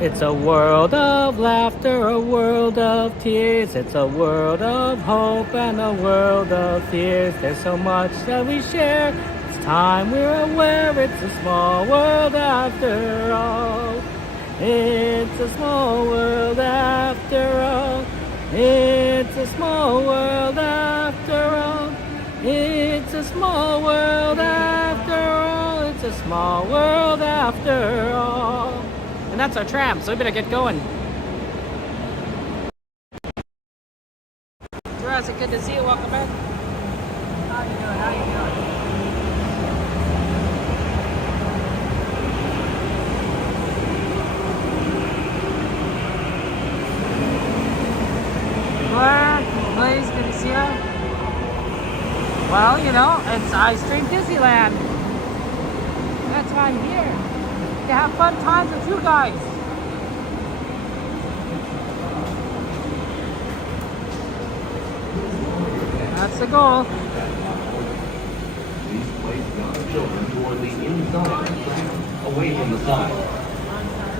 It's a world of laughter, a world of tears. It's a world of hope and a world of fears. There's so much that we share. It's time we're aware. It's a small world after all. It's a small world after all. It's a small world after all. It's a small world after all. It's a small world after all. And that's our tram, so we better get going. Jurassic, good to see you. Welcome back. How you doing? How you doing? Blaze, good to see you. Well, you know, it's Ice Cream Disneyland. That's why I'm here. To have fun times with you guys. That's the goal. Please place young children toward the inside, away from the side.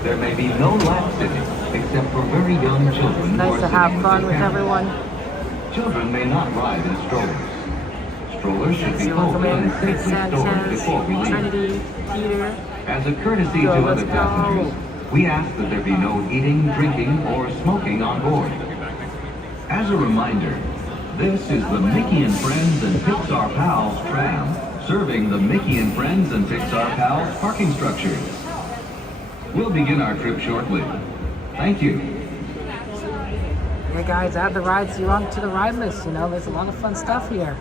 There may be no lap sitting, except for very young children. It's nice to have fun with everyone. Children may not ride in strollers. Strollers should be folded and safely stored before we leave. Trinity, Peter. As a courtesy to other passengers, we ask that there be no eating, drinking, or smoking on board. As a reminder, this is the Mickey and Friends and Pixar Pals tram, serving the Mickey and Friends and Pixar Pals parking structures. We'll begin our trip shortly. Thank you. Hey guys, add the rides you want to the ride list. You know, there's a lot of fun stuff here.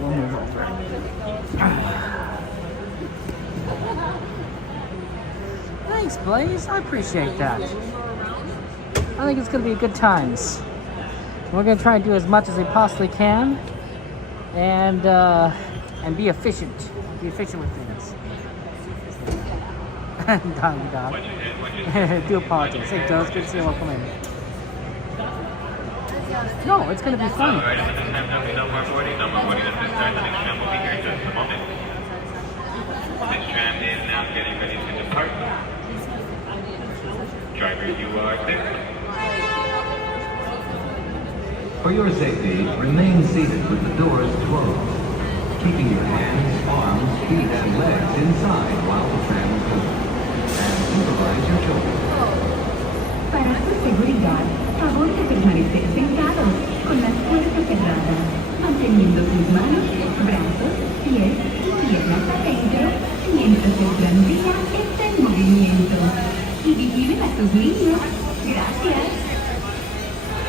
We'll move over. Thanks, Blaze. I appreciate that. I think it's going to be good times. We're going to try and do as much as we possibly can, and be efficient. Be efficient with things. Doggy dog. Do apologize. Hey, Joe, it's good to see you. Welcome in. No, it's going to be fun. This tram is now getting ready to depart. Driver, you are clear. For your safety, remain seated with the doors closed, keeping your hands, arms, feet, and legs inside while the tram is moving. And supervise your children. Para su seguridad, favor de permanecer sentados con las puertas cerradas, manteniendo sus manos, brazos, pies y piernas adentro mientras el tranvía está en movimiento. Y vigilen a sus niños. Gracias.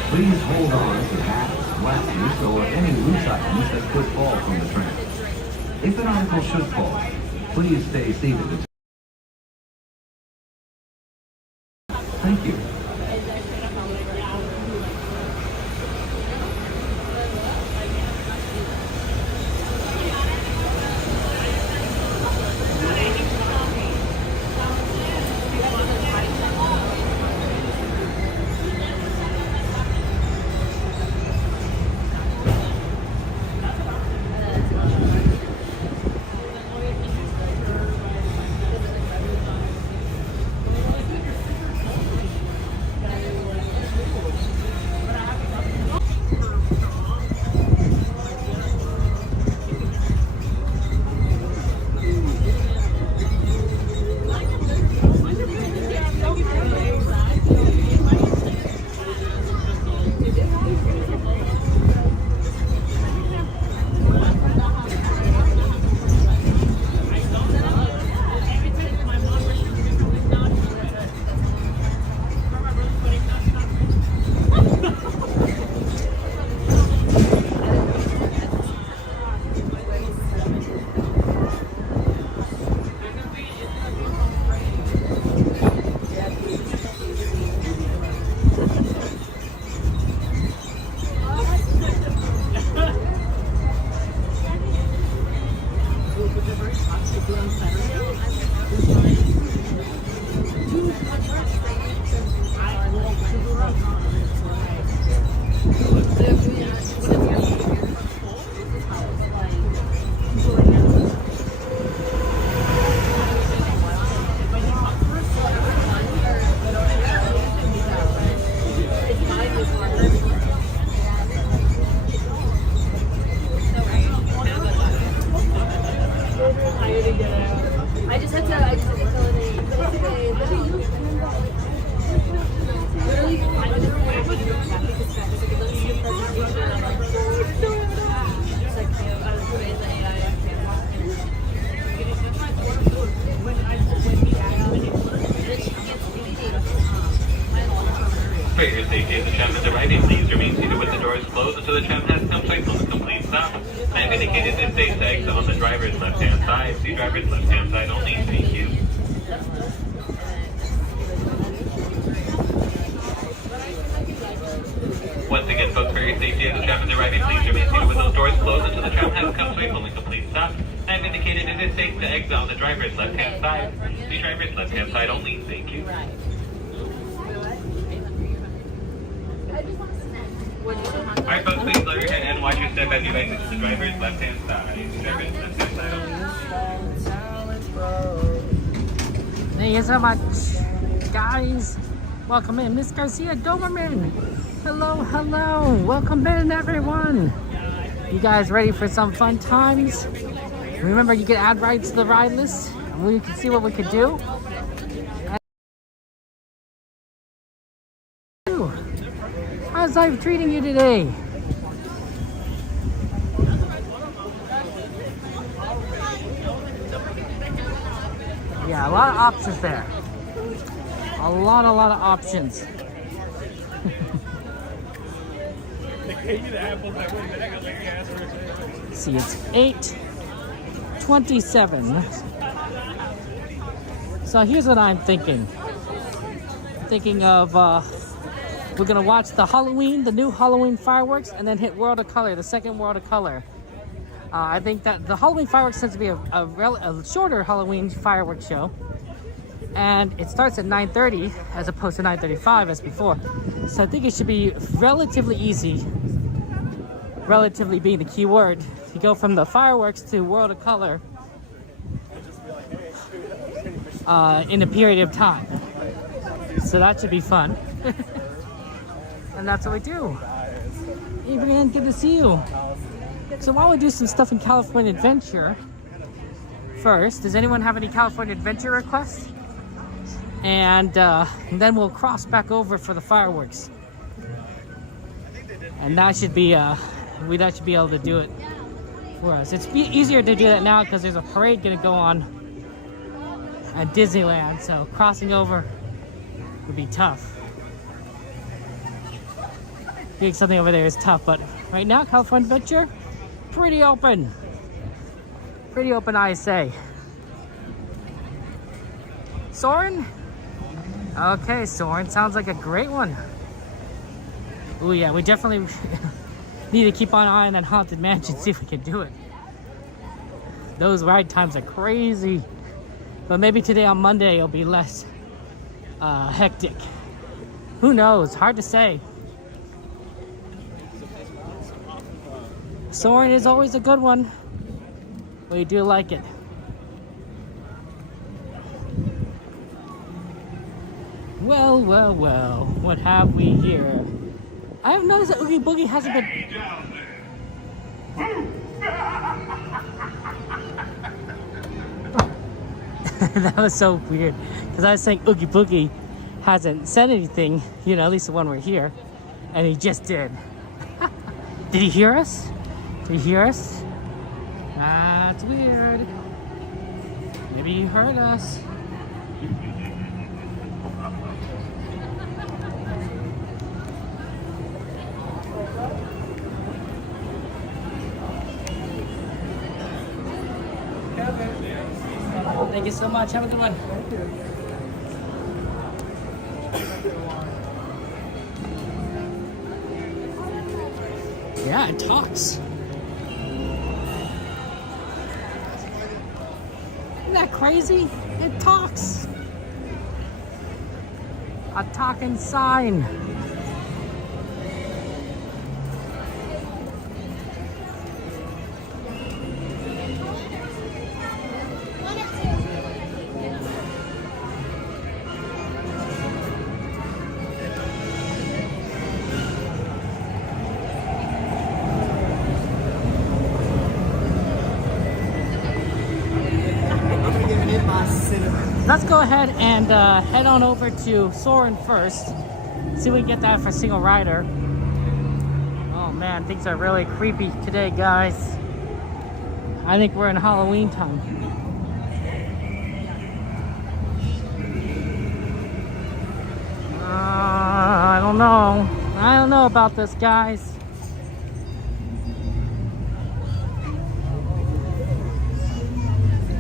Please hold on to hats, glasses, or any loose items that could fall from the tram. If an article should fall, please stay seated. Thank you. I just had to tell her literally, I was For your safety as the tram is arriving, please remain seated with the doors closed until the tram has come to a complete stop. I have indicated this safe to exit on the driver's left-hand side. The driver's left-hand side only. Thank you. Once again, folks, for your safety as the tram is arriving, please remain seated with those doors closed until the tram has come to a complete stop. I have indicated it is safe to exit on the driver's left-hand side. The driver's left-hand side only. Thank you. Alright, folks, please lower your head and watch your step as you exit to the driver's left-hand side. The driver's left-hand side only. Thank you so much, guys. Welcome in, Miss Garcia Doberman. Hello, hello. Welcome in, everyone. You guys ready for some fun times? Remember, you can add rides to the ride list, and we can see what we can do. How's life treating you today? Yeah, a lot of options there. A lot of options. See, it's 8:27. So here's what I'm thinking. Thinking of we're gonna watch the new Halloween fireworks, and then hit World of Color, the second World of Color. I think that the Halloween fireworks tends to be a shorter Halloween fireworks show, and it starts at 9:30 as opposed to 9:35 as before. So I think it should be relatively easy, relatively being the key word, to go from the fireworks to World of Color in a period of time. So that should be fun. And that's what we do. Adrian, good to see you. So why don't we do some stuff in California Adventure first? Does anyone have any California Adventure requests? And then we'll cross back over for the fireworks. And that should be that should be able to do it for us. It's easier to do that now because there's a parade gonna go on at Disneyland, so crossing over would be tough. Doing something over there is tough, but right now, California Adventure, pretty open. Pretty open, I say. Soarin? Okay, Soarin sounds like a great one. Oh yeah, we definitely need to keep an eye on that Haunted Mansion, see if we can do it. Those ride times are crazy. But maybe today on Monday it'll be less hectic. Who knows? Hard to say. Soarin is always a good one. We do like it. Well, what have we here? I have noticed that Oogie Boogie hasn't been... That was so weird, because I was saying Oogie Boogie hasn't said anything, you know, at least the one we're here, and he just did. Did he hear us? Did he hear us? That's weird. Maybe he heard us. Thank you so much. Have a good one. Yeah, it talks. Isn't that crazy? It talks. A talking sign. Let's go ahead and head on over to Soarin first. See if we can get that for single rider. Oh man, things are really creepy today, guys. I think we're in Halloween time. I don't know. I don't know about this, guys.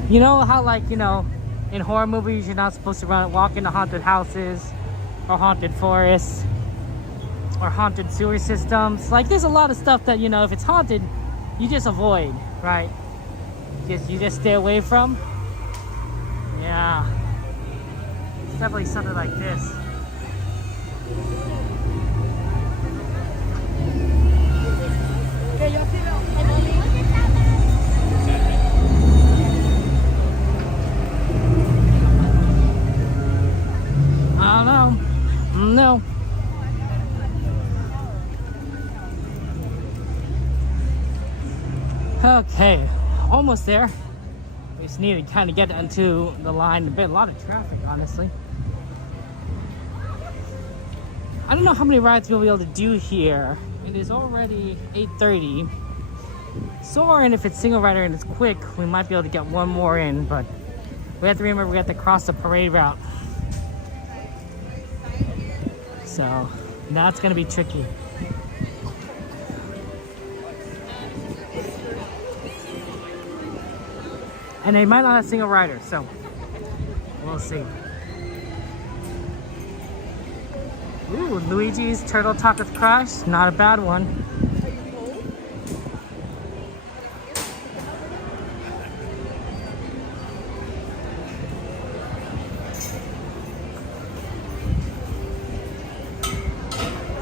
You know how, like, you know, in horror movies, you're not supposed to walk into haunted houses or haunted forests or haunted sewer systems. Like, there's a lot of stuff that, you know, if it's haunted, you just avoid, right? You just stay away from. Yeah. It's definitely something like this. I don't know. No. Okay, almost there. We just need to kind of get into the line a bit. A lot of traffic, honestly. I don't know how many rides we'll be able to do here. It is already 8:30. Soarin, if it's single rider and it's quick, we might be able to get one more in, but we have to remember we have to cross the parade route. So that's gonna be tricky. And they might not have single rider, so we'll see. Ooh, Luigi's Turtle Taco Crush, not a bad one.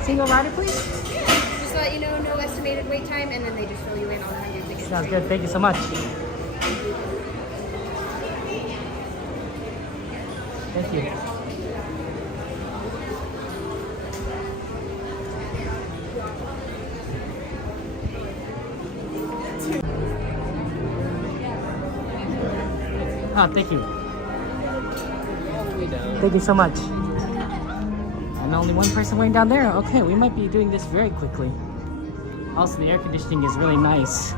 Single rider, please? Just let you know, no estimated wait time, and then they just fill you in on how your tickets. Sounds good, thank you so much. Thank you. Ah, thank you. Thank you so much. And only one person waiting down there. Okay, we might be doing this very quickly. Also, the air conditioning is really nice.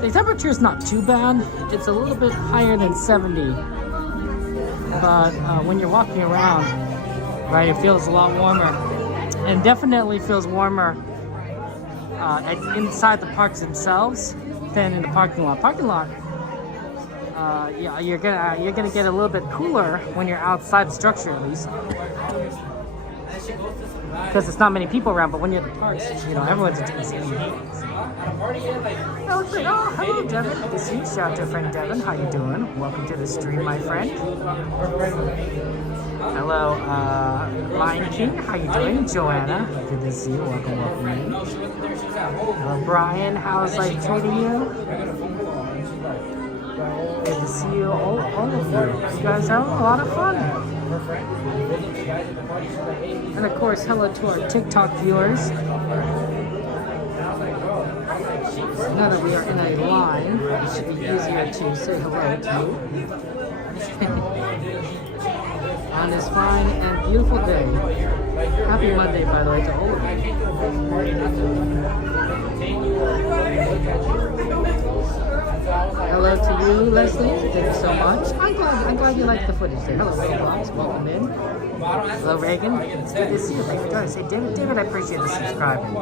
The temperature is not too bad. It's a little bit higher than 70. But when you're walking around, right, it feels a lot warmer. And definitely feels warmer inside the parks themselves than in the parking lot. Parking lot, yeah, you're gonna get a little bit cooler when you're outside the structure, at least, because there's not many people around. But when you're at the parks, you know, everyone's at the Oh, hello, Devin. Good to see you. Shout out to friend Devin. How you doing? Welcome to the stream, my friend. Hello, Lion King. How you doing? Joanna. Good to see you. Welcome. Hello, Brian. How's life treating you? Good to see you, all of you. You guys having a lot of fun. And of course, hello to our TikTok viewers. Now that we are in a line, it should be easier to say hello to you. On this fine and beautiful day. Happy Monday, by the way, to all of you. Hello to you, Leslie. Thank you so much. I'm glad you liked the footage there. Hello, Roblox. Welcome in. Hello, Reagan. It's good to see you. Thank you for say, David, I appreciate the subscribing.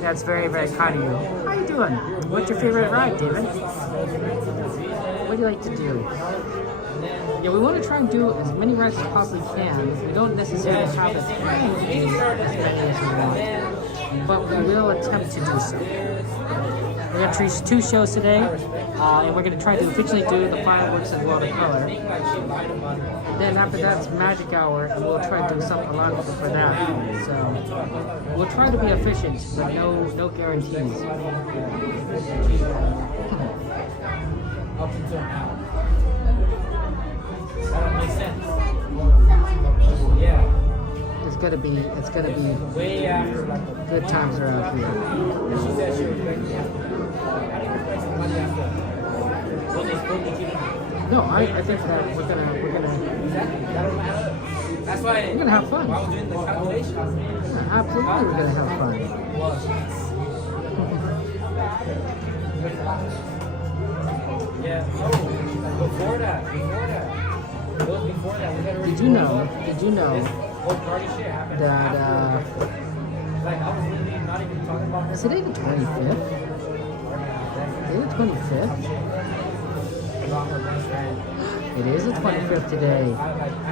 That's very, very kind of you. How you doing? What's your favorite ride, David? What do you like to do? Yeah, we want to try and do as many rides as possibly can. We don't necessarily have as many as we want, but we will attempt to do so. We're going to treat 2 shows today, and we're going to try to officially do the fireworks and watercolor. Then after that's magic hour, and we'll try to do something a lot for that. So we'll try to be efficient, but no guarantees. Up until now. That makes sense. Yeah. It's gonna be way after good times around here. No, I think that we're gonna have fun. Yeah, absolutely, we're gonna have fun. Before that, Did you know that is today the 25th? Today the 25th? It is the 25th today.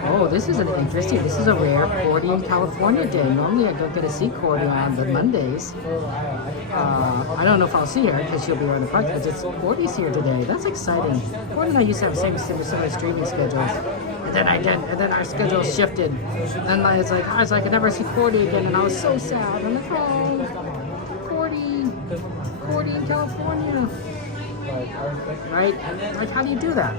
Oh, this is an interesting, this is a rare Cordy in California day. Normally I go get to see Cordy on the Mondays. I don't know if I'll see her because she'll be around the park, because it's Cordy's here today. That's exciting. Cordy and I used to have similar streaming schedules. And then our schedules shifted. And I was like, I could never see Cordy again, and I was so sad. I'm like, oh, Cordy in California. Right? Like, how do you do that?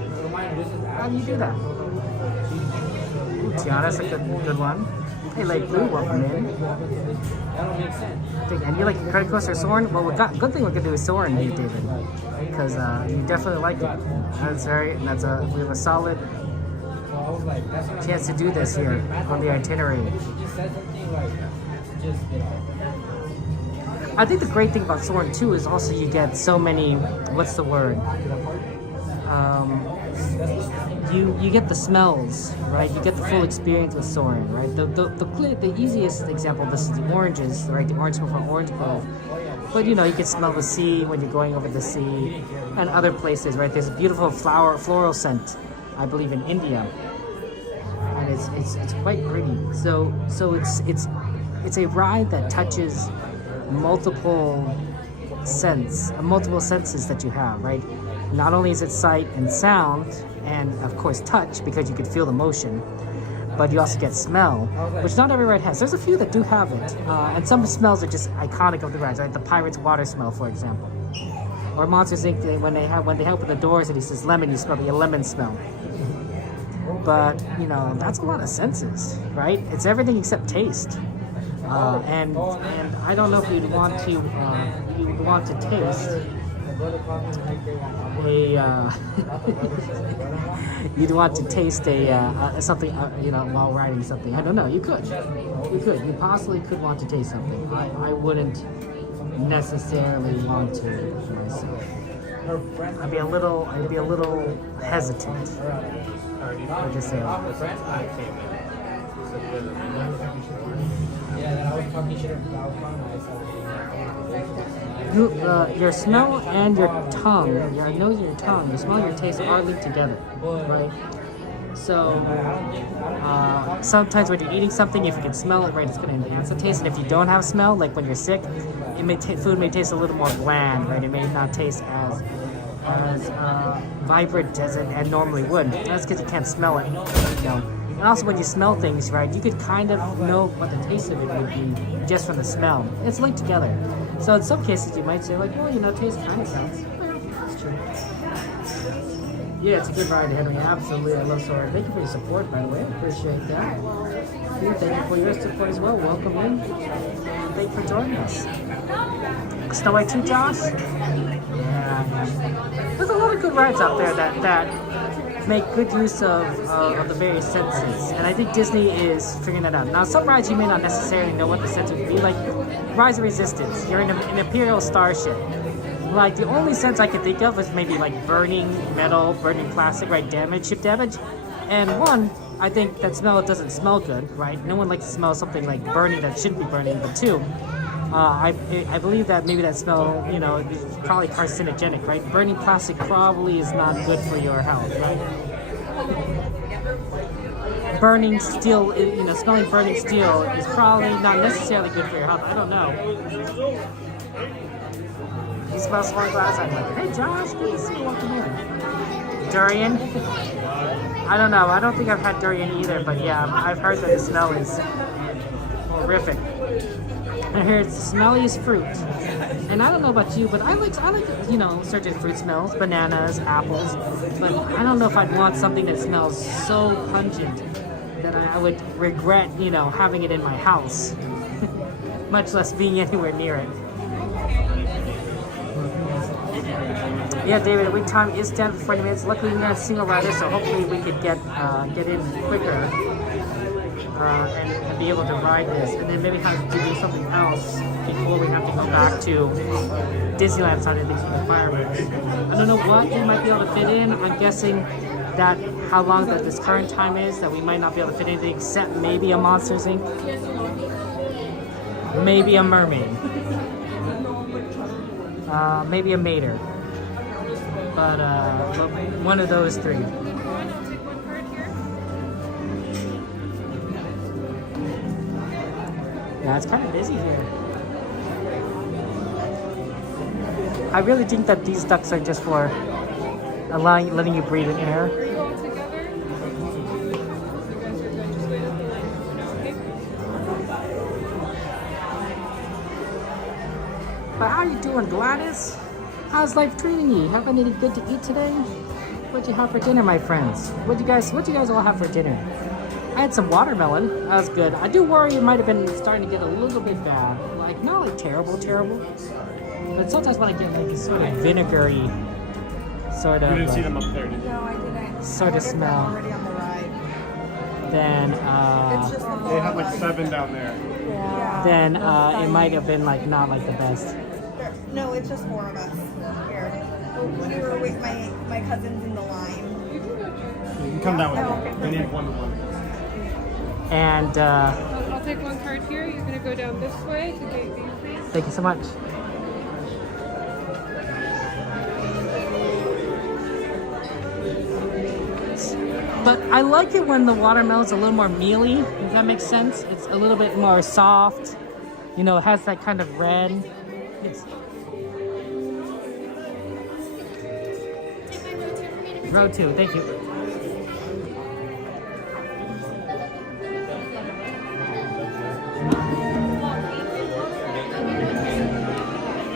How do you do that? Ooh, Tiana's a good one. Hey, Lake Blue, welcome in. And you like Credit Coaster Soarin'? Well, good thing we can do is Soarin', David, because you definitely like it. We have a solid chance to do this here on the itinerary. I think the great thing about Soarin' too is also you get so many, what's the word? You get the smells, right? You get the full experience with Soarin', right? The easiest example of this is the oranges, right? The orange from Orange Grove. But you know, you can smell the sea when you're going over the sea, and other places, right? There's a beautiful floral scent, I believe, in India, and it's quite pretty. So it's a ride that touches multiple senses that you have, right? Not only is it sight and sound, and of course touch, because you could feel the motion, but you also get smell, which not every ride has. There's a few that do have it, and some smells are just iconic of the rides, like the Pirate's Water smell, for example, or Monsters Inc. when they open the doors and he says lemon, you smell the lemon smell. But you know, that's a lot of senses, right? It's everything except taste. And I don't know if you'd want to taste something while riding something. I don't know. You possibly could want to taste something. I wouldn't necessarily want to myself. I'd be a little hesitant. I just say. Your smell and your tongue, your nose and your tongue, your smell and your taste are linked together, right? So sometimes when you're eating something, if you can smell it, right, it's going to enhance the taste. And if you don't have smell, like when you're sick, food may taste a little more bland, right? It may not taste as vibrant as it normally would. That's because you can't smell it, you know. And also when you smell things, right, you could kind of know what the taste of it would be just from the smell. It's linked together. So in some cases you might say like, well, you know, taste kind of counts. Well, that's true. Yeah, it's a good ride, Henry. Absolutely. I love Soarin'. Thank you for your support, by the way. I appreciate that. Thank you for your support as well. Welcome in. And thank you for joining us. Snow White too, Josh? Yeah. There's a lot of good rides out there that make good use of the various senses, and I think Disney is figuring that out. Now, some rides you may not necessarily know what the sense would be, like Rise of Resistance. You're in an Imperial starship. Like, the only sense I can think of is maybe like burning metal, burning plastic, right? Ship damage. And one, I think that smell, it doesn't smell good, right? No one likes to smell something like burning that shouldn't be burning. But two, I believe that maybe that smell, you know, is probably carcinogenic, right? Burning plastic probably is not good for your health, right? Burning steel, you know, smelling burning steel is probably not necessarily good for your health. I don't know. You smell small glass, I'm like, hey Josh, good to see you, welcome in. Durian? I don't know, I don't think I've had durian either, but yeah, I've heard that the smell is horrific. I heard it's the smelliest fruit. And I don't know about you, but I like, you know, certain fruit smells, bananas, apples, but I don't know if I'd want something that smells so pungent that I would regret, you know, having it in my house, much less being anywhere near it. Yeah, David, the wait time is down for 40 minutes. Luckily, we're not a single rider, so hopefully we could get in quicker and be able to ride this. And then maybe have to do something else before we have to go back to Disneyland side of things with the fireworks. I don't know what we might be able to fit in. I'm guessing that how long that this current time is, that we might not be able to fit anything except maybe a Monsters Inc. Maybe a mermaid. Maybe a mater. But one of those three. Yeah, it's kind of busy here. I really think that these ducks are just for letting you breathe in air. But how are you doing, Gladys? How's life treating you? Having anything good to eat today? What'd you have for dinner, my friends? What'd you guys all have for dinner? I had some watermelon. That was good. I do worry it might have been starting to get a little bit bad. Like, not like terrible. But sometimes when I get like this sort of vinegary sort of... You didn't see them up there, did you? No, I didn't. Sort of smell. Already on the ride. Then, It's just the They have like 7 down there. Yeah. then it might have been like not like the best. No, it's just 4 of us here. We were with my cousins in the line. You can come down with them. They need 1-to-1. And I'll take one card here. You're gonna go down this way to gate B, please. thank you so much. But I like it when the watermelon's a little more mealy, if that makes sense. It's a little bit more soft. You know, it has that kind of red. It's... Row 2, thank you.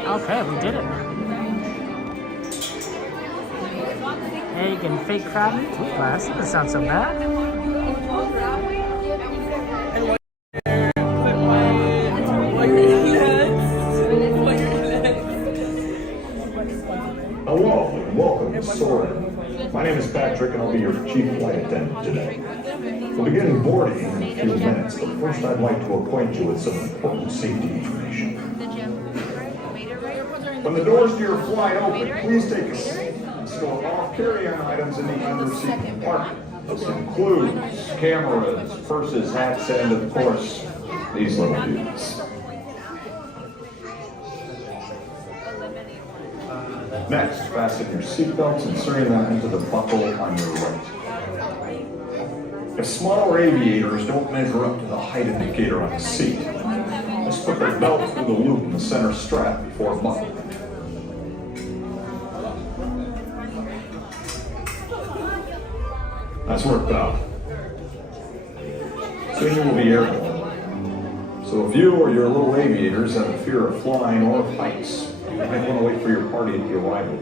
Okay, we did it. Egg and fake crab meat. Ooh, class. That doesn't sound so bad. Hello and welcome to Soarin. My name is Patrick and I'll be your chief flight attendant today. We'll begin boarding in a few minutes, but first I'd like to acquaint you with some important safety information. When the doors to your flight open, please take a seat and store all carry-on items in the under-seat compartment. This includes cameras, purses, hats, and of course, these little dudes. Next, fasten your seatbelts, inserting them into the buckle on your right. If smaller aviators don't measure up to the height indicator on the seat, just put the belt through the loop in the center strap before buckling it. That's worked out. Soon you will be airborne. So if you or your little aviators have a fear of flying or heights, you might want to wait for your party at the arrival.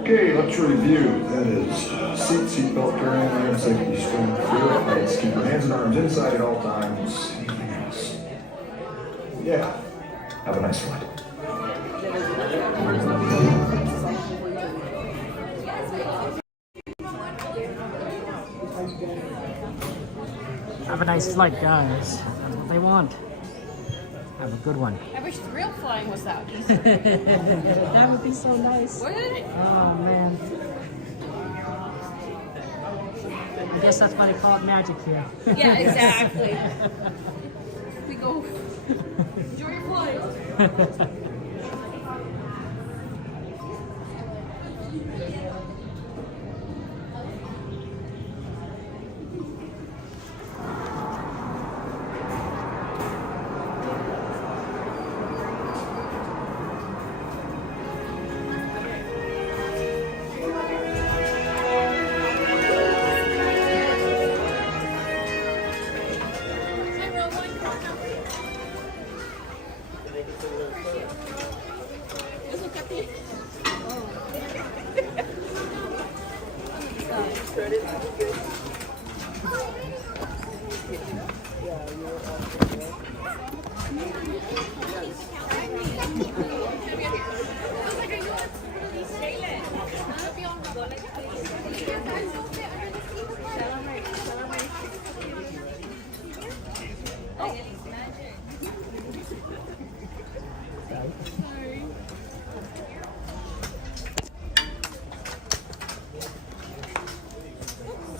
Okay, let's review. That is seatbelt carrying iron, safety string, fear of heights, keep your hands and arms inside at all times. Anything else? Yeah. Have a nice flight. Have a nice flight, guys. That's what they want. Have a good one. I wish thrill flying was that easy. That would be so nice. Would it? Oh, man. I guess that's why they call it magic here. Yeah, exactly. We go. Enjoy your flight.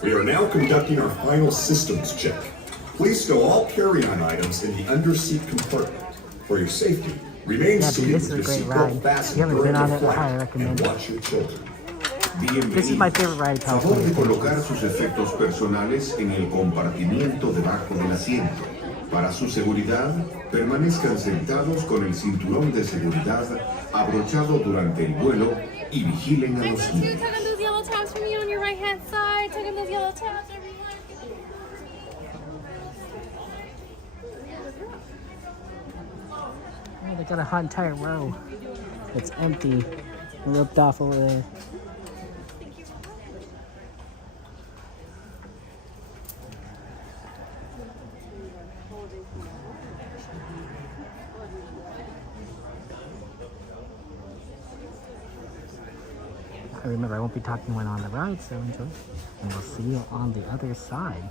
We are now conducting our final systems check. Please stow all carry-on items in the underseat compartment. For your safety, remain seated this is with a your great seatbelt ride. fastened You haven't during been on the it, I highly flight, recommend and it. watch your children. This is my favorite ride. Favor de colocar sus efectos personales en el compartimiento debajo del asiento. Para su seguridad, permanezcan sentados con el cinturón de seguridad abrochado durante el vuelo y vigilen a los niños. Tug on those yellow tabs for me on your right hand side. Tug on those yellow tabs, everyone. Oh, they got a hot entire row. It's empty. Ripped off over there. Remember, I won't be talking when on the ride, so enjoy. And we'll see you on the other side.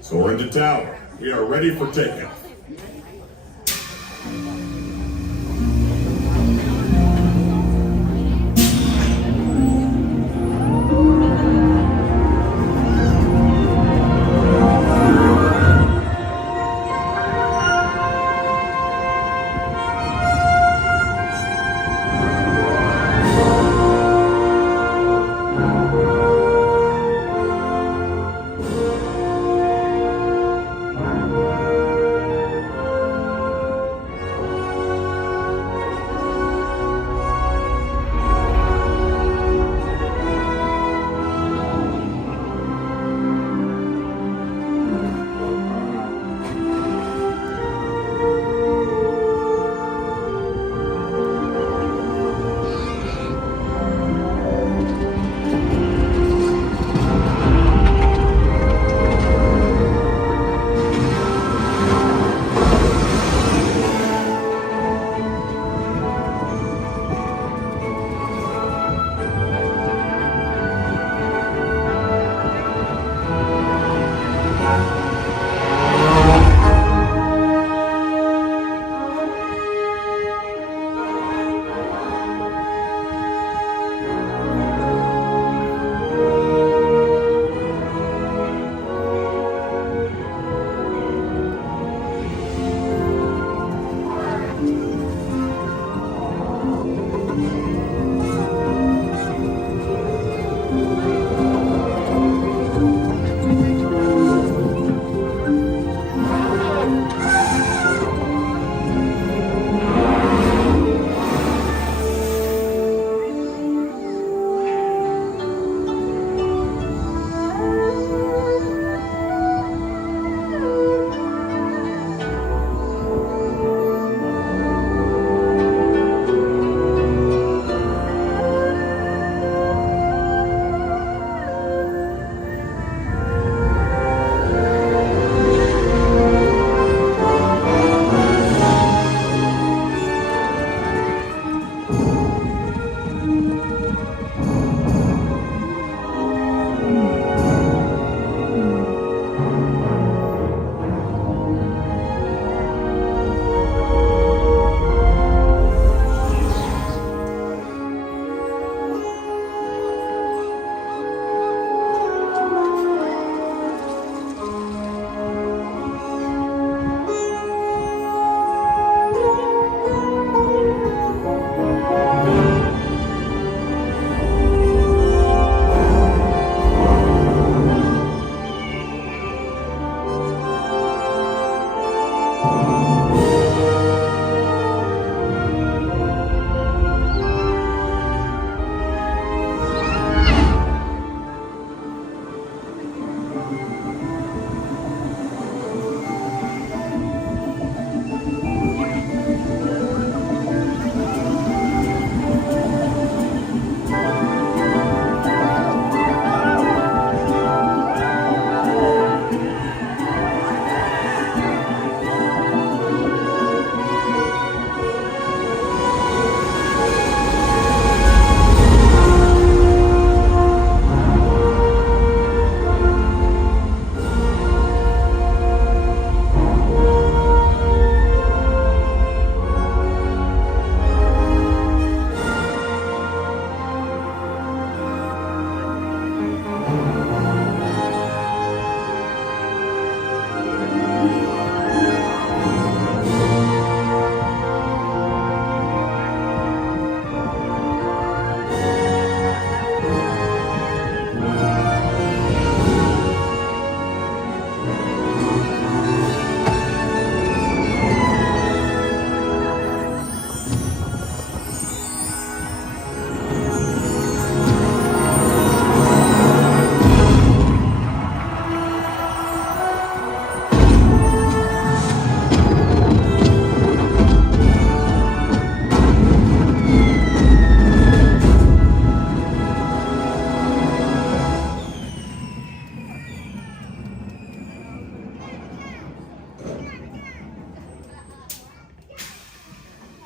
Soarin to tower. We are ready for takeoff.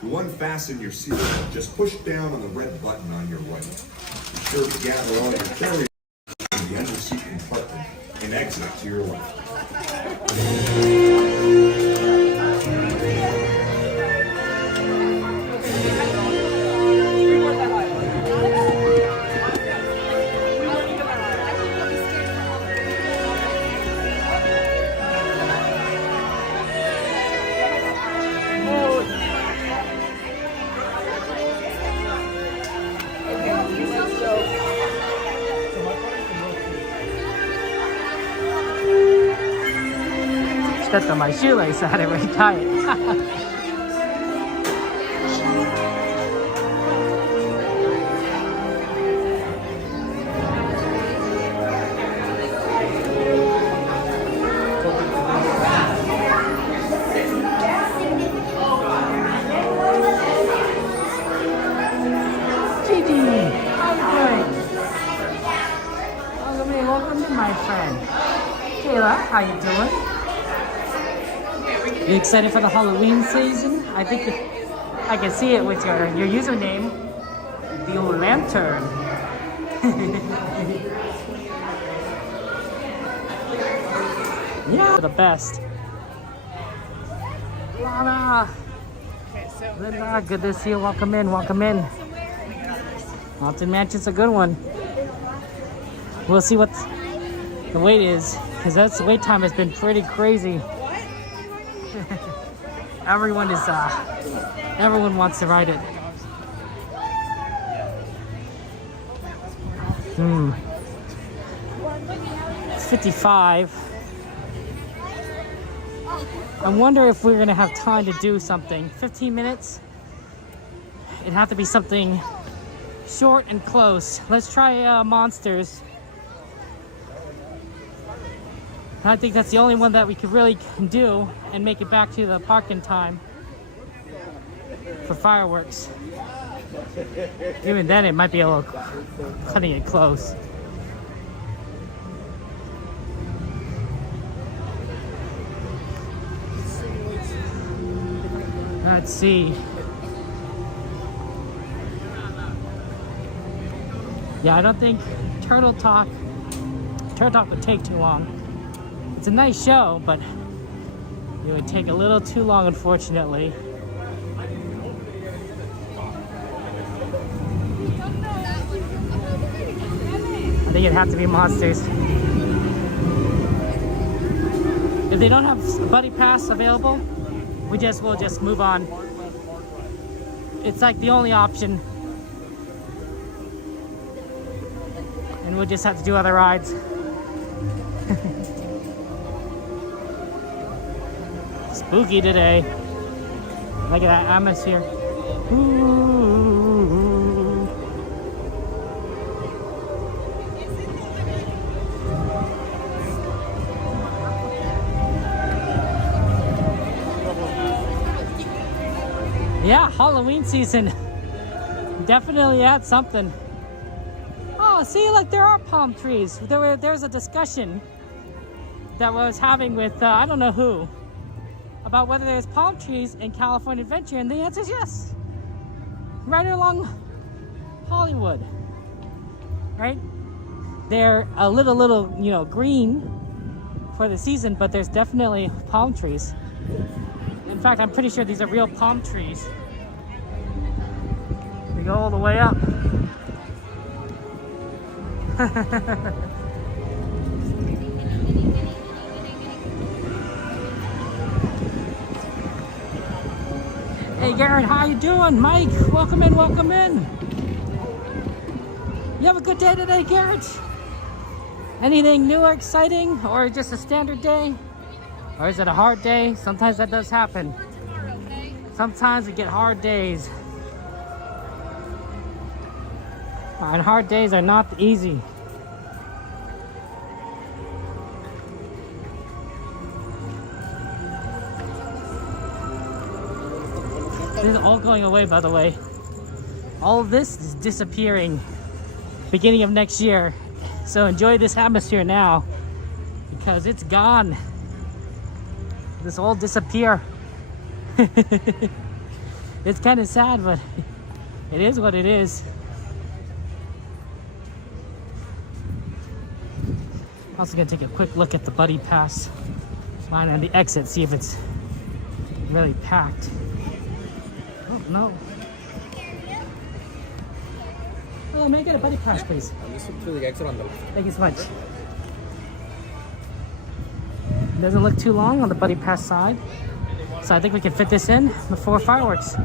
To unfasten your seatbelt, just push down on the red button on your right. Be sure to gather all your carry in the under-seat compartment and exit to your left. Stepped on my shoelace, I had to retie it. Gigi, how you doing? Welcome to my friend. Kayla, how you doing? You excited for the Halloween season? I think I can see it with your username, the old lantern. Yeah, the best. Lana, Linda, good to see you. Welcome in, welcome in. Haunted Mansion's a good one. We'll see what the wait is, because the wait time has been pretty crazy. Everyone wants to ride it. It's 55. I wonder if we're gonna have time to do something. 15 minutes? It'd have to be something short and close. Let's try Monsters. I think that's the only one that we could really do and make it back to the park in time for fireworks. Even then, it might be a little cutting it close. Let's see. Yeah, I don't think Turtle Talk would take too long. It's a nice show, but it would take a little too long, unfortunately. I think it'd have to be Monsters. If they don't have a buddy pass available, we'll just move on. It's like the only option. And we'll just have to do other rides. Spooky today. Look at that atmosphere. Ooh. Yeah, Halloween season. Definitely adds something. Oh, see, like there are palm trees. There's a discussion that I was having with I don't know who, about whether there's palm trees in California Adventure, and the answer is yes. Right along Hollywood, right? They're a little, green for the season, but there's definitely palm trees. In fact, I'm pretty sure these are real palm trees. They go all the way up. Hey Garrett, how you doing? Mike, welcome in, welcome in. You have a good day today, Garrett? Anything new or exciting, or just a standard day? Or is it a hard day? Sometimes that does happen. Sometimes we get hard days. And hard days are not easy. This is all going away, by the way. All of this is disappearing beginning of next year. So enjoy this atmosphere now, because it's gone. This all disappear. It's kind of sad, but it is what it is. Also gonna take a quick look at the buddy pass line on the exit, see if it's really packed. Oh no. Oh, may I get a buddy pass, please? This is through the exit on the left. Thank you so much. Doesn't look too long on the buddy pass side, so I think we can fit this in before fireworks.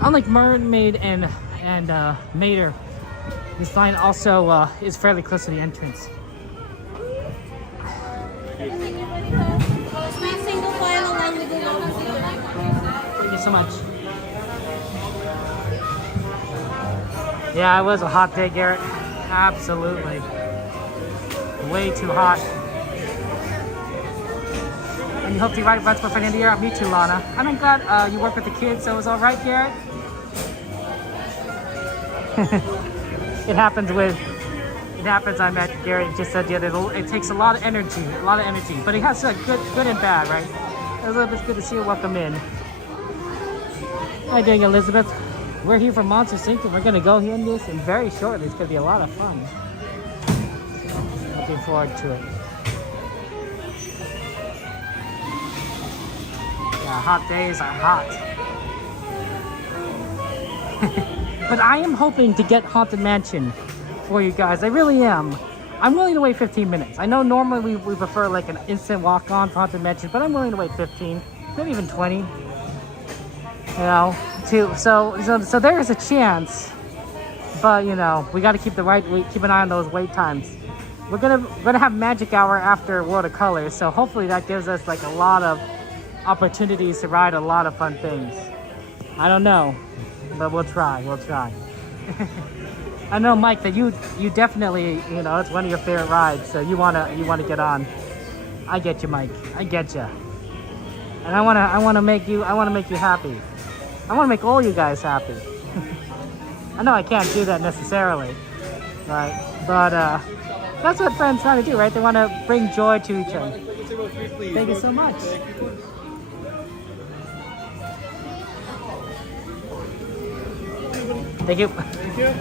Unlike Mermaid and Mater, this line also is fairly close to the entrance. Thank you so much. Yeah, it was a hot day, Garrett. Absolutely. Way too hot. And you hope to ride bus for the end of the year? Me too, Lana. I'm glad you work with the kids, so it was all right, Garrett. It happens. I met Garrett just said the other day, it takes a lot of energy, but it has good and bad, right? Elizabeth, good to see you. Welcome in. How you doing, Elizabeth? We're here for Monster Inc. and we're gonna go in this and very shortly. It's gonna be a lot of fun. Looking forward to it. Yeah, hot days are hot. But I am hoping to get Haunted Mansion for you guys. I really am. I'm willing to wait 15 minutes. I know normally we prefer like an instant walk-on for Haunted Mansion, but I'm willing to wait 15, maybe even 20. You know, so there is a chance, but you know, we got to keep an eye on those wait times. We're gonna have Magic Hour after World of Colors, so hopefully that gives us like a lot of opportunities to ride a lot of fun things. I don't know, but we'll try. I know, Mike, that you definitely, you know, it's one of your favorite rides, so you wanna get on. I get you, Mike. I get you. And I wanna make you happy. I wanna make all you guys happy. I know I can't do that necessarily, right? But that's what friends try to do, right? They want to bring joy to each other. Thank you so much. Thank you. Thank you.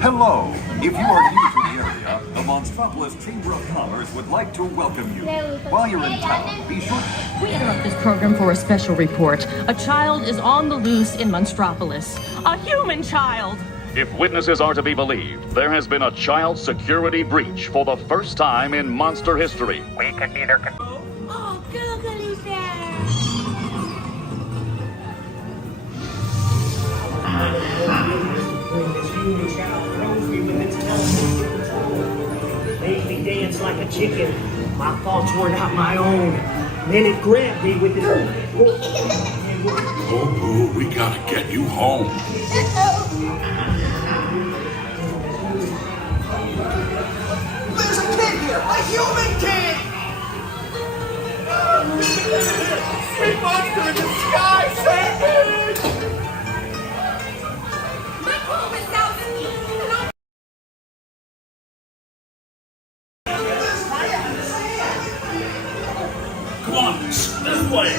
Hello. If you are new to the area, the Monstropolis Chamber of Commerce would like to welcome you. While you're in town, be sure... We interrupt this program for a special report. A child is on the loose in Monstropolis. A human child! If witnesses are to be believed, there has been a child security breach for the first time in monster history. We can neither... Oh, Googly Bear! Made me dance like a chicken. My thoughts were not my own. Then it grabbed me with its... Oh, boo, we gotta get you home. There's a kid here! A human kid! Big monster in the sky! Save me! My home is out! Come on, this way.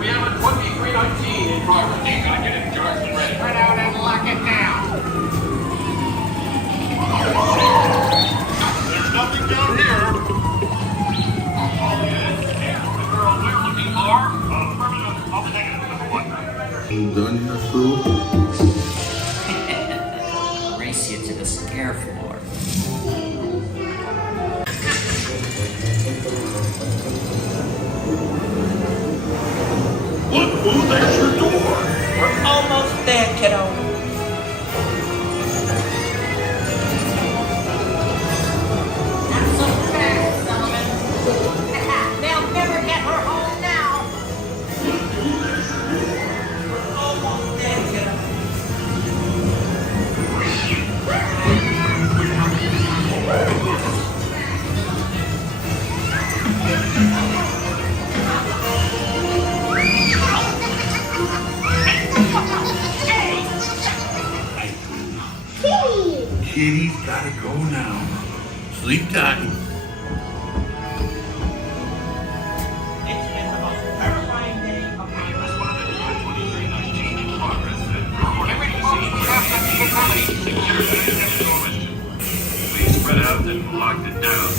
We have a 2319 in progress. You gotta get it charged and ready. Spread out and lock it down. There's nothing down here. The girl we're looking for. Affirmative. I'll take it. Number one. You done here, fool? Race you to the scare floor. Look, boo, there's your door. We're almost there, kiddo. Not so fast, Solomon. They'll never get her home now. We're almost there, kiddo. kitty's gotta go now. Sleep time. It's been the most terrifying day of my We spread out and locked it down.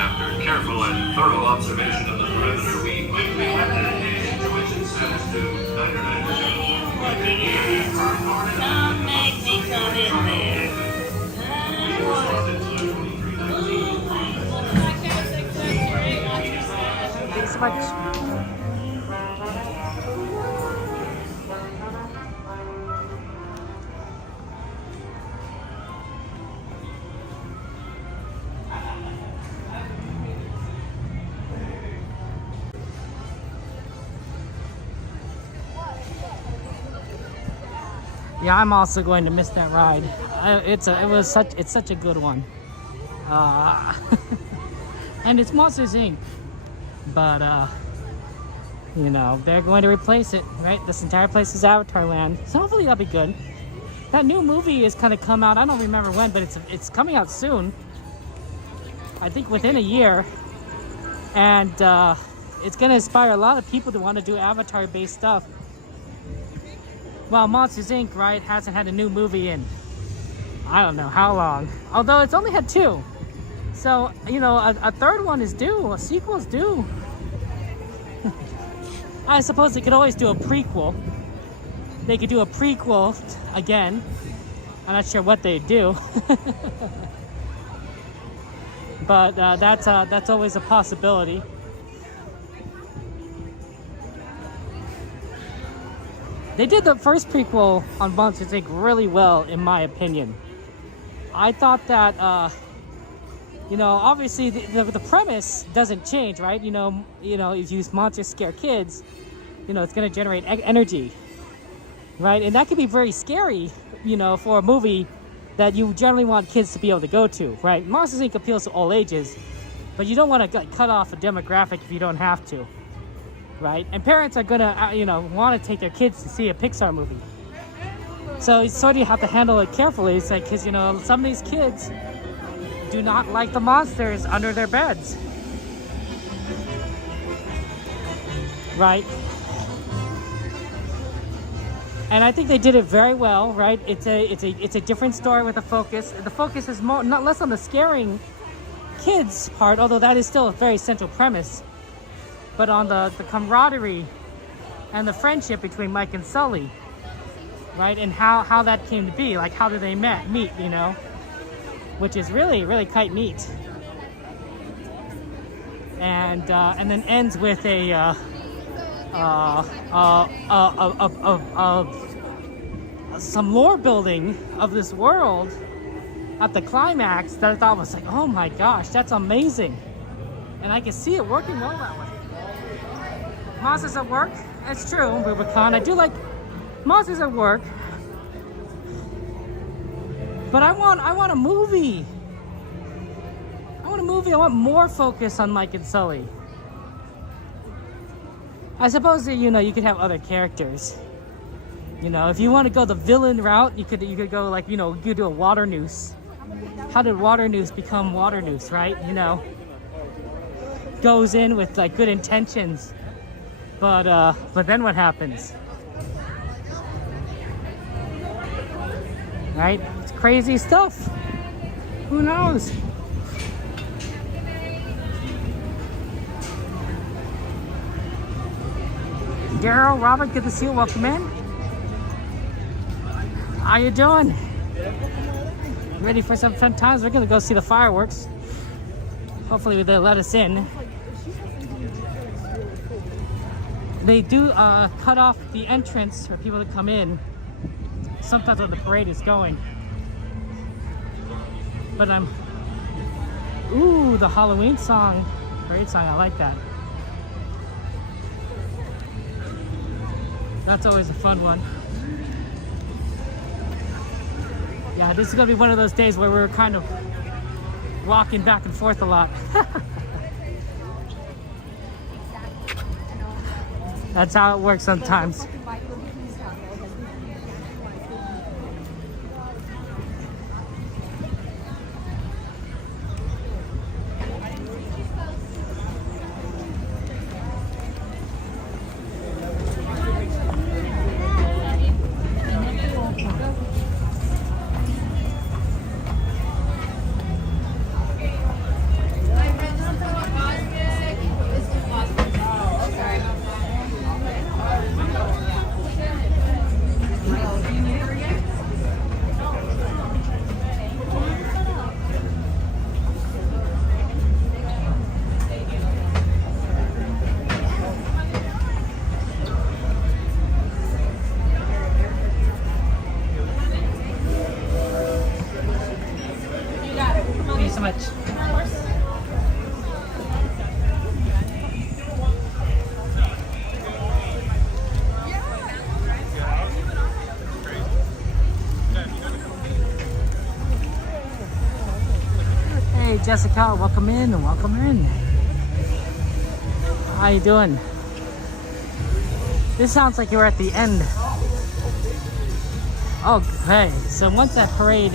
After careful and thorough observation of the perimeter, we quickly went to the cage, which it says to 99%. Thanks so much. Yeah, I'm also going to miss that ride. It's such a good one. And it's Monsters Inc. But you know, they're going to replace it, right? This entire place is Avatar Land, so hopefully that'll be good. That new movie is kind of come out. I don't remember when, but it's coming out soon. I think within a year, and it's going to inspire a lot of people to want to do Avatar-based stuff. Well, Monsters Inc., right, hasn't had a new movie in I don't know how long. Although it's only had 2. So, you know, a third one is due. A sequel is due. I suppose they could always do a prequel. They could do a prequel again. I'm not sure what they'd do. But that's always a possibility. They did the first prequel on Monsters Inc. really well, in my opinion. I thought that, you know, obviously the premise doesn't change, right? You know, if you use monsters scare kids, you know, it's going to generate energy, right? And that can be very scary, you know, for a movie that you generally want kids to be able to go to, right? Monsters Inc. appeals to all ages, but you don't want to cut off a demographic if you don't have to. Right? And parents are gonna, you know, want to take their kids to see a Pixar movie. So you sort of have to handle it carefully. It's like, because, you know, some of these kids do not like the monsters under their beds. Right? And I think they did it very well, right? It's a different story with a focus. The focus is more, not less on the scaring kids part, although that is still a very central premise, but on the camaraderie and the friendship between Mike and Sully, right? And how that came to be, like how did they meet, you know? Which is really, really quite neat. And then ends with some lore building of this world at the climax that I thought was like, oh my gosh, that's amazing. And I can see it working well that way. Monsters at Work, it's true, Rubicon. I do like Monsters at Work, but I want a movie. I want a movie. I want more focus on Mike and Sully. I suppose that, you know, you could have other characters. You know, if you want to go the villain route, you could go like, you know, you do a Water Noose. How did Water Noose become Water Noose, right? You know, goes in with like good intentions. But then what happens? Right? It's crazy stuff. Who knows? Daryl, Robert, good to see you. Welcome in. How you doing? Ready for some fun times? We're gonna go see the fireworks. Hopefully they'll let us in. They do cut off the entrance for people to come in sometimes when the parade is going. But ooh, the Halloween song. Parade song, I like that. That's always a fun one. Yeah, this is gonna be one of those days where we're kind of walking back and forth a lot. That's how it works sometimes. much. Hey Jessica, welcome in, welcome in. How you doing? This sounds like you're at the end. Okay, so once that parade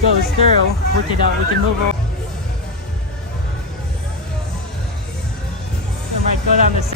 goes through, we can move over. I might go down this.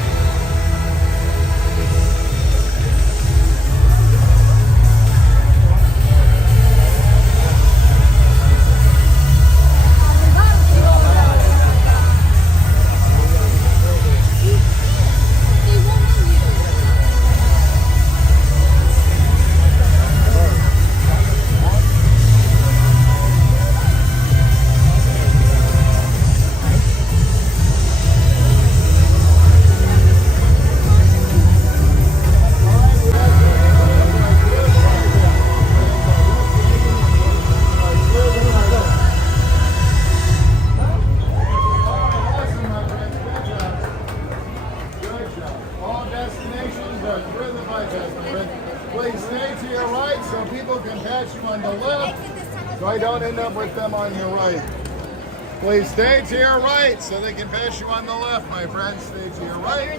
Please stay to your right so they can pass you on the left, my friend. Stay to your right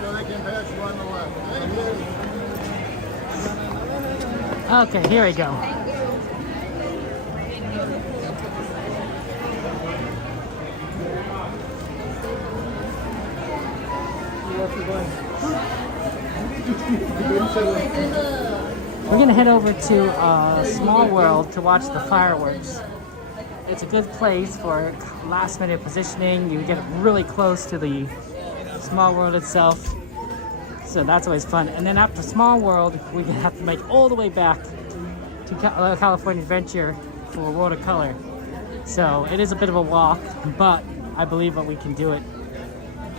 so they can pass you on the left. Thank you. Okay, here we go. We're gonna head over to Small World to watch the fireworks. It's a good place for last minute positioning. You get really close to the Small World itself. So that's always fun. And then after Small World, we have to make all the way back to California Adventure for World of Color. So it is a bit of a walk, but I believe that we can do it.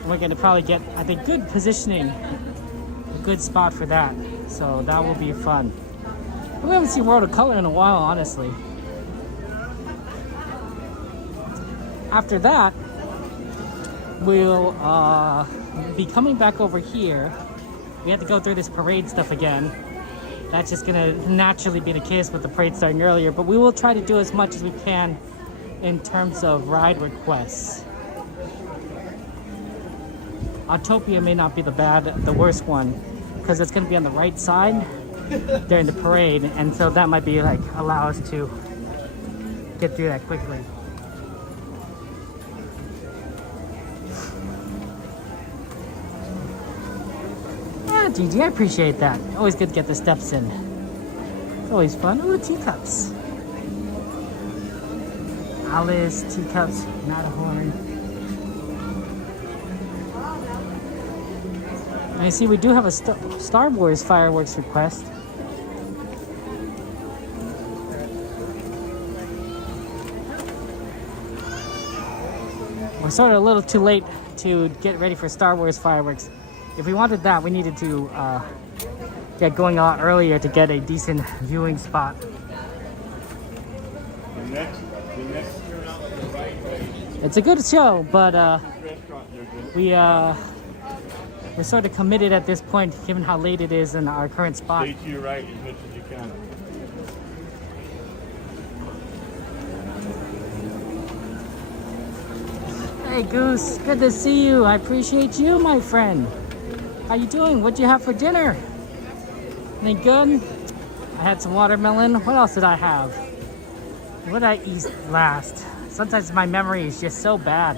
We're gonna probably get, I think, good positioning, a good spot for that. So that will be fun. We haven't seen World of Color in a while, honestly. After that, we'll be coming back over here. We have to go through this parade stuff again. That's just gonna naturally be the case with the parade starting earlier, but we will try to do as much as we can in terms of ride requests. Autotopia may not be the worst one, because it's gonna be on the right side during the parade, and so that might be like allow us to get through that quickly. Gigi, I appreciate that. Always good to get the steps in. It's always fun. Ooh, Teacups. Alice, Teacups, Matterhorn. And I see we do have a Star Wars fireworks request. We're sort of a little too late to get ready for Star Wars fireworks. If we wanted that, we needed to get going a lot earlier to get a decent viewing spot. It's a good show, but we're sort of committed at this point, given how late it is in our current spot. Stay to your right as much as you can. Hey Goose, good to see you. I appreciate you, my friend. How you doing? What'd you have for dinner? Anything good? I had some watermelon. What else did I have? What did I eat last? Sometimes my memory is just so bad.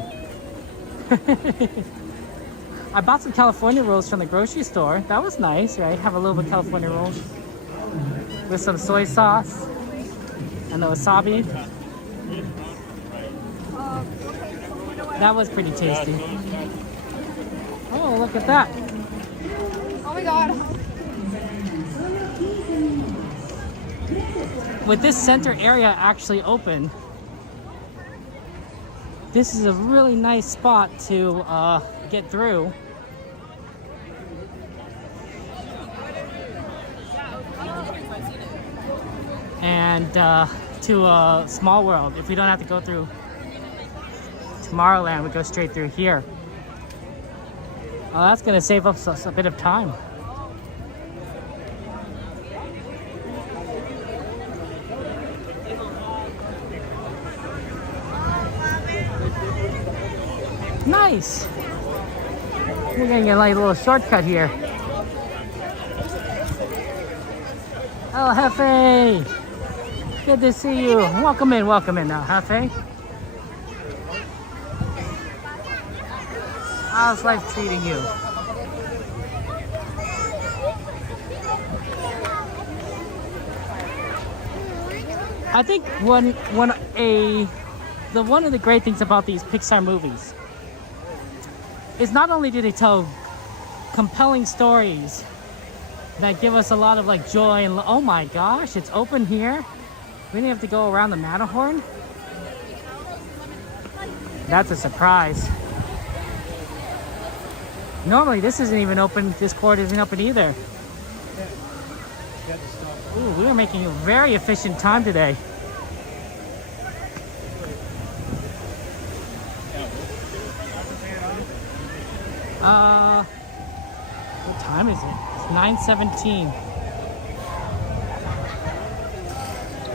I bought some California rolls from the grocery store. That was nice, right? Have a little bit of California rolls with some soy sauce and the wasabi. That was pretty tasty. Oh, look at that. Oh my god. With this center area actually open, this is a really nice spot to get through. And to Small World. If we don't have to go through Tomorrowland, we go straight through here. Oh, that's gonna save us a bit of time. Nice. We're getting a little shortcut here. El Jefe, good to see you. Welcome in now, Jefe. How's life treating you? I think one of the great things about these Pixar movies is not only do they tell compelling stories that give us a lot of like joy and oh my gosh, it's open here. We didn't have to go around the Matterhorn. That's a surprise. Normally this isn't even open. This port isn't open either. Ooh, we are making a very efficient time today. What time is it? It's 9:17.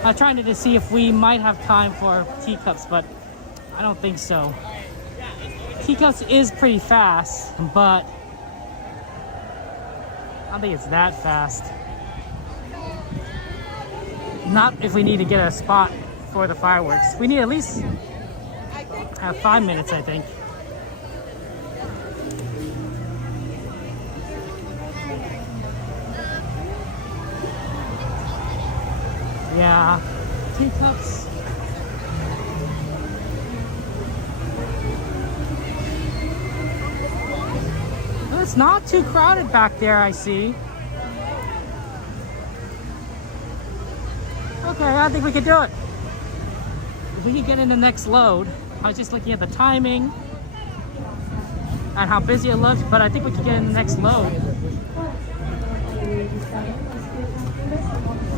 I'm trying to see if we might have time for Teacups, but I don't think so. Teacups is pretty fast, but I don't think it's that fast. Not if we need to get a spot for the fireworks. We need at least 5 minutes, I think. Yeah, Teacups. Well, it's not too crowded back there, I see. Okay, I think we could do it. If we could get in the next load. I was just looking at the timing and how busy it looks, but I think we could get in the next load.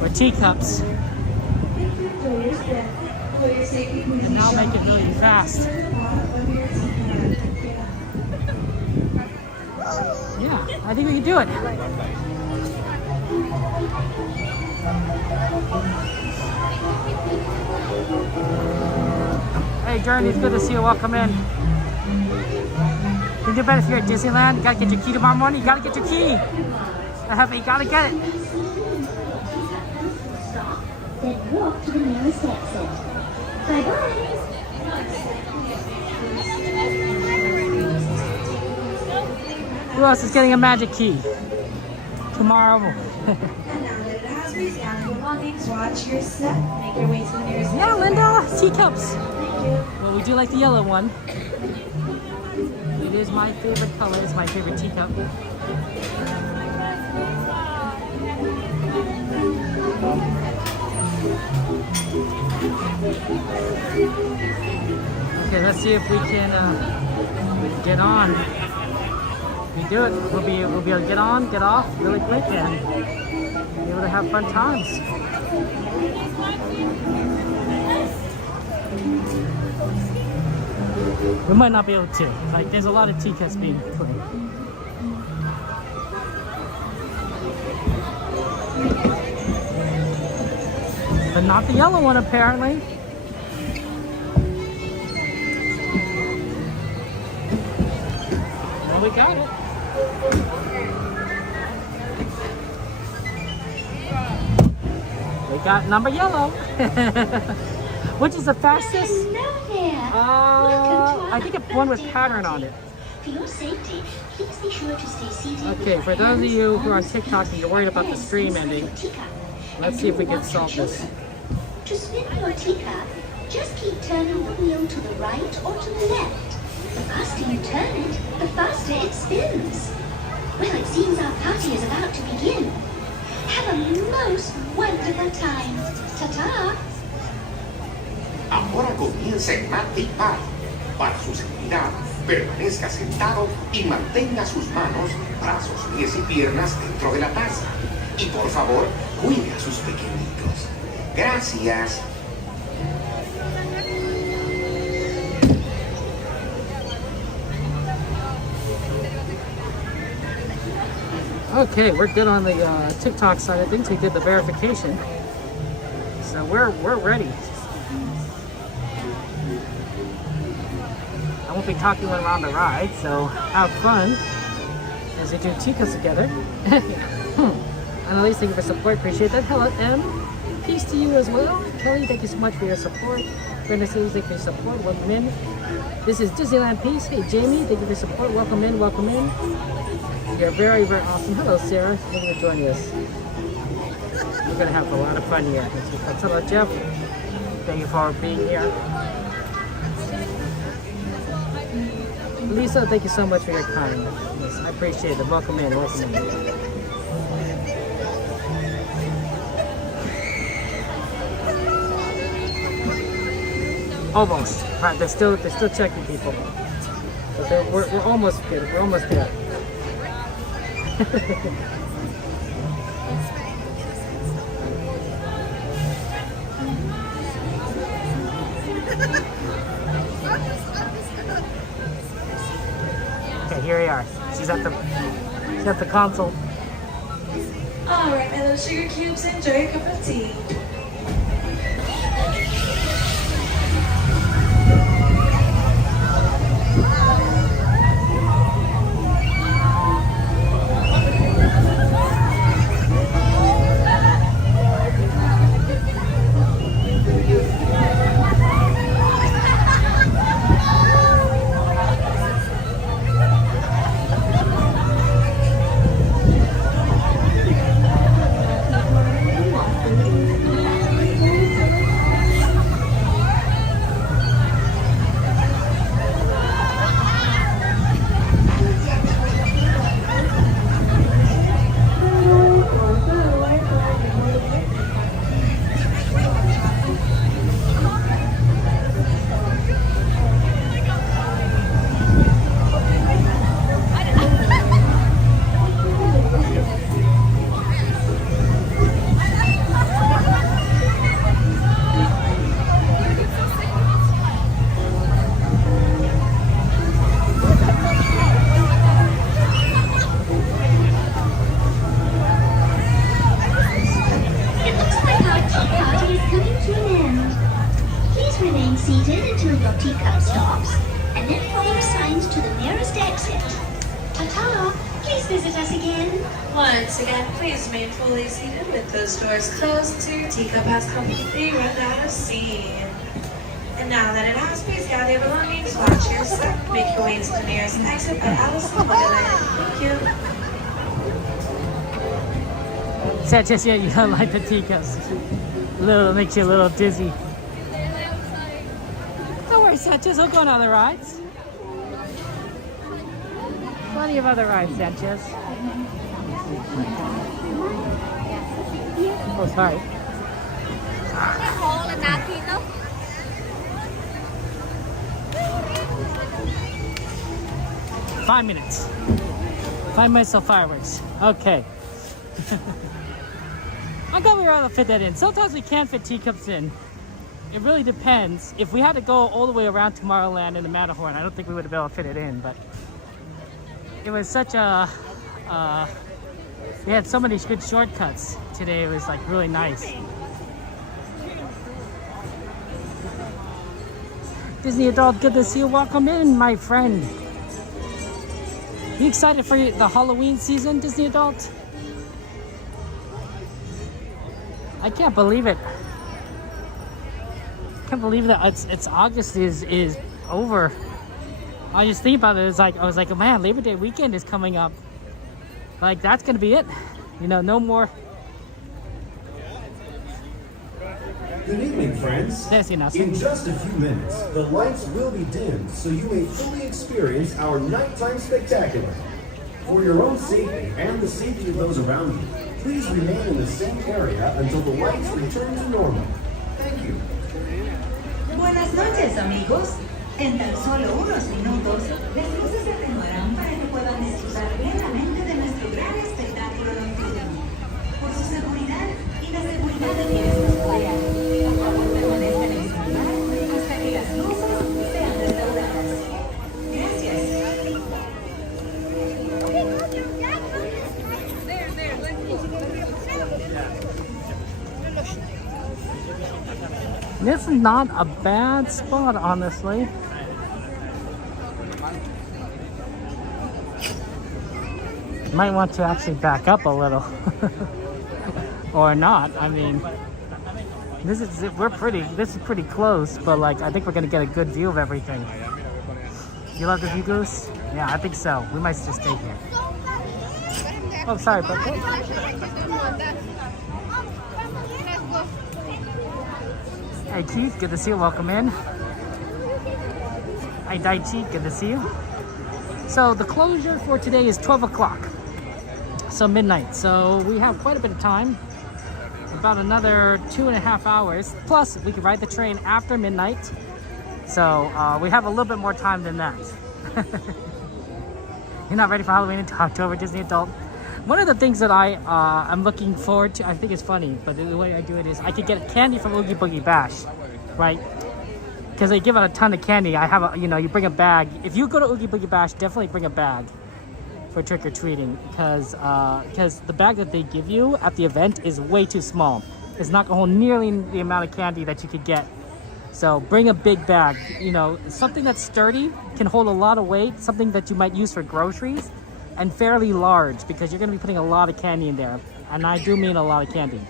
For Teacups. And now make it really fast. Yeah, I think we can do it. Hey Journey, it's good to see you. Welcome in. You do better if you're at Disneyland. You gotta get your key tomorrow morning. You gotta get your key. You gotta get it. Then walk to the nearest exit. Bye-bye. Who else is getting a magic key? Tomorrow. Yeah, Linda, Teacups. Well, we do like the yellow one. It is my favorite color. It's my favorite teacup. Okay, let's see if we can get on. We do it. We'll be able to get on, get off really quick, and be able to have fun times. We might not be able to. Like, there's a lot of Teacups being played. But not the yellow one, apparently. Well, we got it. We got number yellow. Which is the fastest? I think it's one with pattern on it. For your safety, please be sure to stay seated. Okay, for those of you who are on TikTok and you're worried about the stream ending, let's see if we can solve this. To spin your teacup, just keep turning the wheel to the right or to the left. The faster you turn it, the faster it spins. Well, it seems our party is about to begin. Have a most wonderful time. Ta-ta! Ahora comienza el Magic Party. Para su seguridad, permanezca sentado y mantenga sus manos, brazos, pies y piernas dentro de la taza. Y por favor, cuide a sus pequeñitos. Gracias. Okay, we're good on the TikTok side of things. We did the verification, so we're ready. I won't be talking around the ride, so have fun as we do Teacups together. Annalise, thank you for support. Appreciate that. Hello, M. Peace to you as well. Kelly, thank you so much for your support. Brenda Seals, thank you for your support. Welcome in. This is Disneyland Peace. Hey, Jamie, thank you for your support. Welcome in, welcome in. You're very, very awesome. Hello, Sarah. Thank you for joining us. We're going to have a lot of fun here. Hello, Jeff. Thank you for being here. Lisa, thank you so much for your kindness. Yes, I appreciate it. Welcome in, welcome in. Almost. Right, they're still checking people. But we're almost good. We're almost there. Okay, here we are. She's at the console. Alright, my little sugar cubes, enjoy your cup of tea. Teacup stops, and then follow signs to the nearest exit. Ta-ta! Please visit us again. Once again, please remain fully seated with those doors closed until your teacup has completely run out of steam. And now that it has, please gather your belongings, watch your step, make your way to the nearest exit by Allison Wonderland. Thank you. Sanchez, yeah, you don't like the teacups. Makes you a little dizzy. Don't worry, Sanchez, we'll go on other rides. Plenty of other rides, Sanchez. Oh, sorry. 5 minutes. 5 minutes of fireworks. Okay. I'm glad we were able to fit that in. Sometimes we can't fit teacups in. It really depends. If we had to go all the way around Tomorrowland in the Matterhorn, I don't think we would have been able to fit it in, but it was such a, we had so many good shortcuts today. It was like really nice. Disney Adult, good to see you. Welcome in, my friend. You excited for the Halloween season, Disney Adult? I can't believe it. I can't believe that it's August is over. I just think about it. I was like, oh man, Labor Day weekend is coming up. Like that's gonna be it. You know, no more. Good evening, friends. In just a few minutes, the lights will be dimmed so you may fully experience our nighttime spectacular. For your own safety and the safety of those around you, please remain in the same area until the lights return to normal. Thank you. Buenas noches, amigos. En tan solo unos minutos, las luces se atenuarán para que puedan disfrutar plenamente de nuestro gran espectáculo nocturno. Por su seguridad y la seguridad de quienes nos rodean, por favor permanezcan en su lugar hasta que las luces sean restauradas. Gracias. This is not a bad spot, honestly. Might want to actually back up a little. Or not. I mean, this is pretty close, but like I think we're gonna get a good view of everything. You love the view, Goose? Yeah, I think so. We might just stay here. Oh, sorry, but hey Keith, good to see you. Welcome in. Hi Daichi, good to see you. So the closure for today is 12 o'clock. So midnight. So we have quite a bit of time. About another 2.5 hours. Plus, we can ride the train after midnight. So we have a little bit more time than that. You're not ready for Halloween until October, Disney Adult. One of the things that I'm looking forward to, I think it's funny, but the way I do it is I could get candy from Oogie Boogie Bash, right? Because they give out a ton of candy. I have a, you bring a bag. If you go to Oogie Boogie Bash, definitely bring a bag for trick-or-treating, because the bag that they give you at the event is way too small. It's not gonna hold nearly the amount of candy that you could get. So bring a big bag, something that's sturdy, can hold a lot of weight, something that you might use for groceries, and fairly large, because you're gonna be putting a lot of candy in there. And I do mean a lot of candy.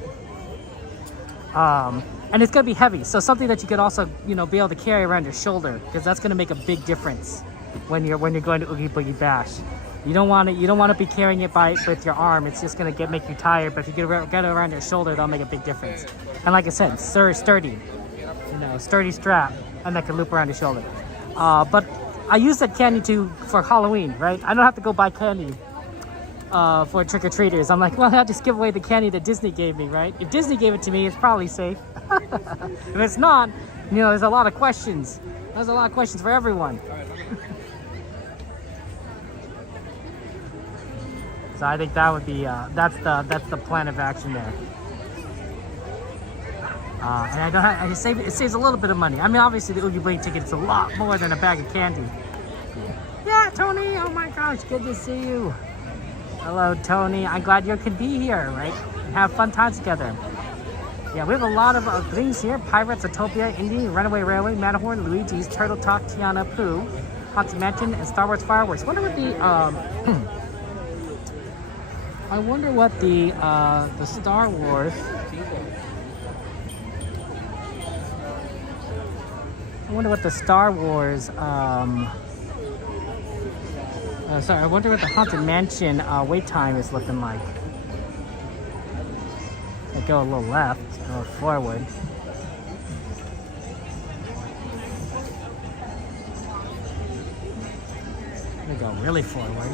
And it's gonna be heavy, so something that you could also, be able to carry around your shoulder, because that's gonna make a big difference when you're going to Oogie Boogie Bash. You don't want to be carrying it with your arm. It's just gonna make you tired. But if you get it around your shoulder, that'll make a big difference. And like I said, sturdy, sturdy strap, and that can loop around your shoulder. But I use that candy for Halloween, right? I don't have to go buy candy for trick-or-treaters. I'm like, well, I'll just give away the candy that Disney gave me, right? If Disney gave it to me, it's probably safe. If it's not, there's a lot of questions. There's a lot of questions for everyone. So I think that would be that's the plan of action there. And it saves a little bit of money. I mean, obviously the Oogie Boogie ticket is a lot more than a bag of candy. Yeah, Tony. Oh my gosh, good to see you. Hello, Tony. I'm glad you could be here, right? And have fun times together. Yeah, we have a lot of things here. Pirates, Autotopia, Indy, Runaway Railway, Matterhorn, Luigi's, Turtle Talk, Tiana, Pooh, Haunted Mansion, and Star Wars Fireworks. I wonder what the Star Wars. I wonder what the Star Wars. I wonder what the Haunted Mansion wait time is looking like. I go a little left or forward. I'm gonna go really forward.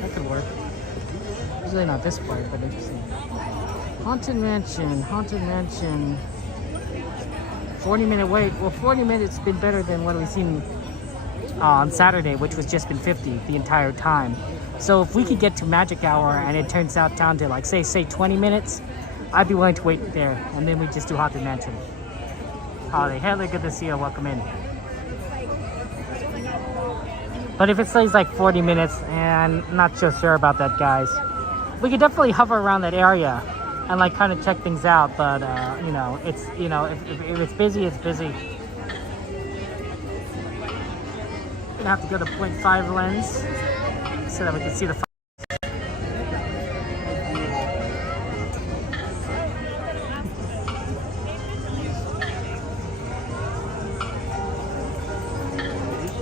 That could work. Usually not this part, but interesting. Haunted Mansion. 40-minute wait. Well, 40 minutes has been better than what we've seen on Saturday, which was just been 50 the entire time. So if we could get to Magic Hour and it turns out down to like say 20 minutes, I'd be willing to wait there, and then we just do Haunted Mansion. Holly, Haley, good to see you. Welcome in. But if it stays like 40 minutes, and not so sure about that, guys. We could definitely hover around that area and like kind of check things out, but it's if it's busy, it's busy. Gonna have to go to 0.5 lens so that we can see the.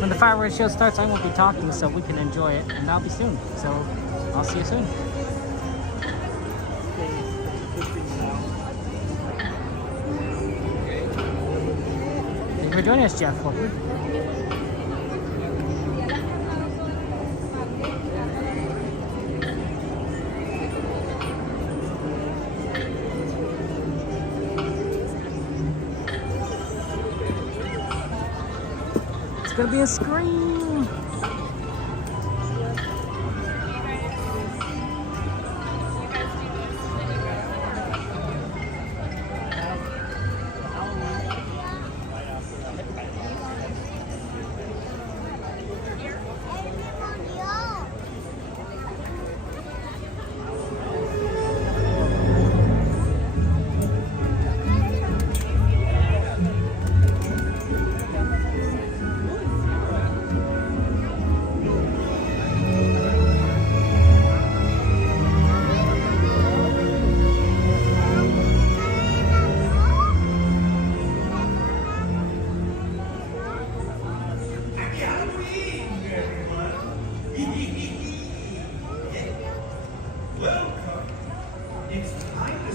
When the fireworks show starts, I won't be talking, so we can enjoy it, and that'll be soon. So I'll see you soon. Thank you for joining us, Jeff. Welcome. It's gonna be a scream.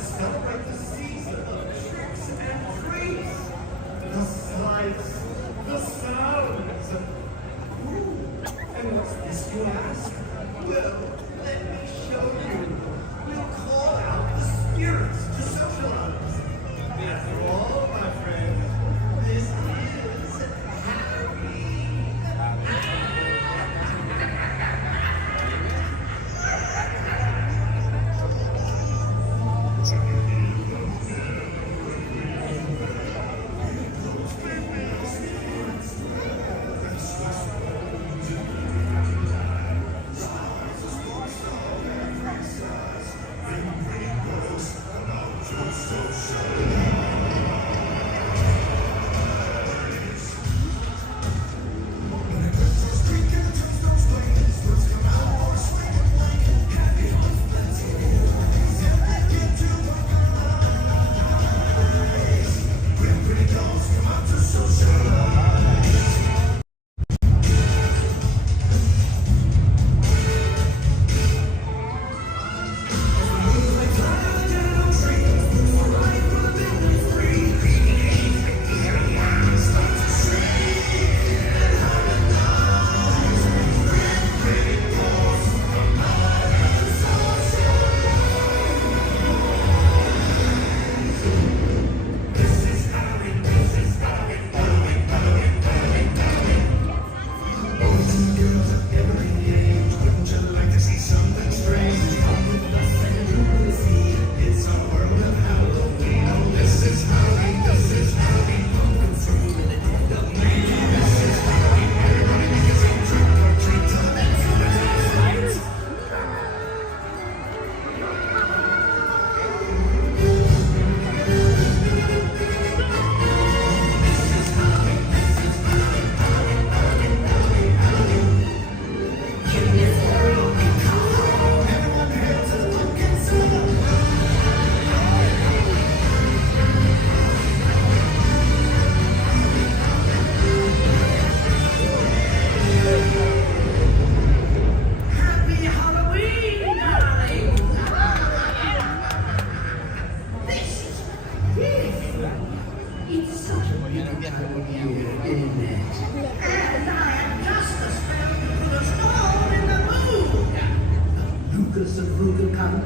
celebrate the season of tricks and treats. The slides, the sounds. Ooh, and what's this, you ask? Well, let me show you. We'll call out the spirits to socialize. After all, my friend, this is Halloween.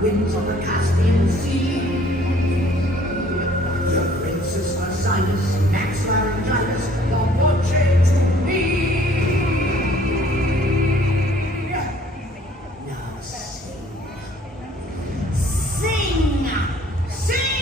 Winds of the Caspian Sea. The princess Marsinus, Max Laryngitis, are watching to me. Now sing. Sing! Sing!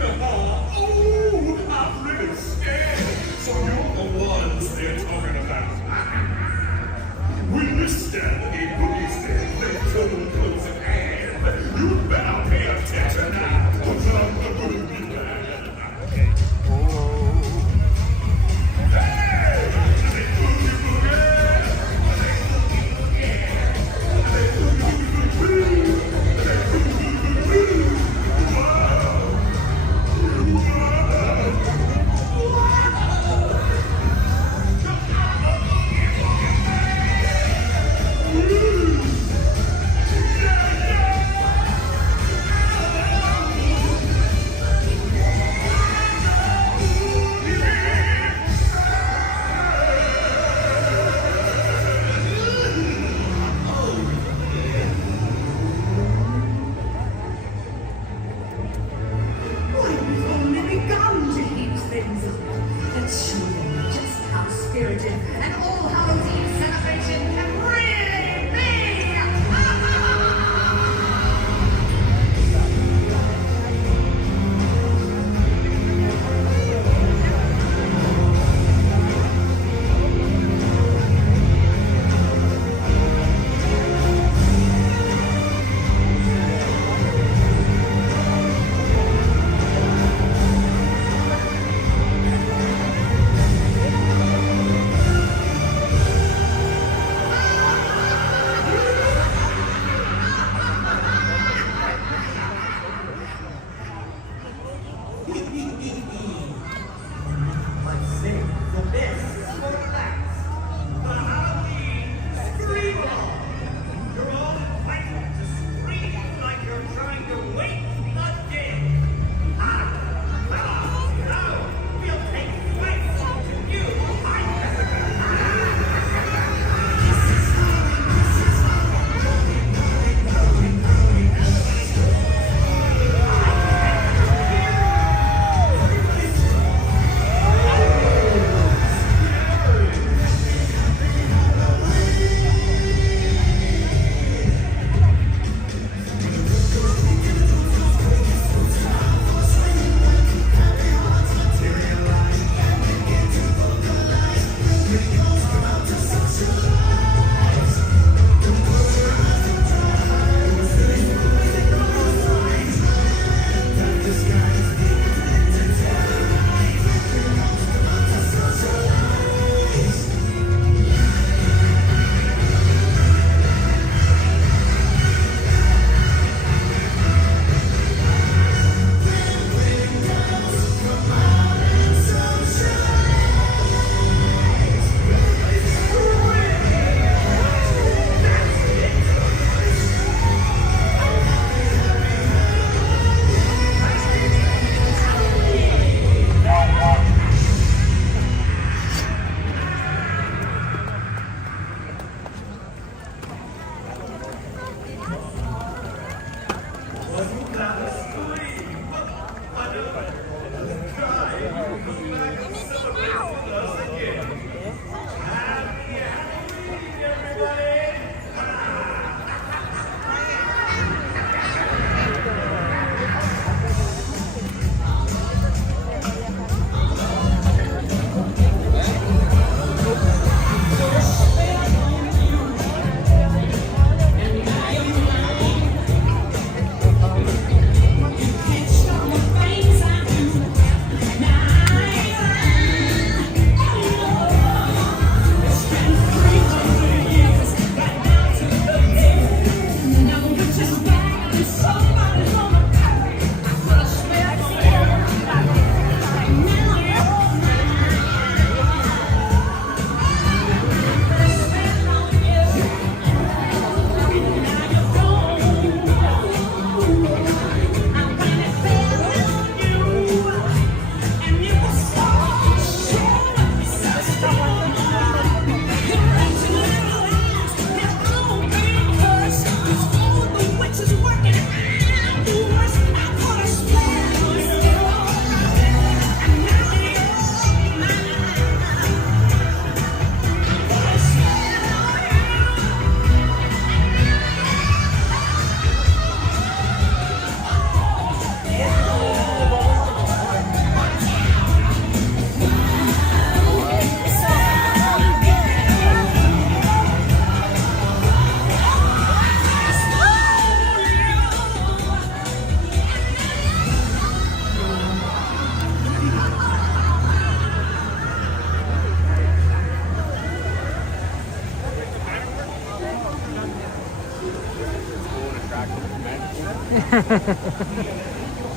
Oh, I'm really scared. So you're the ones they're talking about. When this stand a policeman, they told close at hand. You better pay attention now, because I'm the boogeyman.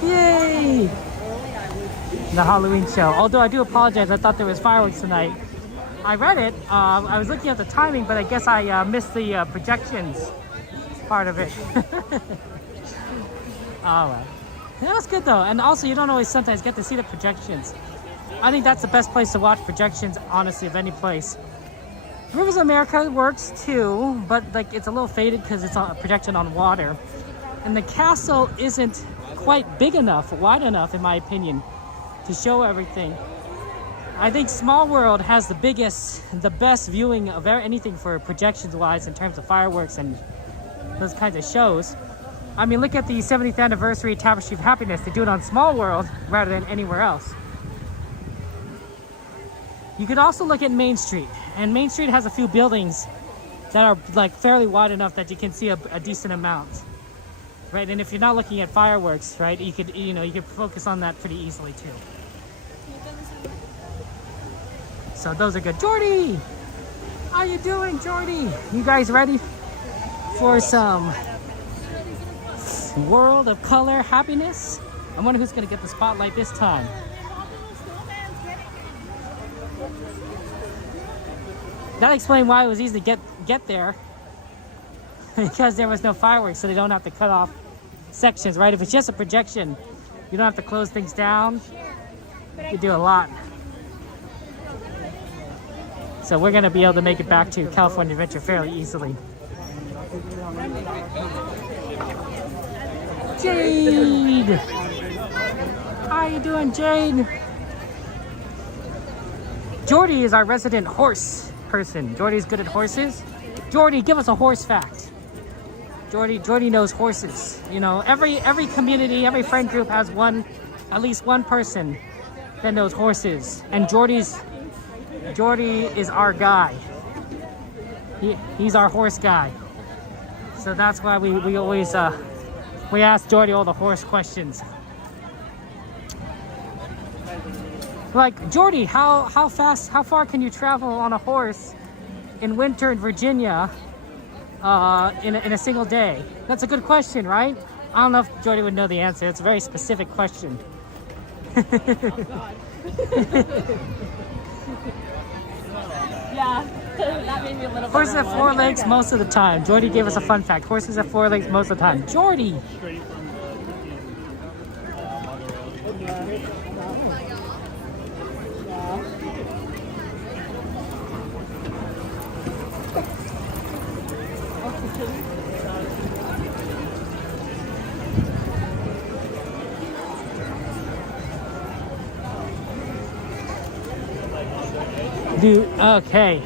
Yay! The Halloween show. Although I do apologize, I thought there was fireworks tonight. I read it. I was looking at the timing, but I guess I missed the projections part of it. All right. That was good though, and also you don't always sometimes get to see the projections. I think that's the best place to watch projections, honestly, of any place. Rivers of America works too, but like it's a little faded because it's a projection on water, and the castle isn't quite big enough, wide enough, in my opinion, to show everything. I think Small World has the best viewing of anything for projections-wise in terms of fireworks and those kinds of shows. I mean, look at the 70th anniversary Tapestry of Happiness. They do it on Small World rather than anywhere else. You could also look at Main Street, and Main Street has a few buildings that are like fairly wide enough that you can see a decent amount, right? And if you're not looking at fireworks, right, you could focus on that pretty easily too. So those are good. Jordy, how you doing, Jordy? You guys ready for some World of Color happiness? I wonder who's gonna get the spotlight this time. That'll explain why it was easy to get there. Because there was no fireworks, so they don't have to cut off sections, right? If it's just a projection, you don't have to close things down. You can do a lot. So we're gonna be able to make it back to California Adventure fairly easily. Jade! How you doing, Jade? Jordy is our resident horse person. Jordy's good at horses. Jordy, give us a horse fact. Jordy knows horses. You know, every community, every friend group has at least one person that knows horses. And Jordy is our guy. He's our horse guy. So that's why we always we ask Jordy all the horse questions. Like, Jordy, how far can you travel on a horse in winter in Virginia in a single day? That's a good question, right? I don't know if Jordy would know the answer. It's a very specific question. Yeah, that made me a little. Horses have 4 legs most of the time. Jordy gave us a fun fact. Horses have 4 legs most of the time. Jordy! Okay.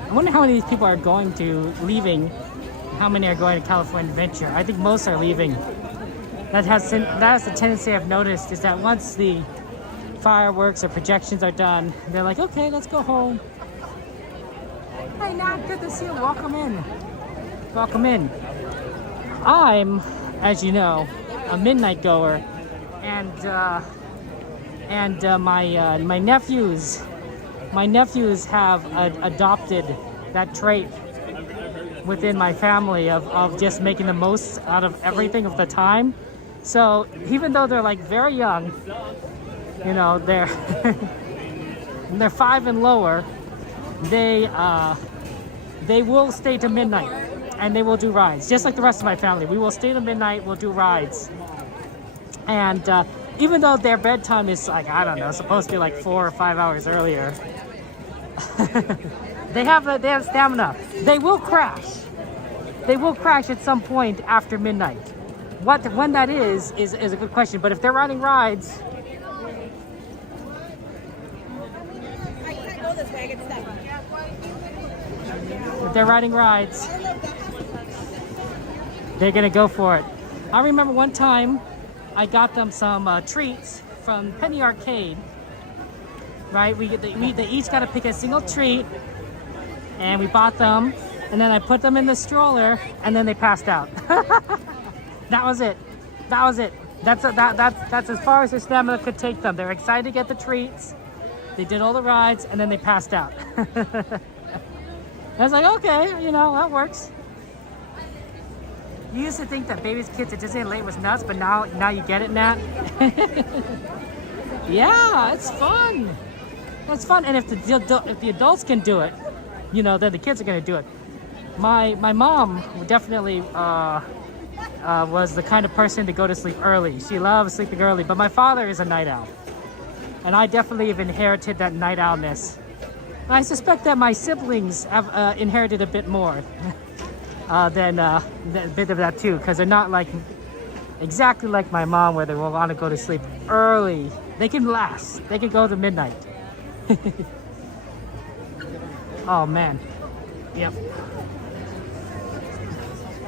I wonder how many of these people are leaving. How many are going to California Adventure? I think most are leaving. That's the tendency I've noticed, is that once the fireworks or projections are done, they're like, okay, let's go home. Hey, Nat, good to see you. Welcome in. Welcome in. I'm, as you know, a midnight goer, and my nephews. My nephews have adopted that trait within my family of just making the most out of everything of the time. So even though they're like very young, you know, they're 5 and lower, they will stay to midnight and they will do rides, just like the rest of my family. We will stay to midnight, we'll do rides. And even though their bedtime is like, I don't know, supposed to be like 4 or 5 hours earlier, they have stamina. They will crash. They will crash at some point after midnight. When that is a good question. But if they're riding rides, I can't go this way. I get stuck. if they're riding rides, they're gonna go for it. I remember one time I got them some treats from Penny Arcade. Right, they each got to pick a single treat, and we bought them, and then I put them in the stroller, and then they passed out. That was it. That was it. That's as far as their stamina could take them. They're excited to get the treats. They did all the rides, and then they passed out. I was like, okay, you know, that works. You used to think that babies' kids at Disneyland was nuts, but now you get it, Nat. Yeah, it's fun. It's fun, and if the adults can do it, you know, then the kids are gonna do it. My mom definitely was the kind of person to go to sleep early. She loves sleeping early, but my father is a night owl, and I definitely have inherited that night owlness. I suspect that my siblings have inherited a bit more than a bit of that too, because they're not like exactly like my mom, where they will want to go to sleep early. They can last. They can go to midnight. Oh man. Yep.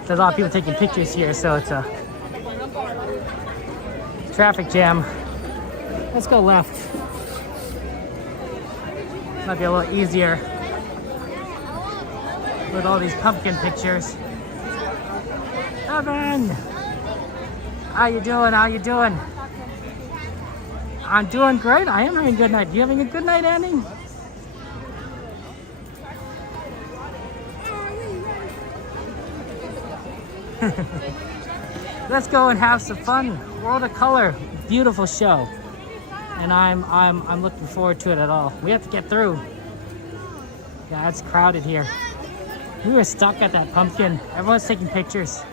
There's a lot of people taking pictures here, so it's a traffic jam. Let's go left. Might be a little easier with all these pumpkin pictures. Evan! How you doing? How you doing? I'm doing great. I am having a good night. You having a good night, Annie? Let's go and have some fun. World of Color, beautiful show, and I'm looking forward to it at all. We have to get through. Yeah, it's crowded here. We were stuck at that pumpkin. Everyone's taking pictures.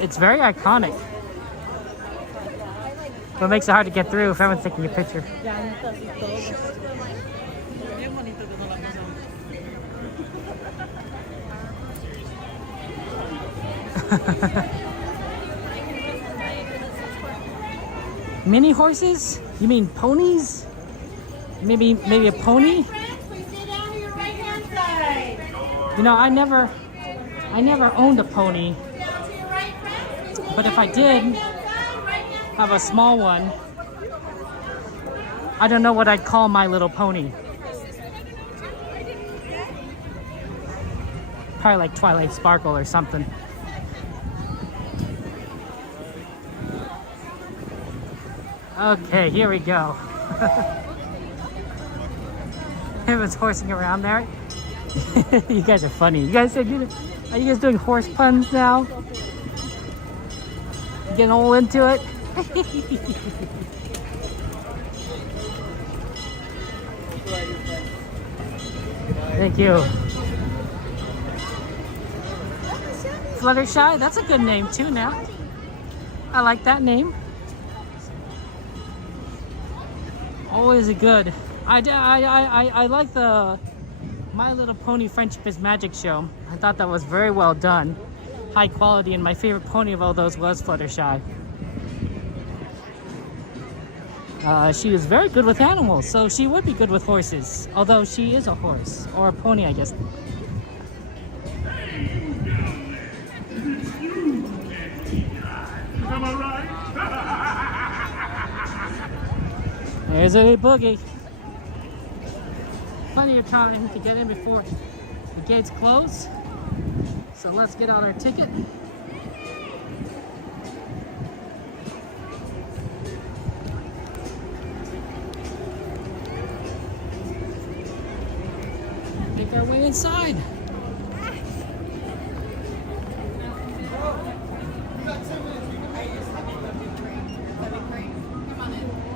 It's very iconic. What makes it hard to get through if everyone's taking a picture? Mini horses? You mean ponies? Maybe a pony? You know, I never owned a pony. But if I did have a small one, I don't know what I'd call my little pony. Probably like Twilight Sparkle or something. Okay, here we go. Everyone's horsing around there. You guys are funny. You guys are you guys doing horse puns now? Getting all into it? Thank you. Fluttershy, that's a good name too now. I like that name. Always a good. I like the My Little Pony Friendship is Magic show. I thought that was very well done. High quality, and my favorite pony of all those was Fluttershy. She was very good with animals, so she would be good with horses. Although she is a horse, or a pony, I guess. There's a boogie. Plenty of time to get in before the gates close. So let's get out our ticket. Make our way inside.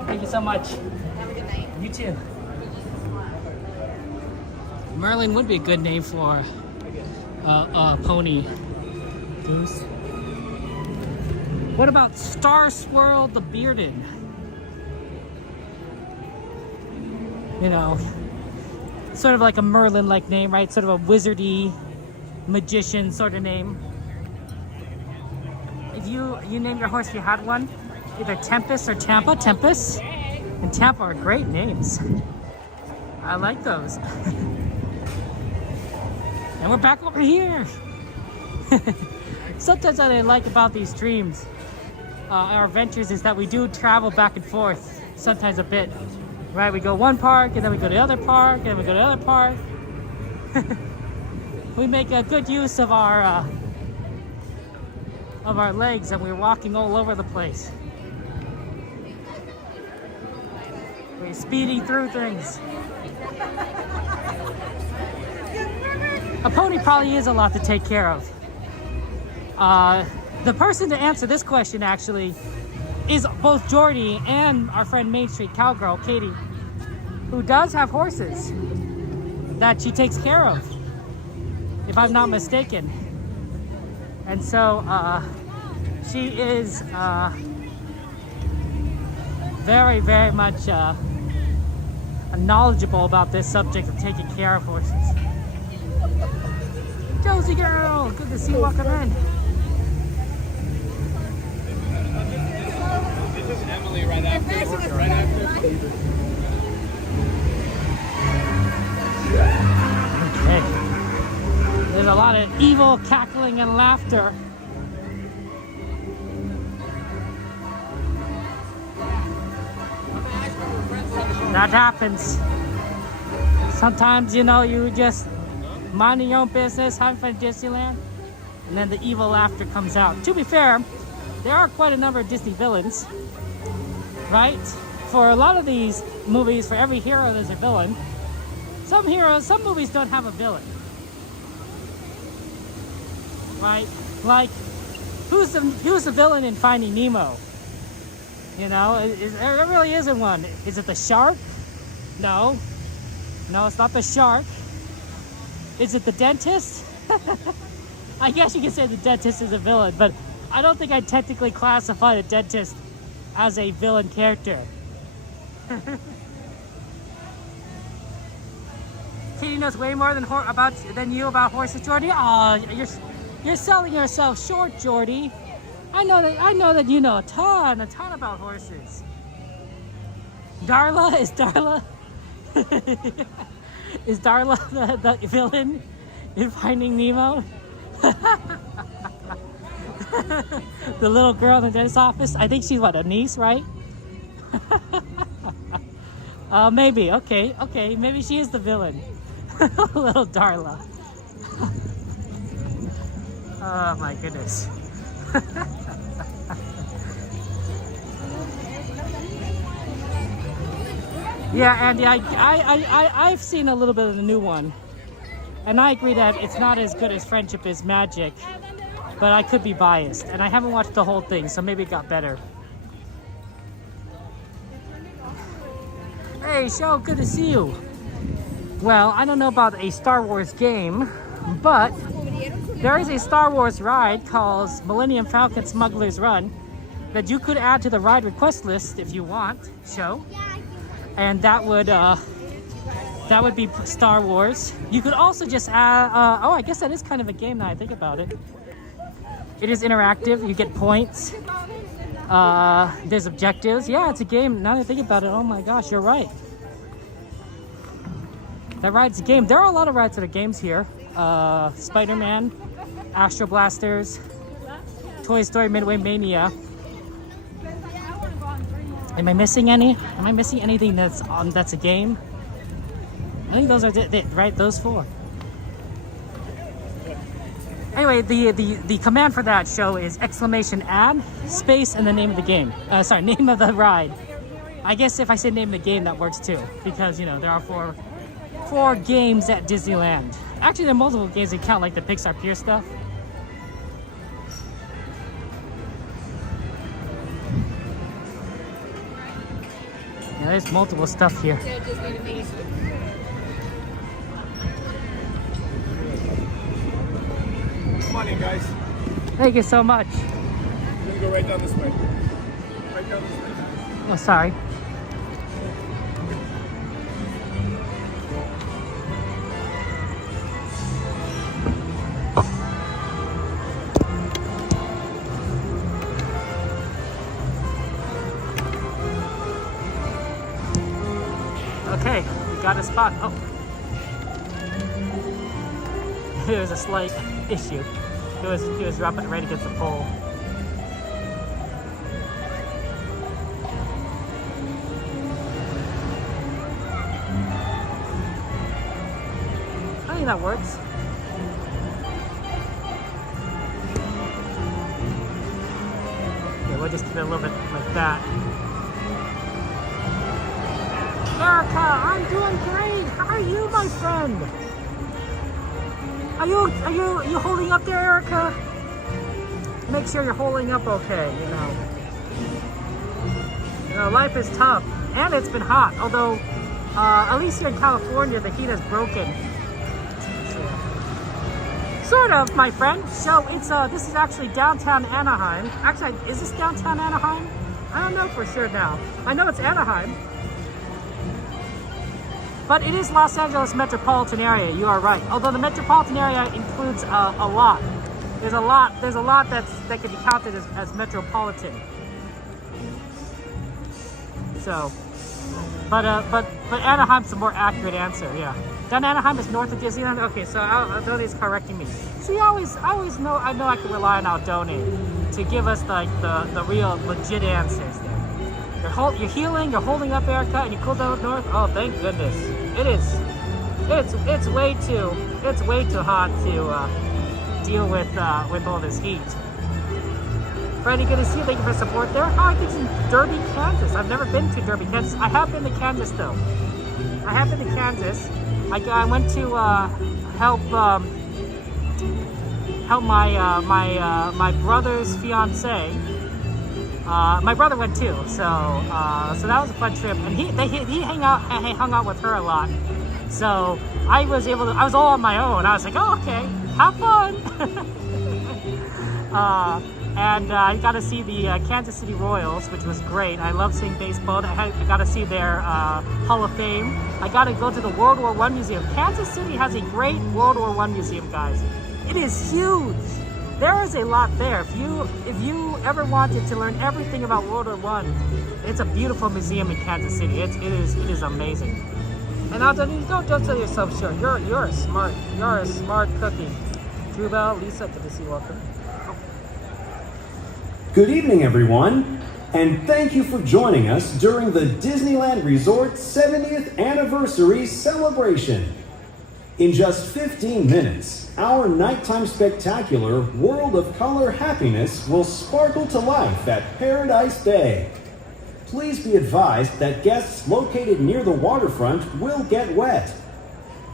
Thank you so much. Have a good night. You too. Merlin would be a good name for pony. Goose. What about Star Swirl the Bearded? You know, sort of like a Merlin-like name, right? Sort of a wizardy, magician sort of name. If you named your horse if you had one, either Tempest or Tampa. Tempest and Tampa are great names. I like those. And we're back over here. Sometimes what I like about these streams, our adventures, is that we do travel back and forth, sometimes a bit. Right, we go one park, and then we go to the other park, and then we go to the other park. We make a good use of our legs, and we're walking all over the place. We're speeding through things. A pony probably is a lot to take care of. The person to answer this question actually is both Jordy and our friend Main Street Cowgirl, Katie, who does have horses that she takes care of, if I'm not mistaken. And so she is very, very much knowledgeable about this subject of taking care of horses. Josie girl, good to see you. Welcome in. This is Emily right after. Right after. Okay. There's a lot of evil cackling and laughter. That happens. Sometimes, you know, you just minding your own business, having fun at Disneyland, and then the evil laughter comes out. To be fair, there are quite a number of Disney villains, right? For a lot of these movies, for every hero there's a villain. Some movies don't have a villain, right? Like, who's the villain in Finding Nemo? You know, there really isn't one. Is it the shark? No. No, it's not the shark. Is it the dentist? I guess you could say the dentist is a villain, but I don't think I'd technically classify the dentist as a villain character. Katie knows way more than you about horses, Jordy. Oh, you're selling yourself short, Jordy. I know that you know a ton about horses. Darla, is Darla the villain in Finding Nemo? The little girl in the dentist's office. I think she's what, a niece, right? Maybe. Okay. Maybe she is the villain. Little Darla. Oh my goodness. Yeah, Andy, I've seen a little bit of the new one, and I agree that it's not as good as Friendship is Magic, but I could be biased, and I haven't watched the whole thing, so maybe it got better. Hey, Show, good to see you. Well, I don't know about a Star Wars game, but there is a Star Wars ride called Millennium Falcon Smuggler's Run that you could add to the ride request list if you want, Show. And that would be Star Wars. You could also just add, oh, I guess that is kind of a game now I think about it. It is interactive, you get points. There's objectives. Yeah, it's a game, now that I think about it. Oh my gosh, you're right. That ride's a game. There are a lot of rides that are games here. Spider-Man, Astro Blasters, Toy Story Midway Mania. Am I missing any? Am I missing anything that's a game? I think those are it, right? Those four. Anyway, the command for that show is !add space and the name of the game. Sorry, name of the ride. I guess if I say name of the game, that works too, because you know there are four games at Disneyland. Actually, there are multiple games that count, like the Pixar Pier stuff. Yeah, there's multiple stuff here. Come on in, guys. Thank you so much. We're gonna go right down this way. Right down this way. Oh, sorry. Okay, we got a spot. Oh, there's a slight issue. He was dropping right against the pole. I think that works. Okay, we'll just keep it a little bit like that. Erica, I'm doing great. How are you, my friend? Are you holding up there, Erica? make sure you're holding up okay, You know, life is tough, and it's been hot, although at least here in California, the heat has broken. Sort of, my friend. So it's this is actually downtown Anaheim. Actually, is this downtown Anaheim? I don't know for sure now. I know it's Anaheim. But it is Los Angeles metropolitan area, you are right. Although the metropolitan area includes a lot. There's a lot that can be counted as metropolitan. So, but Anaheim's the more accurate answer, yeah. Then Anaheim is north of Disneyland. Okay, so Aldone's correcting me. See, I always know I can rely on Aldone to give us like the real legit answers there. You're healing, you're holding up, Erica, and you cooled down north. Oh, thank goodness. It's way too hot to deal with all this heat. Freddie, good to see you. Thank you for support there. Oh, I think it's in Derby, Kansas. I've never been to Derby, Kansas. I have been to Kansas though. I went to help my brother's fiance. My brother went too, so that was a fun trip, and he hung out with her a lot. So I was all on my own. I was like, oh, okay, have fun. And I got to see the Kansas City Royals, which was great. I love seeing baseball. I got to see their Hall of Fame. I got to go to the World War I Museum. Kansas City has a great World War I museum, guys. It is huge. There is a lot there. If you ever wanted to learn everything about World War I, it's a beautiful museum in Kansas City. It is amazing. And don't tell yourself short. You're a smart cookie. Drew Bell, Lisa, good to see you. Welcome. Good evening, everyone, and thank you for joining us during the Disneyland Resort 70th Anniversary Celebration. In just 15 minutes, our nighttime spectacular World of Color Happiness will sparkle to life at Paradise Bay. Please be advised that guests located near the waterfront will get wet.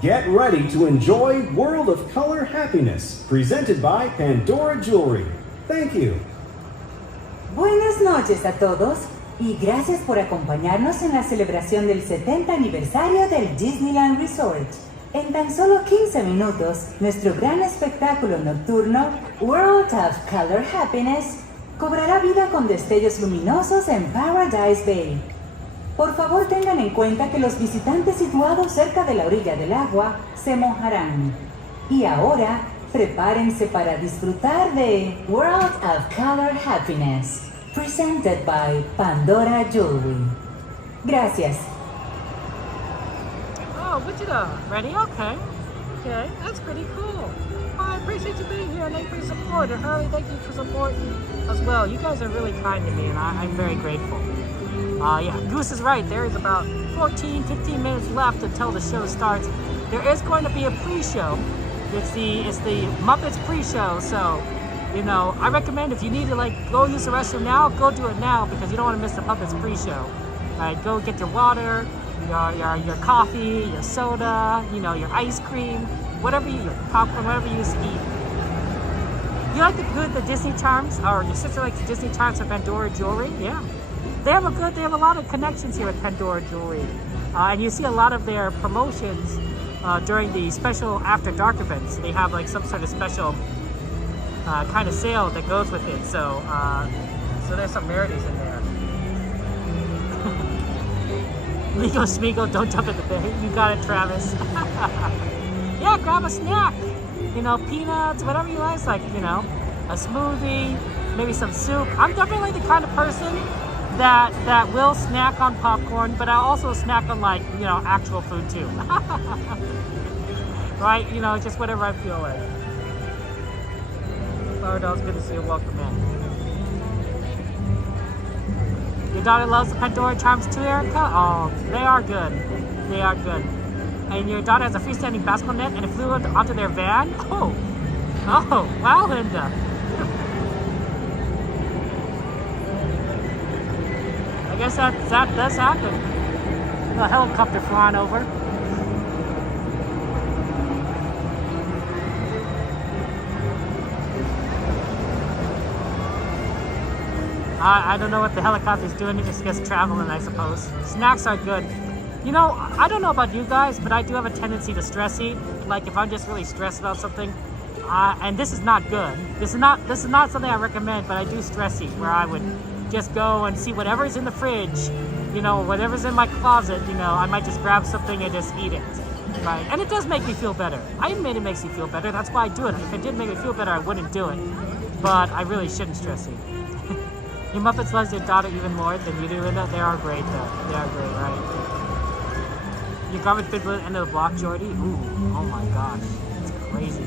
Get ready to enjoy World of Color Happiness, presented by Pandora Jewelry. Thank you. Buenas noches a todos y gracias por acompañarnos en la celebración del 70 aniversario del Disneyland Resort. En tan solo 15 minutos, nuestro gran espectáculo nocturno, World of Color Happiness, cobrará vida con destellos luminosos en Paradise Bay. Por favor, tengan en cuenta que los visitantes situados cerca de la orilla del agua se mojarán. Y ahora, prepárense para disfrutar de World of Color Happiness, presented by Pandora Jewelry. Gracias. Oh, Wichita, ready? Okay, that's pretty cool. I appreciate you being here, and thank you for your support. And Hurley, thank you for supporting as well. You guys are really kind to me, and I'm very grateful. Yeah, Goose is right. There is about 15 minutes left until the show starts. There is going to be a pre-show. It's the Muppets pre-show, so I recommend if you need to go use the restroom now, go do it now because you don't want to miss the Muppets pre-show. Alright, go get your water, your coffee, your soda, your ice cream, your popcorn, whatever you used to eat. You like the Disney charms, or your sister likes the Disney charms from Pandora Jewelry? Yeah, they have a lot of connections here with Pandora Jewelry, and you see a lot of their promotions. During the special After Dark events, they have some sort of special kind of sale that goes with it. So there's some rarities in there. Migo Smeagol, don't jump in the bay. You got it, Travis. Yeah, grab a snack. Peanuts, whatever you like. A smoothie, maybe some soup. I'm definitely the kind of person that will snack on popcorn, but I also snack on actual food too. Right? Just whatever I feel like. Flower Doll's good to see you. Welcome in. Your daughter loves the Pandora charms too, Erica? Oh, they are good. They are good. And your daughter has a freestanding basketball net and it flew onto their van? Oh, wow, Linda. I guess that does happen. A helicopter flying over. I don't know what the helicopter's doing. It just gets traveling, I suppose. Snacks are good. You know, I don't know about you guys, but I do have a tendency to stress eat. Like if I'm just really stressed about something, and this is not good. This is not something I recommend, but I do stress eat, where I would just go and see whatever's in the fridge, you know, whatever's in my closet, you know, I might just grab something and just eat it, right? And it does make me feel better. I admit it makes me feel better. That's why I do it. If it didn't make me feel better, I wouldn't do it. But I really shouldn't stress eat. Your Muppets loves your daughter even more than you do, Linda. They are great, though. They are great, right? Your garbage bin will end of the block, Jordy. Ooh, oh my gosh, it's crazy.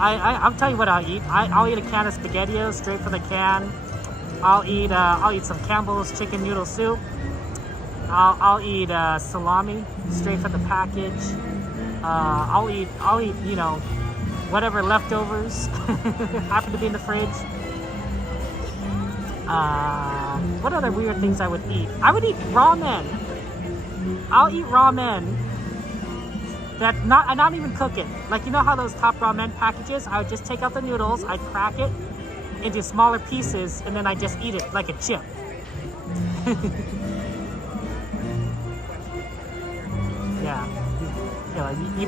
I'll tell you what I'll eat. I'll eat a can of SpaghettiOs straight from the can. I'll eat some Campbell's chicken noodle soup. I'll eat salami straight from the package. I'll eat you know, whatever leftovers happen to be in the fridge. What other weird things I would eat? I would eat ramen. I'll eat ramen. I not even cook it. Like, you know how those top ramen packages? I would just take out the noodles, I'd crack it into smaller pieces, and then I just eat it like a chip. Yeah. You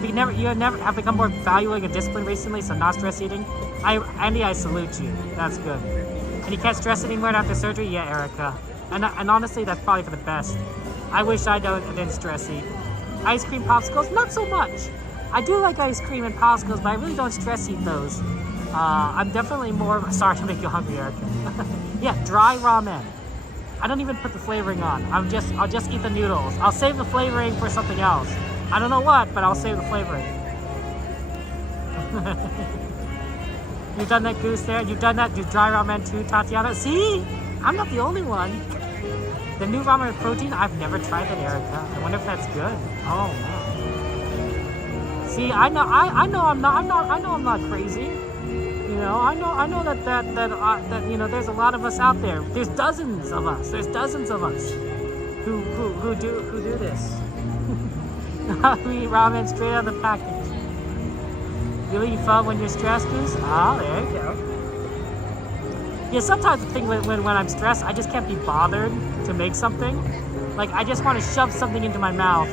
never have become more valuing and disciplined recently, so not stress eating. Andy, I salute you. That's good. And you can't stress anymore after surgery? Yeah, Erica. And honestly, that's probably for the best. I wish I didn't stress eat. Ice cream popsicles? Not so much. I do like ice cream and popsicles, but I really don't stress eat those. I'm definitely more... Sorry to make you hungry, Erica. Yeah, dry ramen. I don't even put the flavoring on. I'll just eat the noodles. I'll save the flavoring for something else. I don't know what, but I'll save the flavoring. You've done that, Goose, there? You've done that? You dry ramen too, Tatiana? See? I'm not the only one. The new ramen with protein? I've never tried that, Erica. I wonder if that's good. Oh, man. See, I know I'm not crazy. You know, I know that you know, there's a lot of us out there. There's dozens of us. There's dozens of us who do this. We eat ramen straight out of the package. Really, you felt when you're stressed, Goose? Oh, there you go. Yeah, sometimes the thing when I'm stressed, I just can't be bothered to make something. Like, I just want to shove something into my mouth,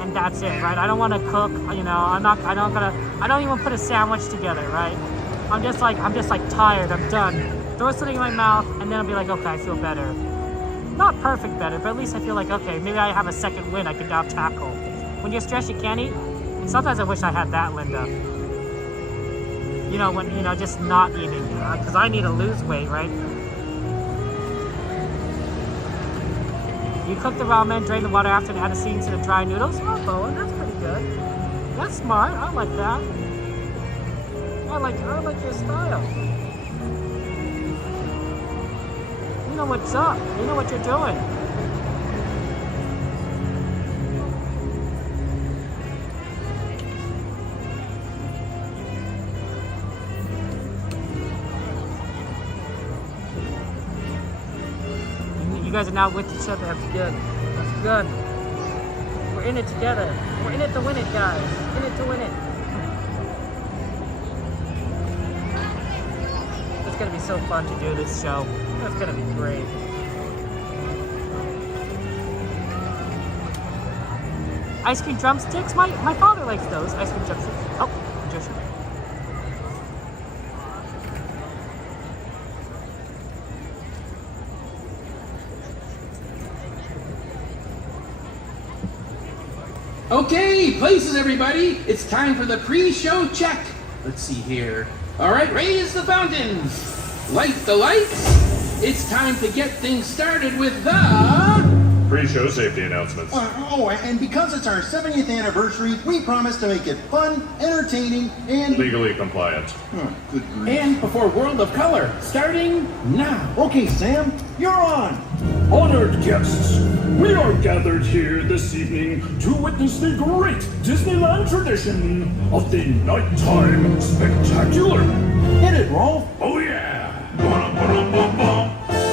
and that's it, right? I don't want to cook, you know. I don't even put a sandwich together, right? I'm just like tired. I'm done. Throw something in my mouth, and then I'll be like, okay, I feel better. Not perfect better, but at least I feel like, okay, maybe I have a second win I can now tackle. When you're stressed, you can't eat. Sometimes I wish I had that, Linda. You know, when, you know, just not eating. Because I need to lose weight, right? You cook the ramen, drain the water after, and add a seasoning to the dry noodles. Oh, Bowen, that's pretty good. That's smart. I like that. I like your style. You know what's up. You know what you're doing. You guys are now with each other. That's good. That's good. We're in it together. We're in it to win it, guys. In it to win it. It's gonna be so fun to do this show. It's gonna be great. Ice cream drumsticks? My father likes those. Ice cream drumsticks. Oh, Joshua. Okay, places everybody. It's time for the pre-show check. Let's see here. All right, raise the fountains. Light the lights. It's time to get things started with the... Pre-show safety announcements. And because it's our 70th anniversary, we promise to make it fun, entertaining, and... Legally compliant. Oh, good grief. And before World of Color, starting now. Okay, Sam, you're on. Honored guests, we are gathered here this evening to witness the great Disneyland tradition of the Nighttime Spectacular. Hit it, Rolf. Oh yeah!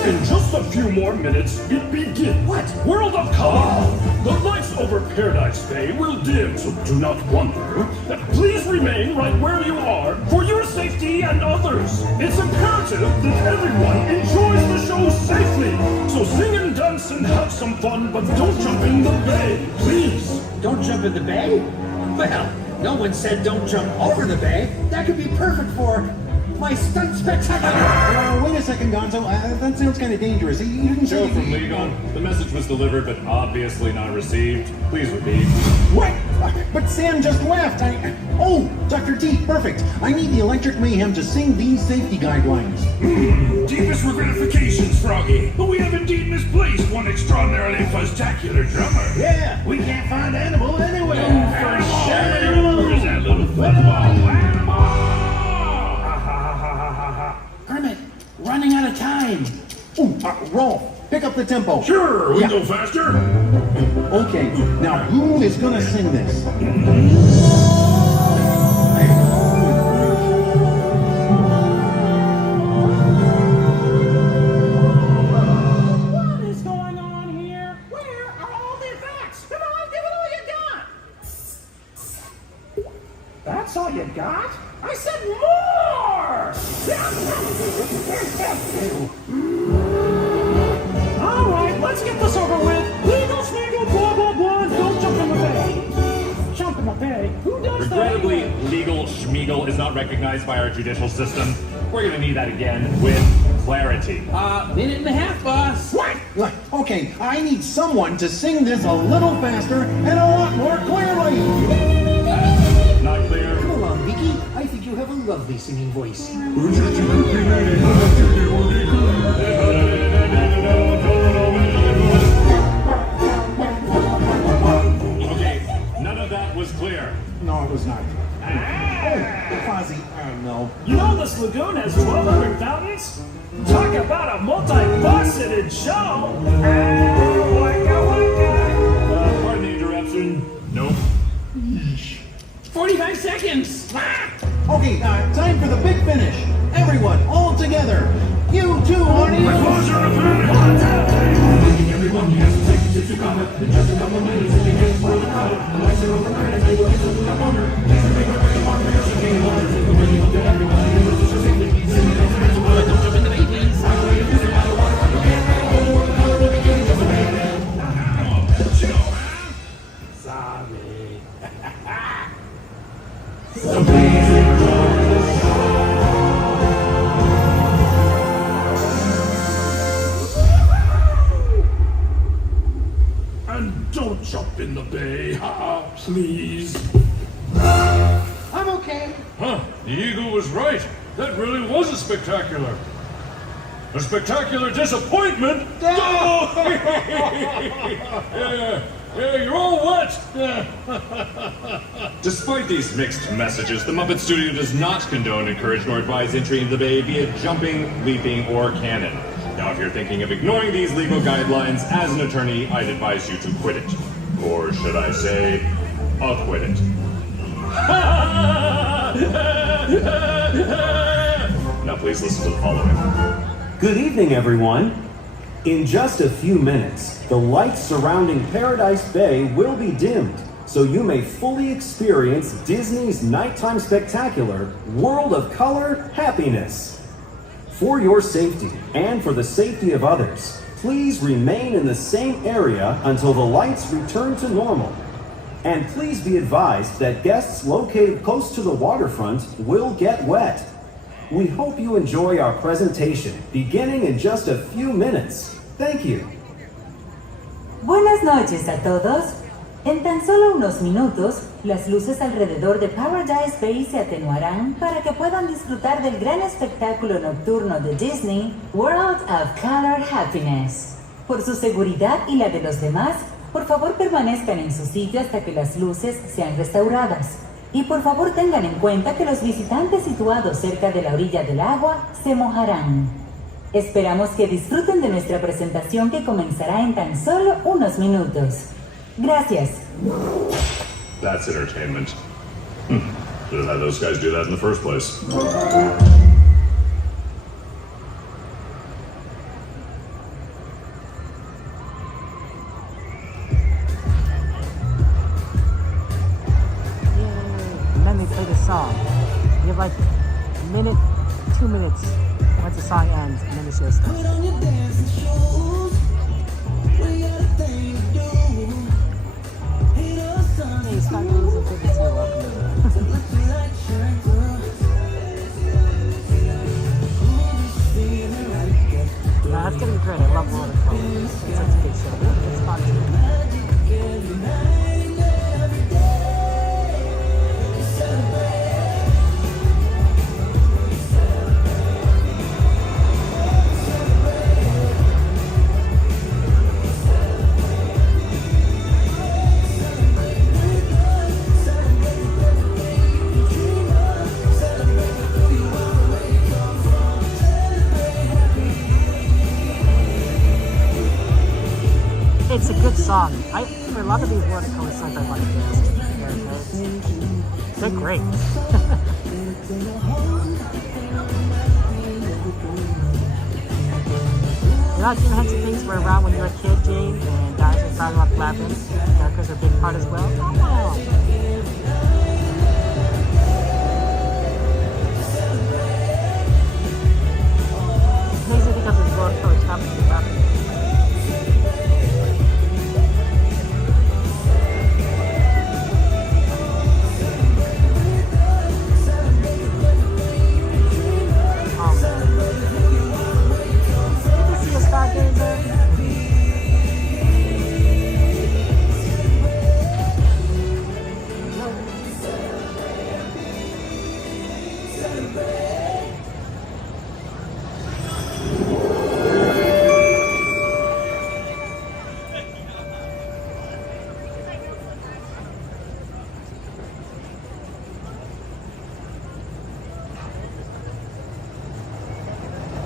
In just a few more minutes, it begins. What? World of Color! The lights over Paradise Bay will dim, so do not wonder. Please remain right where you are for your safety me and others. It's imperative that everyone enjoys the show safely. So sing and dance and have some fun, but don't jump in the bay, please. Don't jump in the bay? Well, no one said don't jump over the bay. That could be perfect for my stunt spectacular. Wait a second, Gonzo. That sounds kind of dangerous. You didn't say... Joe from Legal. The message was delivered, but obviously not received. Please repeat. What? But Sam just left. Oh, Dr. T, perfect. I need the Electric Mayhem to sing these safety guidelines. Deepest regratifications, Froggy. But we have indeed misplaced one extraordinarily spectacular drummer. Yeah, we can't find Animal anywhere. Where's that little football? Kermit, running out of time. Ooh, Rolf, pick up the tempo. Sure, we go faster. Okay, now who is gonna sing this? What is going on here? Where are all the facts? Come on, give it all you got. That's all you got? I said more! All right, let's get this over with. Legal, Smeagol, blah, blah, blah. Don't jump in the bay. Jump in the bay? Who does that? Regrettably, legal schmeagle is not recognized by our judicial system. We're gonna need that again with clarity. Minute and a half, boss. What? Okay, I need someone to sing this a little faster and a lot more clearly. Not clear. Come along, Vicky. I think you have a lovely singing voice. Okay, none of that was clear. No, it was not. Oh, Fozzie, no. You know this lagoon has 1,200 fountains? Talk about a multi-faceted show! Pardon the interruption. Nope. 45 seconds. Okay, time for the big finish. Everyone, all together. You too, honey. Everyone has to take a tip to cover. In just a couple of minutes, if you get for the crowd, the lights are over and they will get to the wonder. Make a break on the ocean, game water. Take the way up to everyone. You know, just safely. Sing it over and over. Don't jump in the bay, please. I know you're using out of water. You can't make a whole world of color. We'll be getting just a man. Chill, man. Sorry. So please enjoy the show. And don't jump in the bay, please. I'm okay. Huh, the eagle was right. That really was a spectacular. A spectacular disappointment. Yeah, you're all wet. Despite these mixed messages, the Muppet Studio does not condone, encourage, nor advise entry into the bay via jumping, leaping, or cannon. Now, if you're thinking of ignoring these legal guidelines, as an attorney, I'd advise you to quit it. Or should I say, acquit it. Now please listen to the following. Good evening, everyone. In just a few minutes, the lights surrounding Paradise Bay will be dimmed, so you may fully experience Disney's nighttime spectacular, World of Color Happiness. For your safety and for the safety of others, please remain in the same area until the lights return to normal. And please be advised that guests located close to the waterfront will get wet. We hope you enjoy our presentation, beginning in just a few minutes. Thank you. Buenas noches a todos. En tan solo unos minutos, las luces alrededor de Paradise Bay se atenuarán para que puedan disfrutar del gran espectáculo nocturno de Disney, World of Color Happiness. Por su seguridad y la de los demás, por favor permanezcan en su sitio hasta que las luces sean restauradas. Y por favor tengan en cuenta que los visitantes situados cerca de la orilla del agua se mojarán. Esperamos que disfruten de nuestra presentación que comenzará en tan solo unos minutos. Gracias. That's entertainment. Should have had those guys do that in the first place. And then they play the song. You have like a minute minutes once the song ends, and then the show starts. Hey, Stargazers and tickets, you're welcome. That's gonna be great. I love watercolor. It's such a good show. It's fun too. It's a good song. For a lot of these watercolor songs, I like this. They're great. You know, Jim Henson things were around when you were a kid, James, and guys were talking about Labyrinth. Characters are a big part as well. Oh, wow. It's amazing because it's watercolor comes to Labyrinth.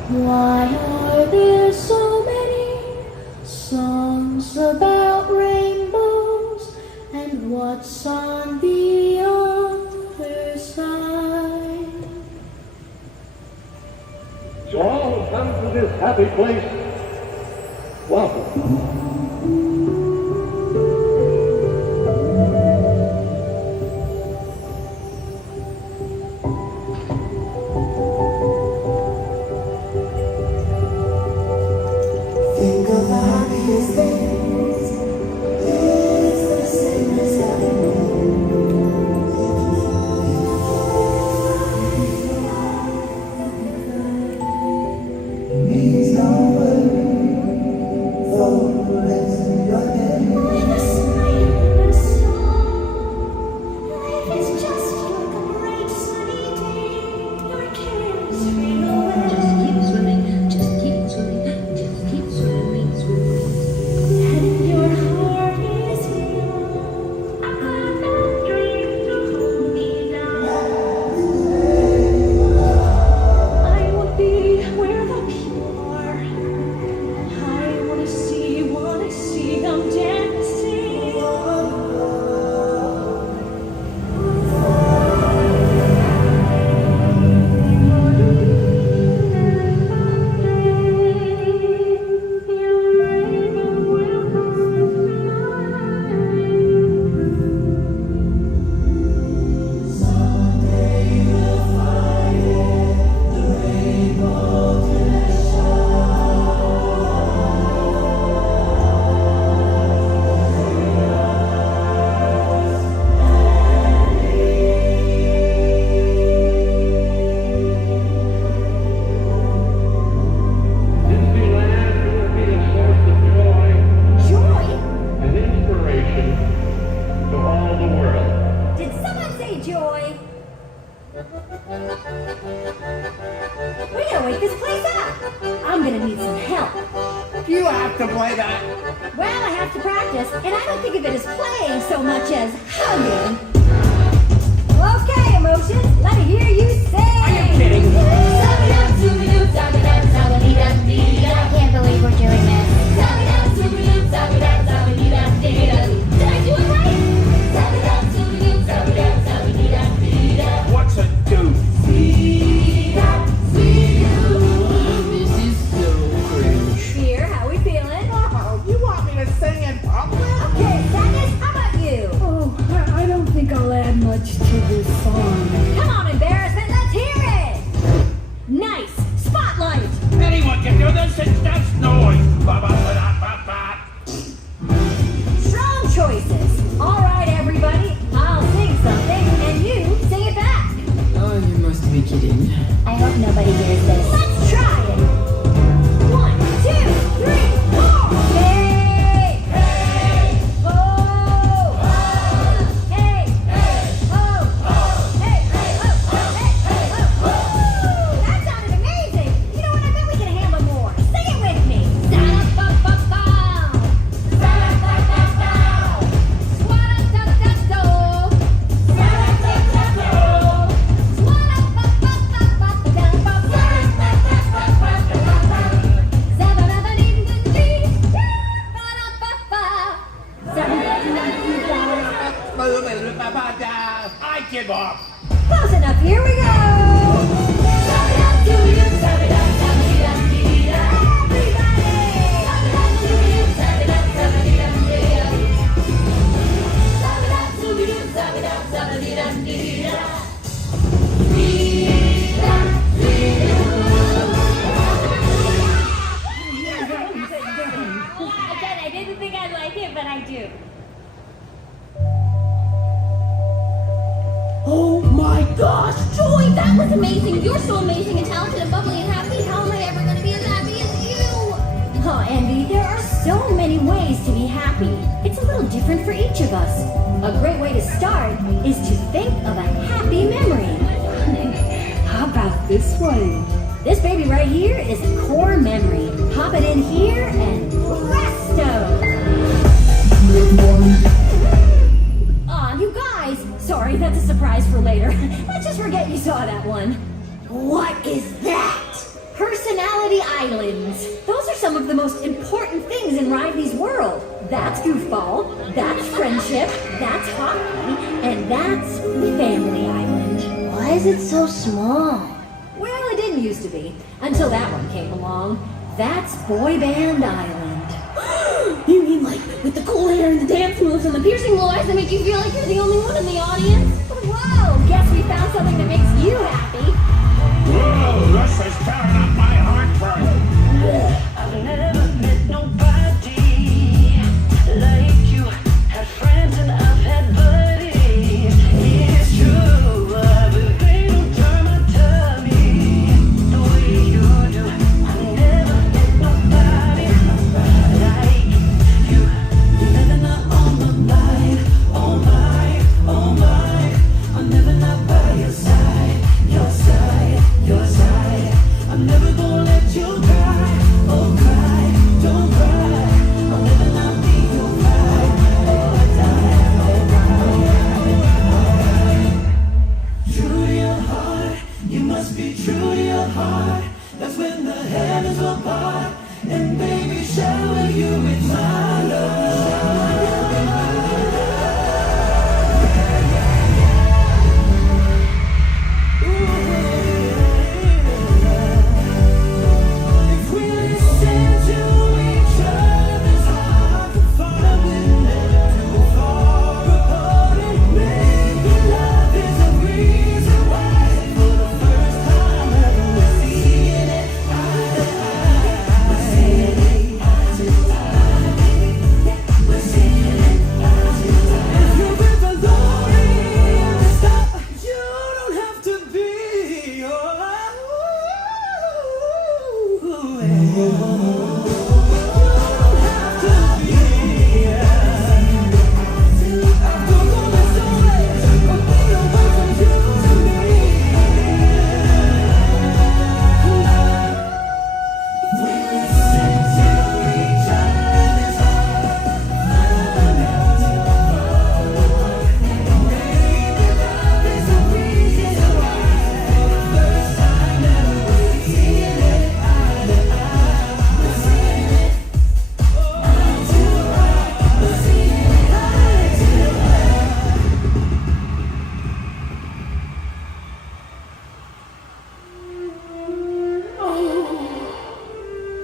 Why are there so many songs about rainbows, and what's on the other side? To all who come to this happy place, welcome. Think of the happiest things. It's the same as having means no worry, though it's in your head. With a smile and a song, life is just like a bright sunny day. Your cares fade away. Just keep swimming, just keep swimming, just keep swimming, swimming. And your heart is young. I've got that dream to hold me down. I will be where the pure are. I wanna see them dancing. Disneyland will be a source of joy Joy? and inspiration to all the world. Did someone say joy? We gotta wake this place up. I'm gonna need some help. You have to play that. Well, I have to practice, and I don't think of it as playing so much as hugging. Okay, emotions, let me hear you say. Are you kidding? I can't believe we're doing this. Did I do it right? What's a do? This is so cringe. Here, how we feeling? Oh, you want me to sing in public? Okay, Sadness, how about you? Oh, I don't think I'll add much to this song. Come on, embarrassment, let's hear it! Nice! you. Oh my gosh, Joy, that was amazing. You're so amazing and talented and bubbly and happy. How am I ever going to be as happy as you? Oh, Andy, there are so many ways to be happy. It's a little different for each of us. A great way to start is to think of a happy memory. How about this one? This baby right here is a core memory. Pop it in here and presto! Aw, you guys! Sorry, that's a surprise for later. Let's just forget you saw that one. What is that? Personality islands. Those are some of the most important things in Riley's world. That's goofball, that's friendship, that's hockey, and that's family island. Why is it so small? Well, it didn't used to be, until that one came along. That's Boy Band Island. You mean like with the cool hair and the dance moves and the piercing blue eyes that make you feel like you're the only one in the audience? Whoa, guess we found something that makes you happy. Whoa, this is tearing up my heart for I've never met nobody like you. Had friends and I've had buddies. It's true, but they don't turn my tummy the way you do. I've never met nobody like you. You're never not on my life. Oh my, oh my. I'm never not by your side, your side, your side. I'm never gonna let you cry, oh cry, don't cry. I'll never not be your pride, oh die, oh cry. True to your heart, you must be true to your heart. That's when the heavens will part, and baby shower you with my love.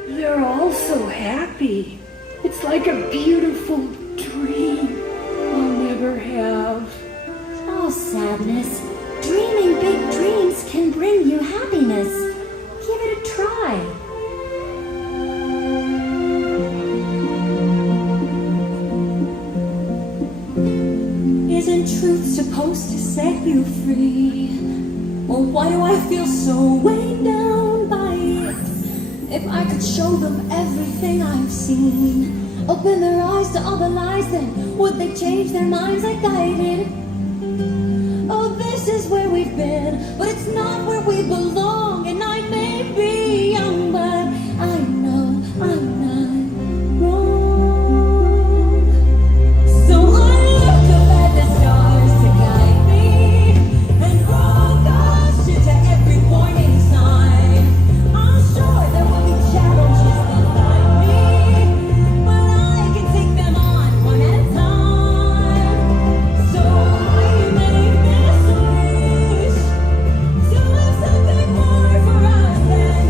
They're all so happy. It's like a beautiful dream I'll never have. Oh, sadness. Dreaming big dreams can bring you happiness. Give it a try. Isn't truth supposed to set you free? Well, why do I feel so weighed down by it? If I could show them everything I've seen, open their eyes to all the lies, then would they change their minds like I did? Oh, this is where we've been, but it's not where we belong. And I may be young, but I know I'm not wrong. So I look up at the stars to guide me, and roll caution to every warning sign. I'm sure there will be challenges that find me, but I can take them on one at a time. So we make this wish to have something more for us than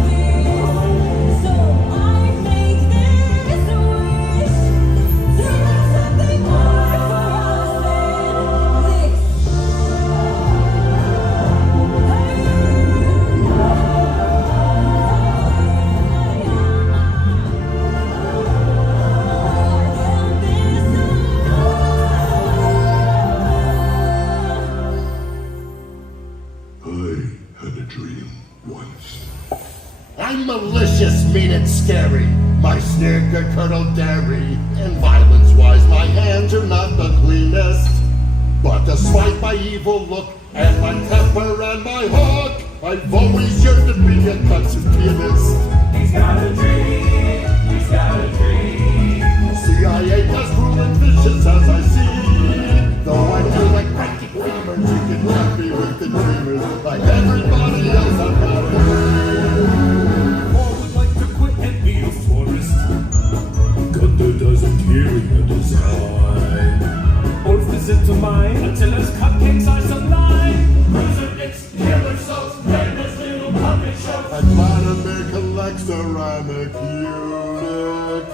stick, a kernel dairy, and violence-wise my hands are not the cleanest. But despite my evil look, and my temper and my hook, I've always yearned to be a concert pianist. He's got a dream, he's got a dream. CIA as cruel and vicious as I see. Though I feel like Frankie Dreamers, you can love me with the dreamers. Like everybody else, I've got a dream. Or would like to quit and be a florist. Gunther doesn't carry a design. Or visit to mine until his cupcakes are sublime. Cruiser, killer soaps, this little puppet show. I plan to make a like ceramic unicorn.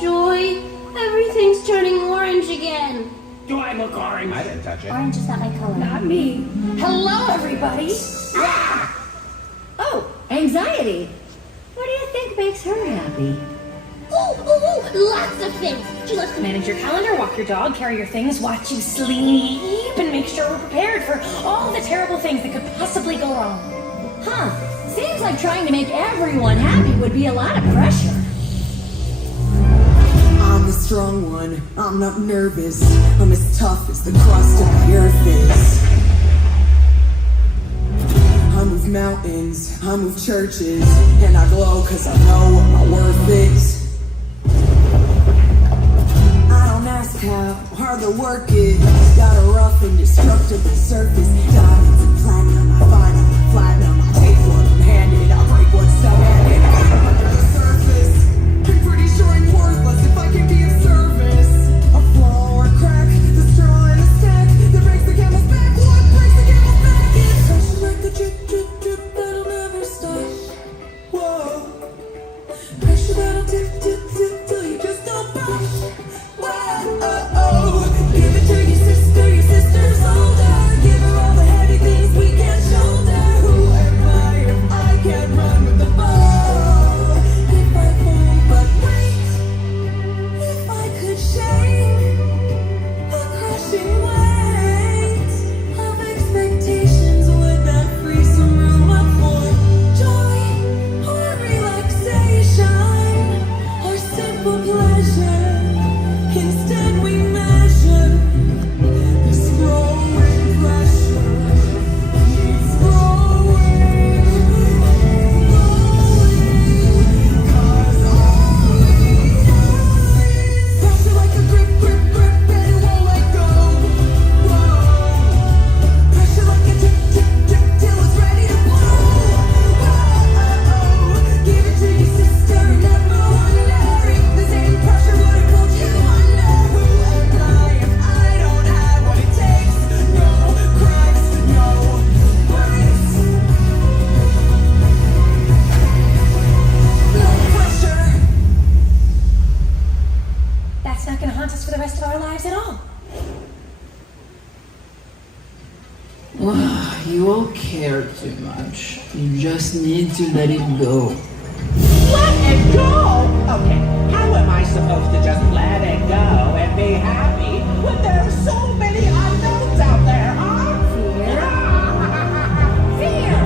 Joy, everything's turning orange again. Do I look orange? I didn't touch it. Orange is not my color. Not me. Hello, everybody. Oh, anxiety. What do you think makes her happy? Ooh, lots of things. She loves to manage your calendar, walk your dog, carry your things, watch you sleep, and make sure we're prepared for all the terrible things that could possibly go wrong. Huh. Seems like trying to make everyone happy would be a lot of pressure. I'm the strong one. I'm not nervous. I'm as tough as the crust of the earth is. I move mountains, I move churches, and I glow cause I know what my worth is. I don't ask how hard the work is. Got a rough and destructible surface. Diamonds and platinum, I find them platinum. I take what I'm handed, I break what's demanded. Under the surface, I'm pretty sure I'm worthless if I can be of service. A flaw or a crack, the straw in a stack that breaks the camel's back. What breaks the camel's back? It's pressure like the drip, drip, drip that'll never stop. Whoa, pressure that'll dip, dip, dip till you just it's not going to haunt us for the rest of our lives at all. You all care too much. You just need to let it go. Let it go? Okay, how am I supposed to just let it go and be happy when there are so many unknowns out there, huh? Fear!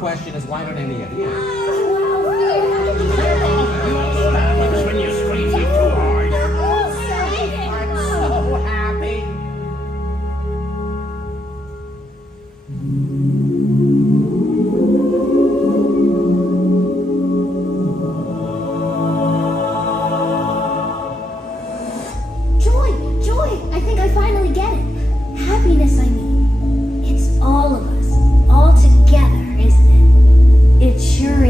question is, why don't any of you? You know what happens when you squeeze it too hard. I'm so happy. Joy, I think I finally get it. Happiness, I mean. It's all of us, all together, isn't it? It sure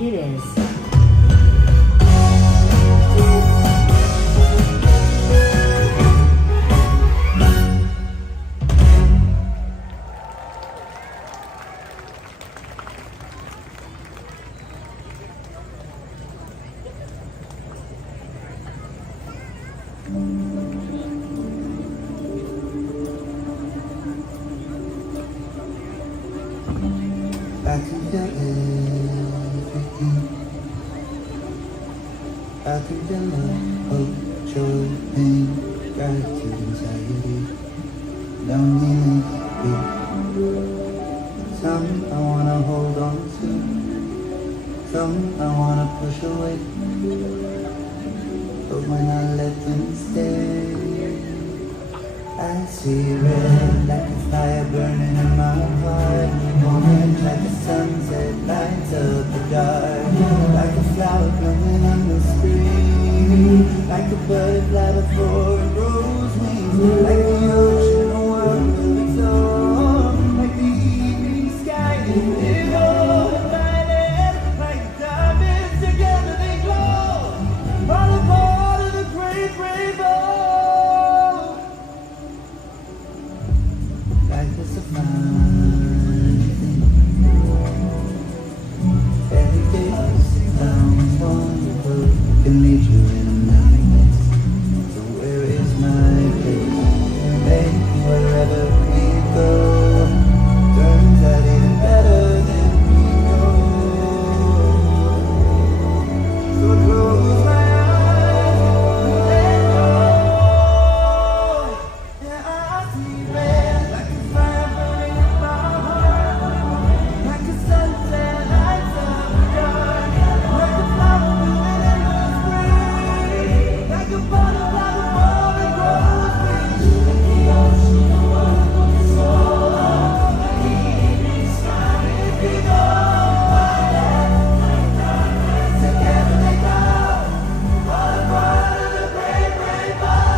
think it is. I can feel everything. I can feel love, hope, joy, pain, gratitude, anxiety, loneliness, grief. Some I wanna hold on to, some I wanna push away. But when I let them stay, I see red like a fire burning in my heart. Orange like a sunset lights up the dark. Like a flower blooming in the spring. Like a butterfly before it grows wings. Like the ocean, a world of its own. Like the evening sky, they glow and violet. Like diamonds together they glow. All a part of the great rainbow. Life is a fine thing. Every day sounds wonderful. Can lead you in a million ways. So where is my place? Maybe wherever we go. Turns out it's better than we know. So close my eyes and let go. Yeah, I see red like a fire burning in my heart. Like a sunset lights up the dark. Like a flower blooming in the spring. Like a butterfly before it grows wings. Like the ocean, a world of its own. Like the evening sky, we go. Together they go. All a part of the great rainbow.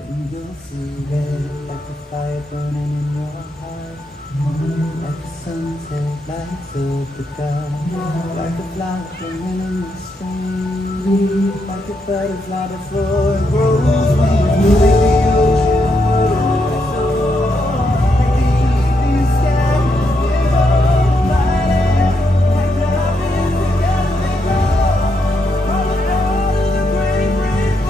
And you'll see red like a fire burning in your heart. Like a sunset lights up the dark. Like a flower blooming in the spring. Like a butterfly before it grows wings. Like the ocean, a world of its own. Like the evening sky, we go flying. Like diamonds together they glow. All a part of the great rainbow.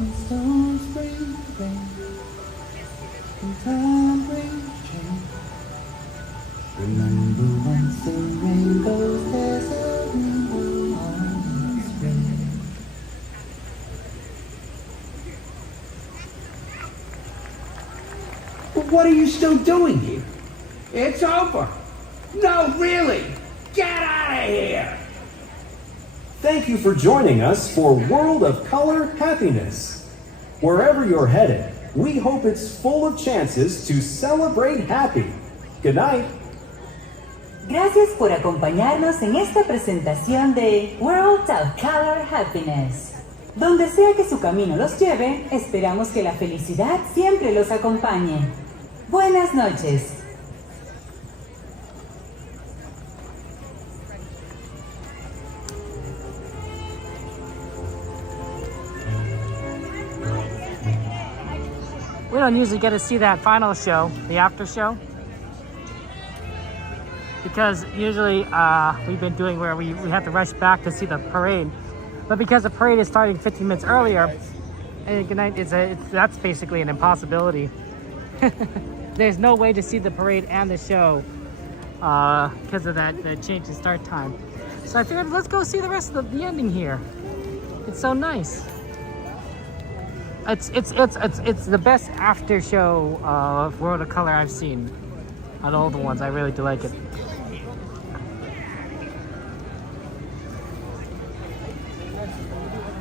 And storms bring rain, and time brings change. Remember once in rainbows, there's a rainbow on its way. But what are you still doing here? It's over. No, really. Get out of here. Thank you for joining us for World of Color Happiness. Wherever you're headed, we hope it's full of chances to celebrate happy. Good night. Gracias por acompañarnos en esta presentación de World of Color Happiness. Donde sea que su camino los lleve, esperamos que la felicidad siempre los acompañe. Buenas noches. We don't usually get to see that final show, the after show, because usually we've been doing where we have to rush back to see the parade. But because the parade is starting 15 minutes earlier, Hey, good night. That's basically an impossibility. There's no way to see the parade and the show because of that change in start time. So I figured let's go see the rest of the ending here. It's so nice. It's the best after show of World of Color I've seen. Out of all the ones, I really do like it.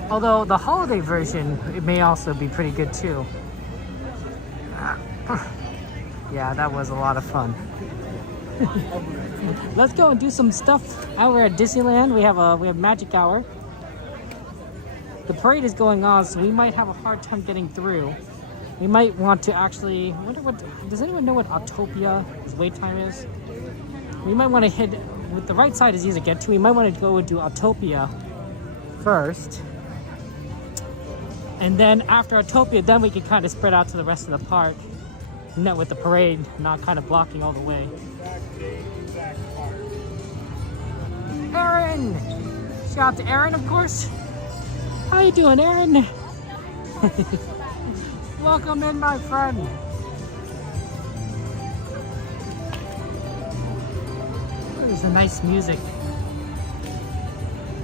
Although the holiday version, it may also be pretty good too. Yeah, that was a lot of fun. Let's go and do some stuff. Out we're at Disneyland. We have Magic Hour. The parade is going on, so we might have a hard time getting through. We might want to actually. I wonder what. Does anyone know what Autotopia's wait time is? We might want to hit. With the right side is easy to get to. We might want to go and do Autotopia first. And then after Autotopia, then we can kind of spread out to the rest of the park. And then with the parade not kind of blocking all the way. Aaron! Shout out to Aaron, of course. How you doing, Aaron? Welcome in, my friend. There's some nice music.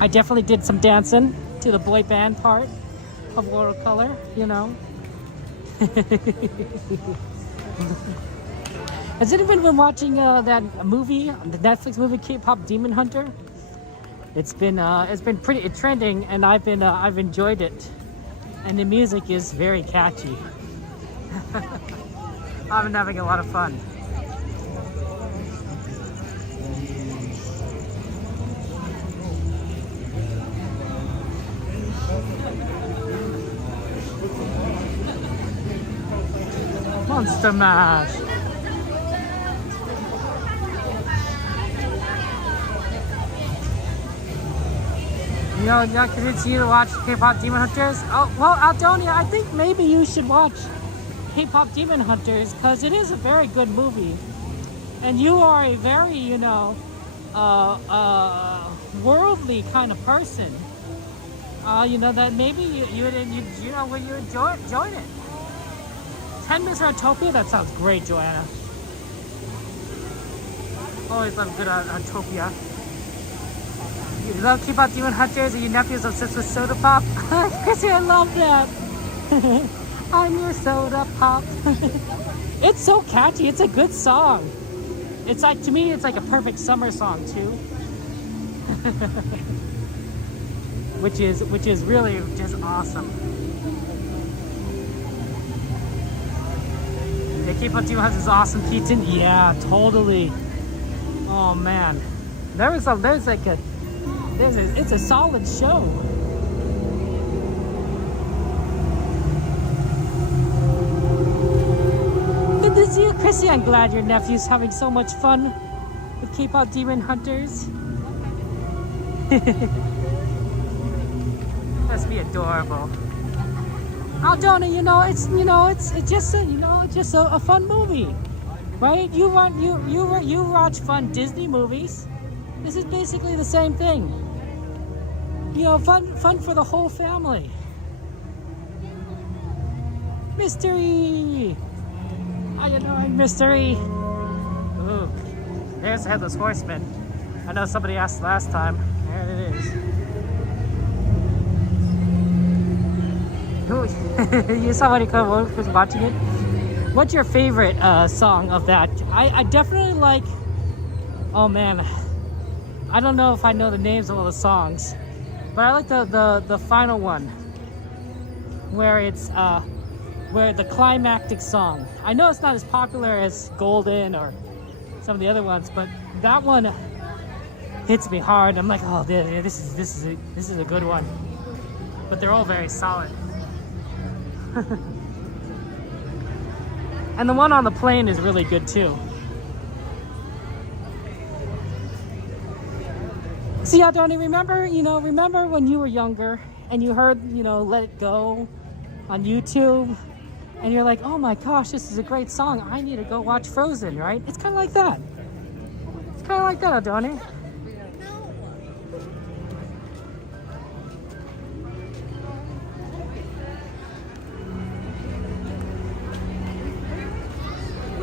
I definitely did some dancing to the boy band part of World of Color, you know. Has anyone been watching that movie, the Netflix movie K-pop Demon Hunter? It's been pretty trending, and I've enjoyed it, and the music is very catchy. I've been having a lot of fun. Monster Mash. You know, not convinced you to watch K-pop Demon Hunters? Oh, well, Aldonia, I think maybe you should watch K-pop Demon Hunters because it is a very good movie, and you are a very, you know, worldly kind of person. You know that maybe you know when you join it. 10 minutes for Autotopia? That sounds great, Joanna. Always love good Autotopia. You love K-pop Demon Hunters and your nephew's obsessed with soda pop? Chrissy, I love that. I'm your soda pop. It's so catchy. It's a good song. It's like, to me, it's like a perfect summer song too. which is really just awesome. The K-pop Demon Hunters is awesome, Keaton. Yeah, totally. Oh man, it's a solid show. Good to see you, Chrissy. I'm glad your nephew's having so much fun with K-pop Demon Hunters. Must be adorable. Aldona, it's just a fun movie, right? You watch fun Disney movies. This is basically the same thing. You know, fun for the whole family. Mystery. How you doing, Mystery? Ooh, there's the Headless Horseman. I know somebody asked last time. There it is. You saw what was watching it? What's your favorite song of that? I definitely like, oh man, I don't know if I know the names of all the songs, but I like the final one where it's where the climactic song. I know it's not as popular as Golden or some of the other ones, but that one hits me hard. I'm like, oh, this is a good one. But they're all very solid. And the one on the plane is really good too. See, Adoni, remember when you were younger and you heard, Let It Go on YouTube, and you're like, oh my gosh, this is a great song. I need to go watch Frozen, right? It's kind of like that. It's kind of like that, Adoni.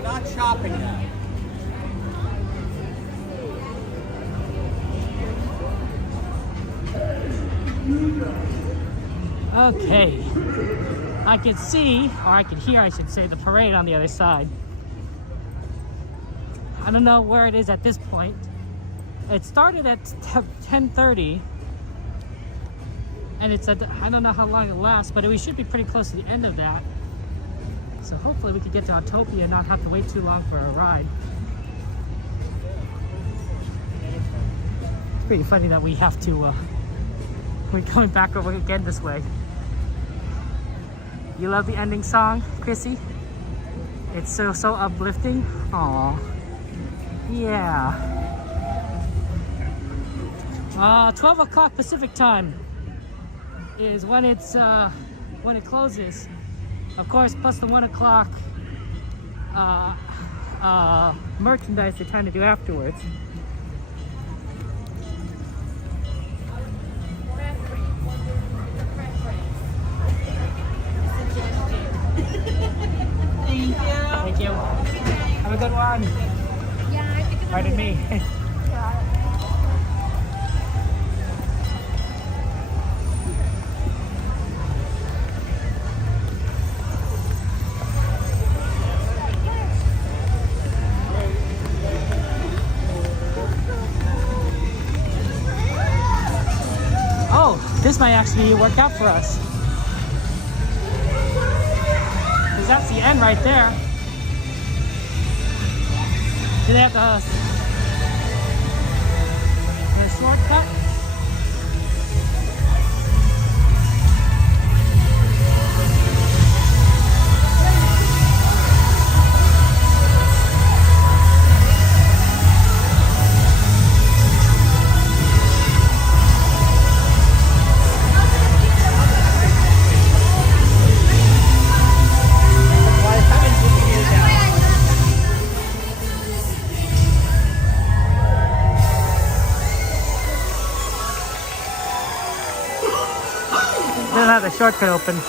not shopping now. Okay, I can see, or I can hear, I should say, the parade on the other side. I don't know where it is at this point. It started at 10:30, and it's I don't know how long it lasts, but we should be pretty close to the end of that. So hopefully we can get to Autotopia and not have to wait too long for a ride. It's pretty funny that we have to, we're going back over again this way. You love the ending song, Chrissy? It's so uplifting. Aww. Yeah. 12 o'clock Pacific time is when it closes. Of course, plus the 1 o'clock merchandise they're trying to do afterwards. Thank you. Have a good one. Yeah, I think it's Pardon me. Oh, this might actually work out for us. Because that's the end right there. Do they have the shortcut? They don't have the shortcut open.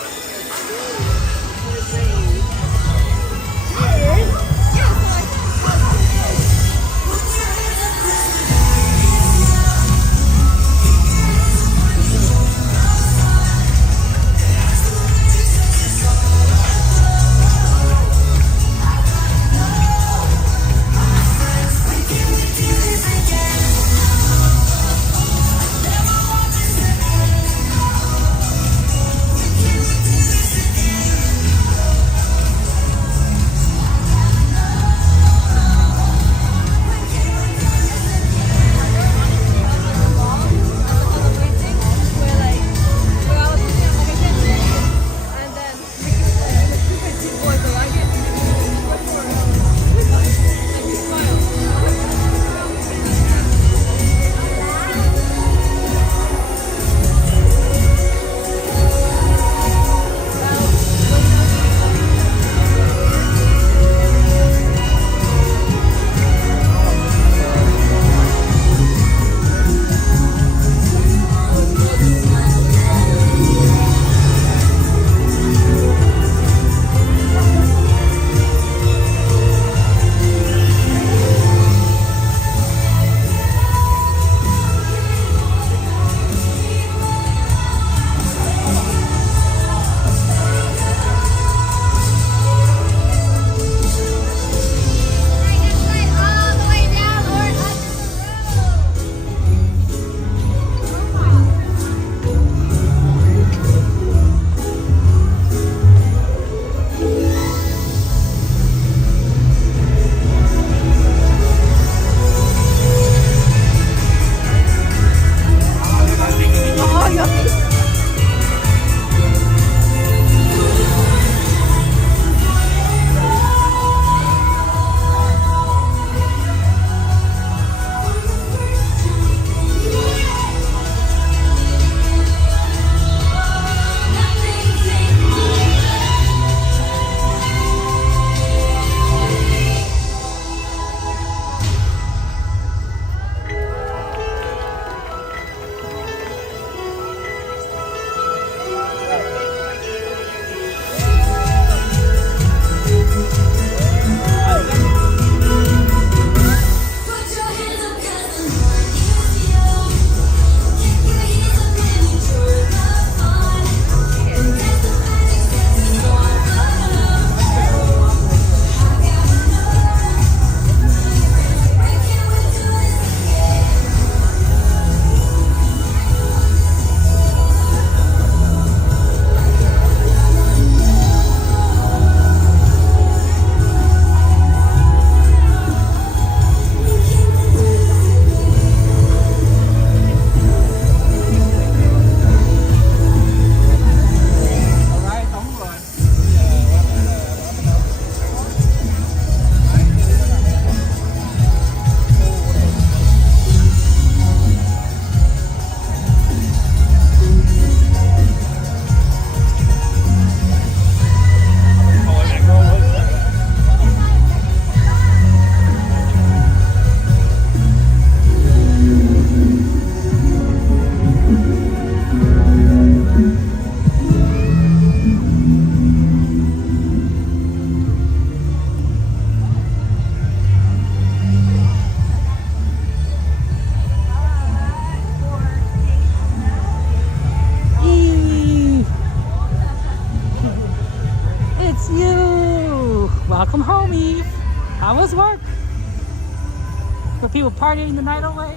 For people partying the night away.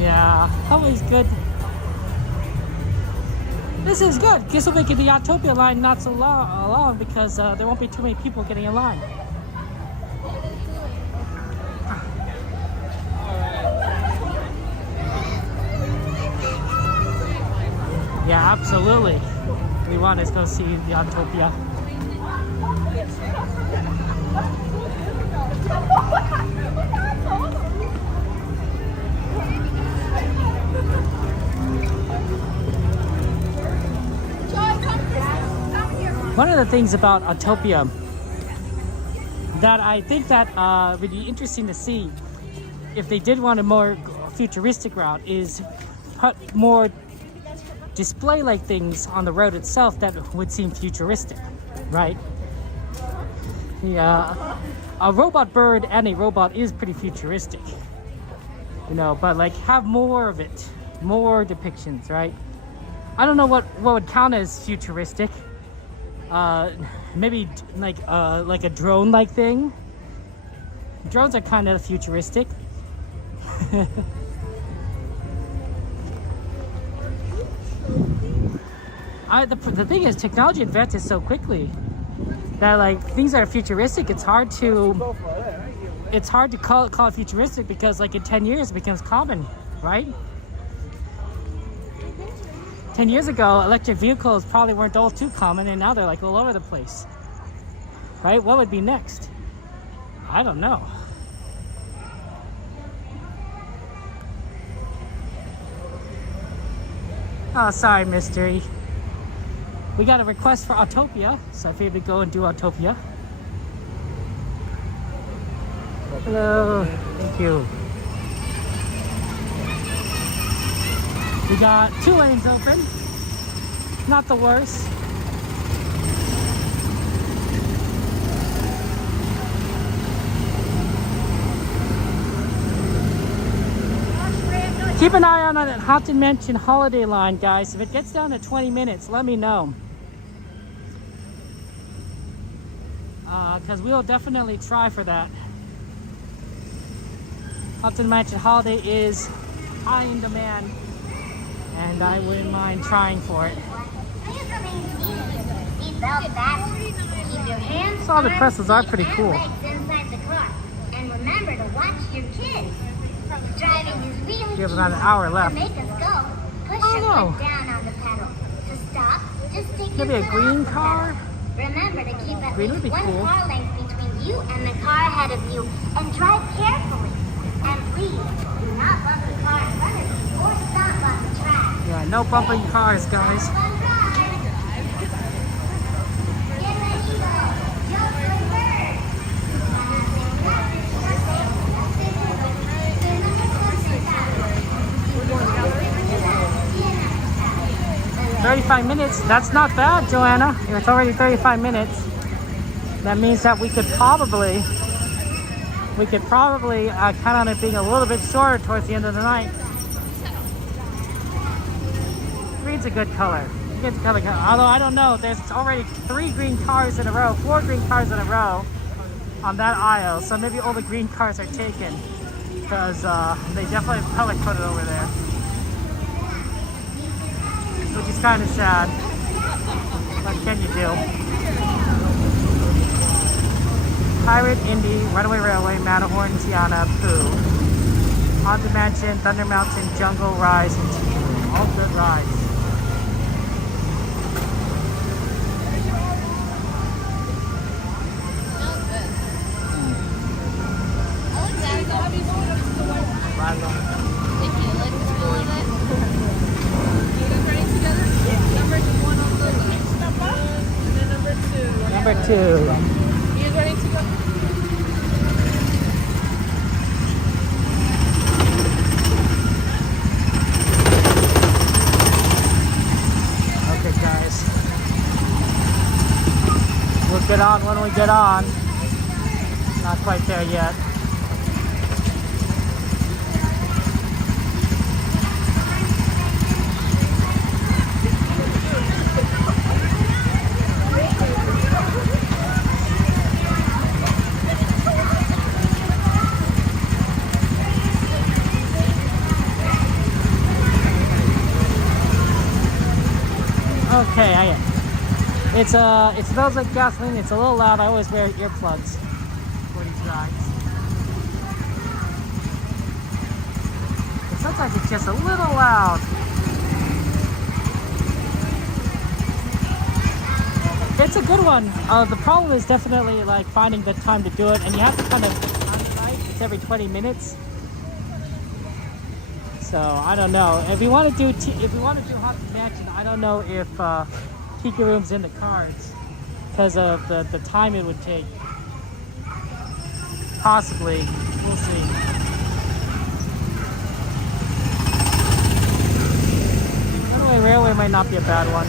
Yeah, always good. This is good. This will make the Autotopia line not so long because there won't be too many people getting in line. Yeah, absolutely. We want to go see the Autotopia. One of the things about Autotopia that I think that would be interesting to see if they did want a more futuristic route is put more display-like things on the road itself that would seem futuristic, right? Yeah, a robot bird and a robot is pretty futuristic, you know, but like have more of it, more depictions, right? I don't know what would count as futuristic. Maybe like a drone-like thing. Drones are kind of futuristic. The thing is, technology advances so quickly that like things that are futuristic, it's hard to call it futuristic because like in 10 years it becomes common, right? 10 years ago, electric vehicles probably weren't all too common, and now they're like all over the place, right? What would be next? I don't know. Oh, sorry, mystery. We got a request for Autotopia, so I figured we'd go and do Autotopia. Hello, thank you. We got 2 lanes open, not the worst. Keep an eye on that Haunted Mansion holiday line, guys. If it gets down to 20 minutes, let me know. Because we'll definitely try for that. Haunted Mansion holiday is high in demand, and I wouldn't mind trying for it. So all the presses are pretty cool. And remember to watch your kids. Driving is really We have about an hour left. To make us go, push your foot down on the pedal. To stop, just take Maybe your a foot green off the car? pedal. Remember to keep at Green would least be one cool. car length between you and the car ahead of you, and drive carefully. And please, do not bump the car in front of you or stop on the track. Yeah, no bumping cars, guys. Get ready to go. Jump like birds. 35 minutes, that's not bad, Joanna. It's already 35 minutes. That means that we could probably count on it being a little bit shorter towards the end of the night. Green's a good color. Good color. Although I don't know, there's already 4 green cars in a row on that aisle. So maybe all the green cars are taken because they definitely color coded over there, which is kind of sad. What can you do? Pirate, Indy, Runaway Railway, Matterhorn, Tiana, Pooh, Haunted Mansion, Thunder Mountain, Jungle, Rise, and Teacups. All good rides. Number 2. You guys ready to go? Okay, guys. We'll get on when we get on. Not quite there yet. okay. It smells like gasoline. It's a little loud. I always wear earplugs for these rides. But sometimes it's just a little loud. It's a good one. The problem is definitely like finding the time to do it, and you have to kind of time it right. It's every 20 minutes. So I don't know. If we want to do Haunted Mansion, I don't know if Tiki Room's in the cards because of the time it would take. Possibly, we'll see. Anyway, Railway might not be a bad one.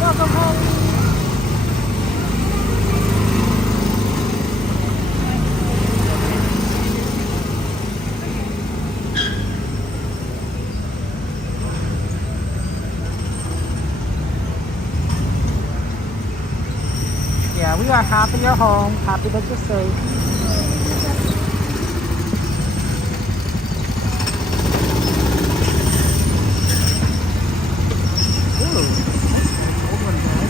Welcome home. Yeah, we are happy you're home, happy that you're safe. Ooh, that's an old one there.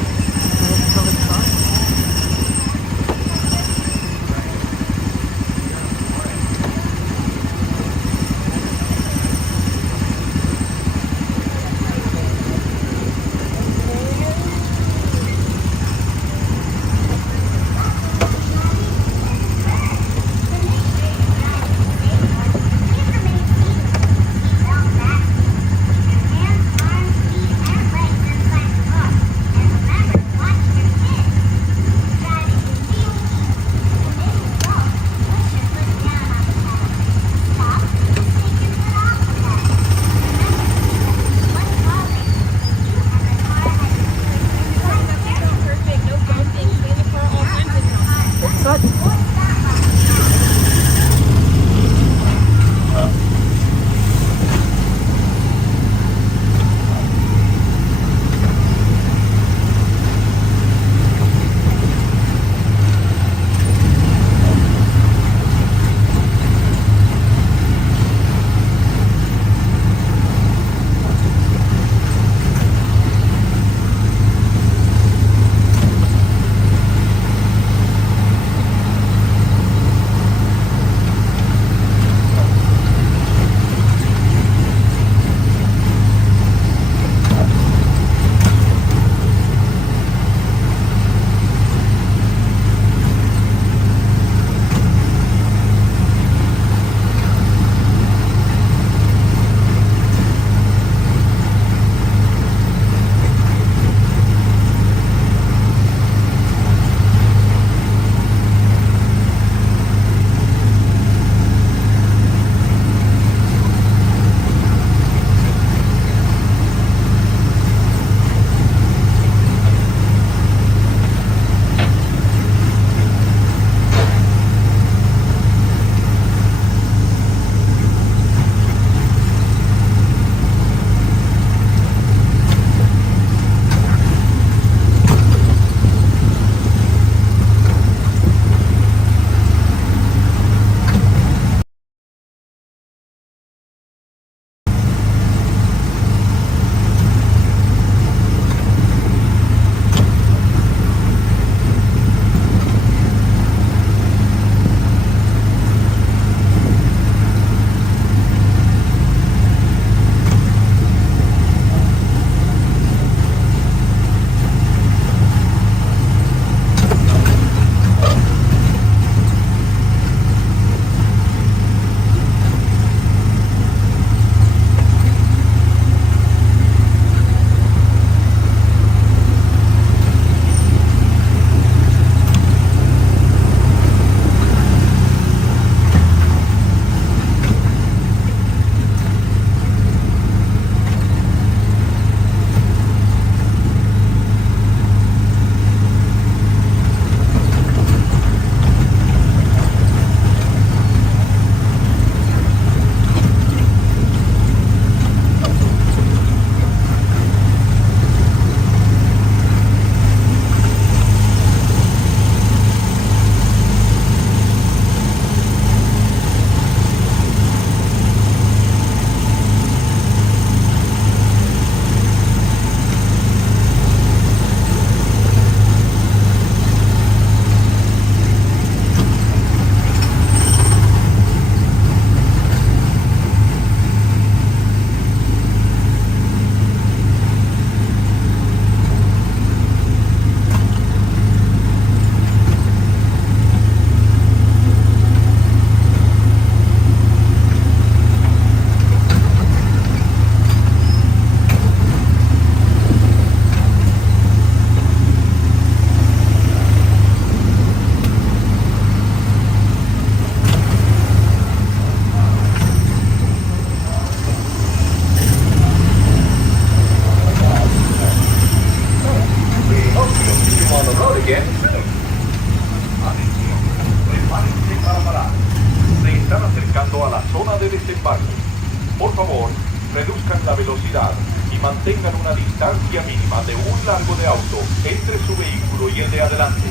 reduzcan la velocidad y mantengan una distancia mínima de un largo de auto entre su vehículo y el de adelante.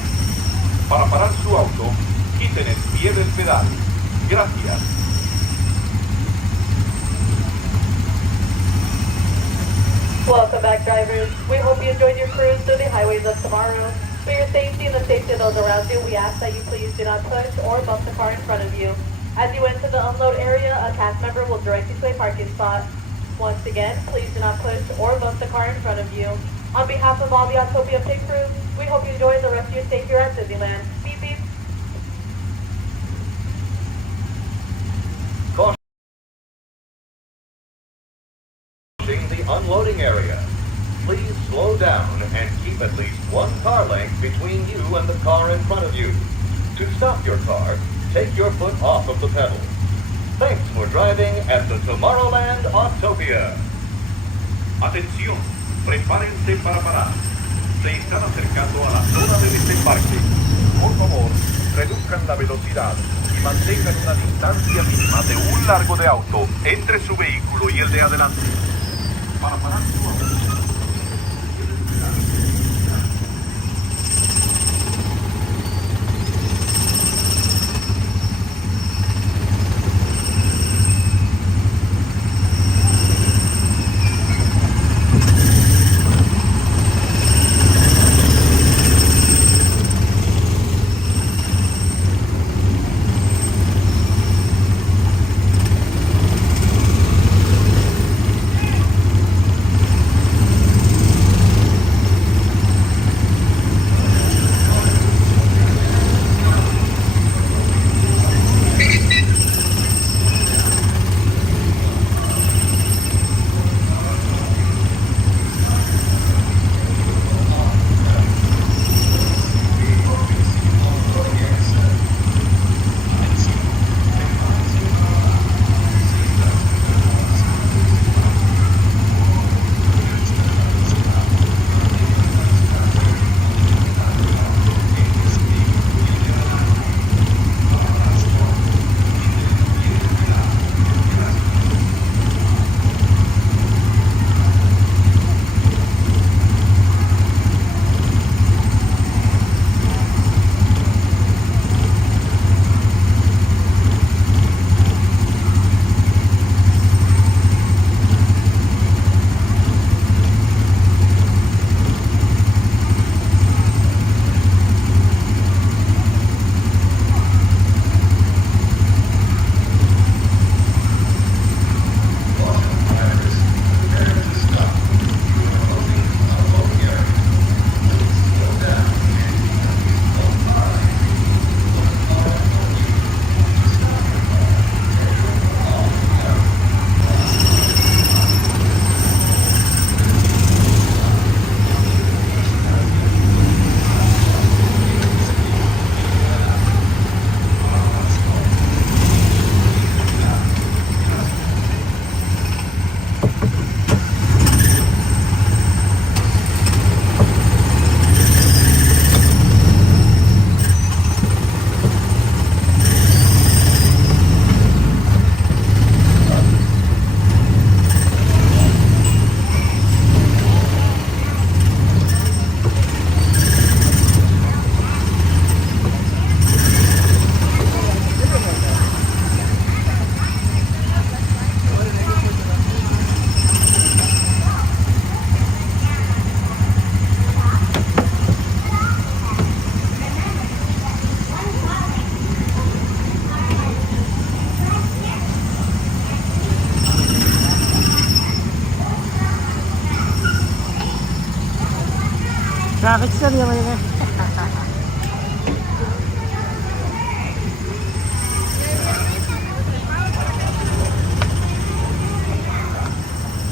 Para parar su auto, quiten el pie del pedal. Gracias. Welcome back, drivers. We hope you enjoyed your cruise through the highways of tomorrow. For your safety and the safety of those around you, we ask that you please do not push or bump the car in front of you. As you enter the unload area, a cast member will direct you to a parking spot. Once again, please do not push or bump the car in front of you. On behalf of all the Autotopia pit crew, we hope you enjoy the rest of your stay here at Disneyland. Beep beep. Crossing the unloading area. Please slow down and keep at least one car length between you and the car in front of you. To stop your car, take your foot off of the pedal. Thanks for driving at the Tomorrowland Autotopia. Atención, prepárense para parar. Se están acercando a la zona de desembarque. Por favor, reduzcan la velocidad y mantengan una distancia mínima de un largo de auto entre su vehículo y el de adelante. Para parar su auto. Traffic simulator.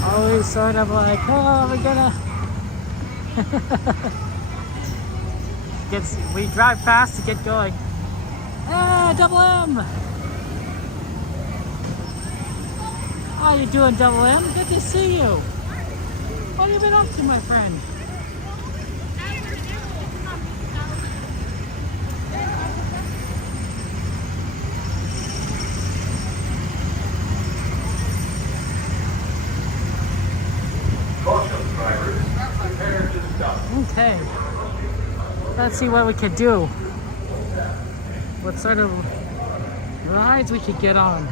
Always sort of like, oh, we're gonna we drive fast to get going. Ah, Double M. How you doing, Double M? Good to see you. What have you been up to, my friend? let's see what we could do. What sort of rides we could get on.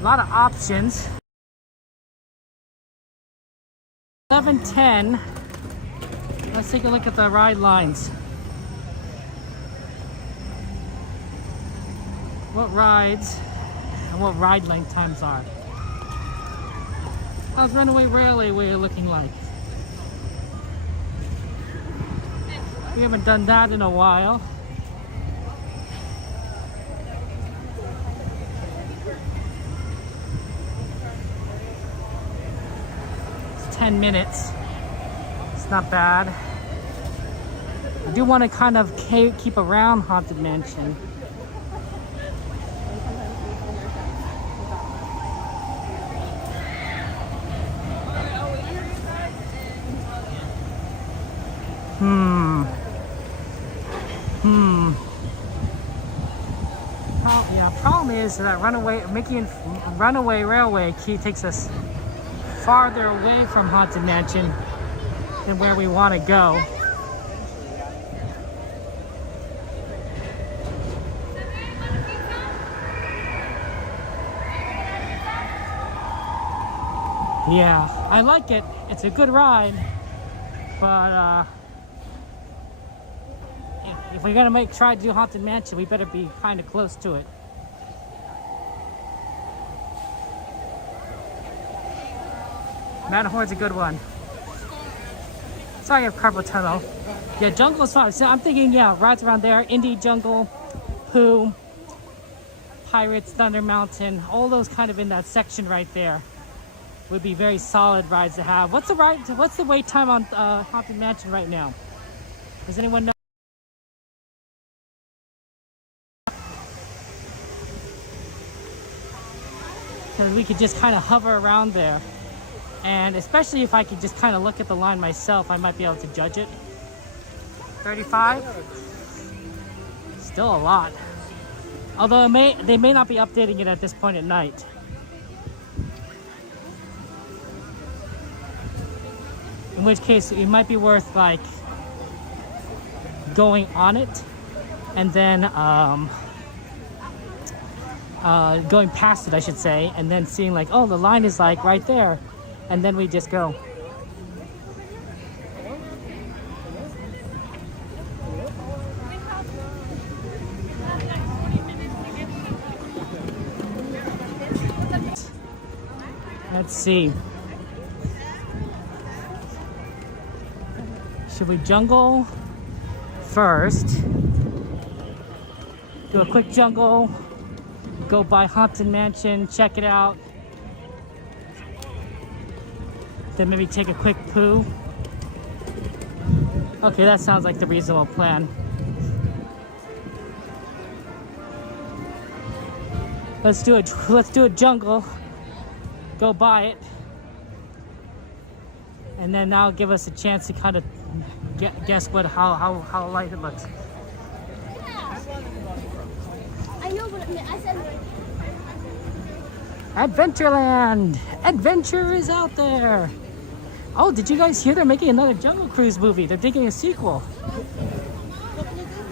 A lot of options. 11:10. Let's take a look at the ride lines. What rides and what ride length times are. How's Runaway Railway looking like? We haven't done that in a while. It's 10 minutes. It's not bad. I do want to kind of keep around Haunted Mansion. Problem is that Runaway Railway key takes us farther away from Haunted Mansion than where we want to go. Yeah, I like it. It's a good ride, but if we're gonna try to do Haunted Mansion, we better be kind of close to it. Matterhorn's a good one. Sorry, I have carpal tunnel. Yeah, Jungle's fine. So I'm thinking, yeah, rides around there. Indie Jungle, Who, Pirates, Thunder Mountain, all those kind of in that section right there would be very solid rides to have. What's the wait time on Haunted Mansion right now? Does anyone know? Because we could just kind of hover around there. And especially if I could just kind of look at the line myself, I might be able to judge it. 35? Still a lot. Although they may not be updating it at this point at night. In which case, it might be worth like going on it and then going past it, I should say, and then seeing like, oh, the line is like right there. And then we just go. Let's see. Should we jungle first? Do a quick jungle. Go by Haunted Mansion, check it out. Then maybe take a quick poo. Okay, that sounds like the reasonable plan. Let's do a jungle. Go by it. And then that'll give us a chance to kind of guess how light it looks. I know, but I said Adventureland! Adventure is out there! Oh, did you guys hear they're making another Jungle Cruise movie? They're making a sequel.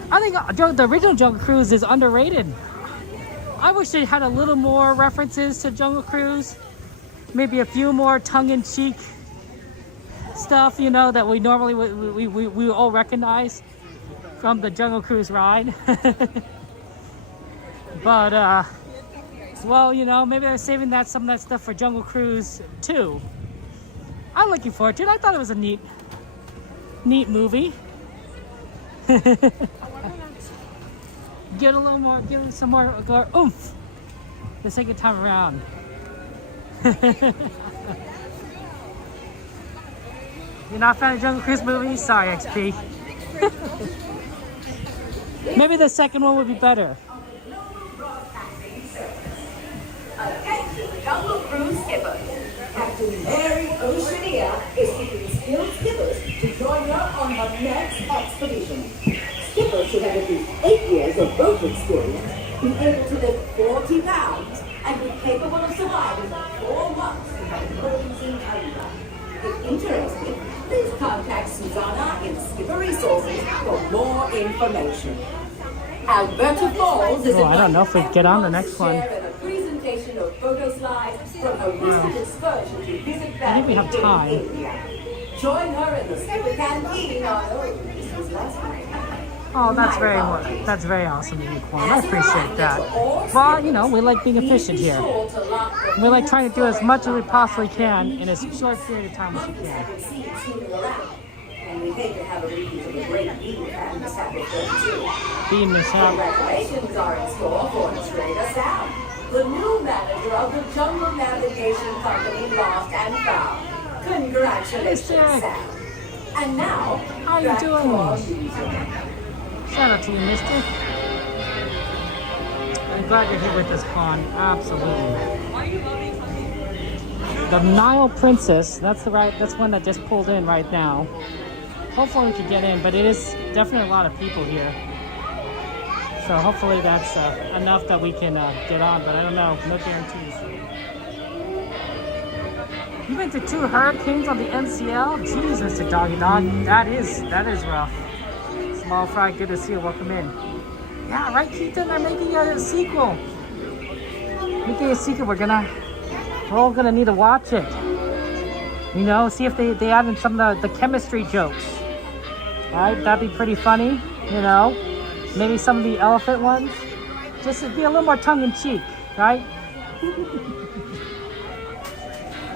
I think the original Jungle Cruise is underrated. I wish they had a little more references to Jungle Cruise. Maybe a few more tongue-in-cheek stuff, you know, that we normally we all recognize from the Jungle Cruise ride. But well, you know, maybe they're saving some of that stuff for Jungle Cruise 2. I'm looking forward to it. I thought it was a neat movie. Get a little more, give it some more oomph the second time around. You're not a fan of Jungle Cruise movies? Sorry, XP. Maybe the second one would be better. Attention Jungle Cruise skippers. Captain Mary Oceania is keeping skilled skippers to join her on her next expedition. Skippers should have at least 8 years of boat experience, be able to lift 40 pounds, and be capable of surviving 4 months in the freezing tundra. If interested, please contact Susanna in Skipper Resources for more information. Alberta Falls is I don't know if we get on the next one. share in a presentation of photo slides from a recent excursion to visit I think we have time. India. Join her in the Skipper Canteen on this was last night. Oh, that's very awesome of you, Quan. I appreciate that. Well, you know, we like being efficient here. We like trying to do as much as we possibly can in as short period of time as we can. And we hate to have a repeat of the great bean and mishap of 32. Bean mishap. Congratulations are in store for Trader Sam, the new manager of the Jungle Navigation Company Loft and Found. Congratulations, Sam. And now, how you doing? Shout out to you, mister. I'm glad you're here with us, Con. Absolutely. The Nile Princess, that's one that just pulled in right now. Hopefully we can get in, but it is definitely a lot of people here. So hopefully that's enough that we can get on, but I don't know, no guarantees. You've been to 2 hurricanes on the NCL? Jeez, Mr. Doggy Dog, that is rough. Small Fry, good to see you. Welcome in. Yeah, right, Keaton. They're making a sequel. We're all gonna need to watch it. You know, see if they add in some of the chemistry jokes. Right, that'd be pretty funny. You know, maybe some of the elephant ones. Just to be a little more tongue in cheek, right?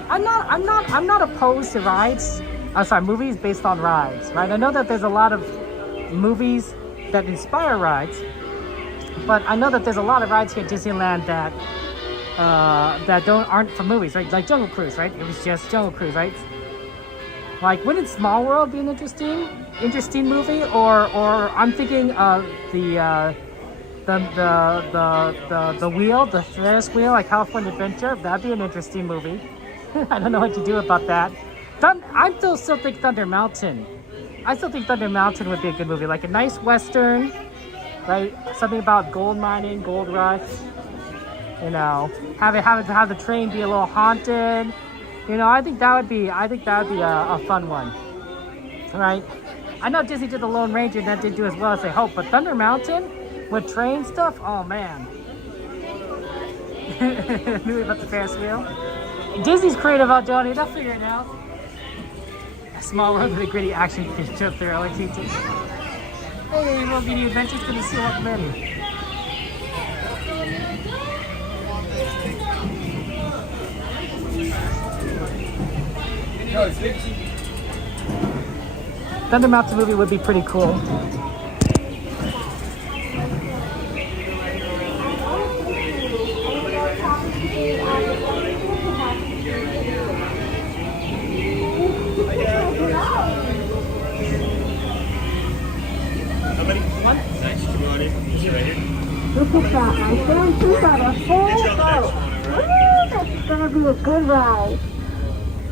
I'm not opposed to rides. I'm sorry, movies based on rides, right? I know that there's a lot of movies that inspire rides, but I know that there's a lot of rides here at Disneyland that aren't from movies, right? Like Jungle Cruise, right? It was just Jungle Cruise, right? Like, wouldn't Small World be an interesting movie? Or I'm thinking of the wheel, the Ferris wheel, like California Adventure. That'd be an interesting movie. I don't know what to do about that. I still think Thunder Mountain. I still think Thunder Mountain would be a good movie, like a nice western, right? Something about gold mining, gold rush. You know, have the train be a little haunted. You know, I think that would be a fun one, right? I know Disney did the Lone Ranger and that didn't do as well as they hoped, but Thunder Mountain with train stuff, oh man. Movie about the Ferris wheel. Disney's creative out, Johnny. They'll figure it out. A Small World with a gritty action picture there, like you did. Hey, World Video Adventures, good to see you. Welcome in. Thunder Mountain movie would be pretty cool. Look at that, my friend. She got a full boat. Woo, that's gonna be a good ride.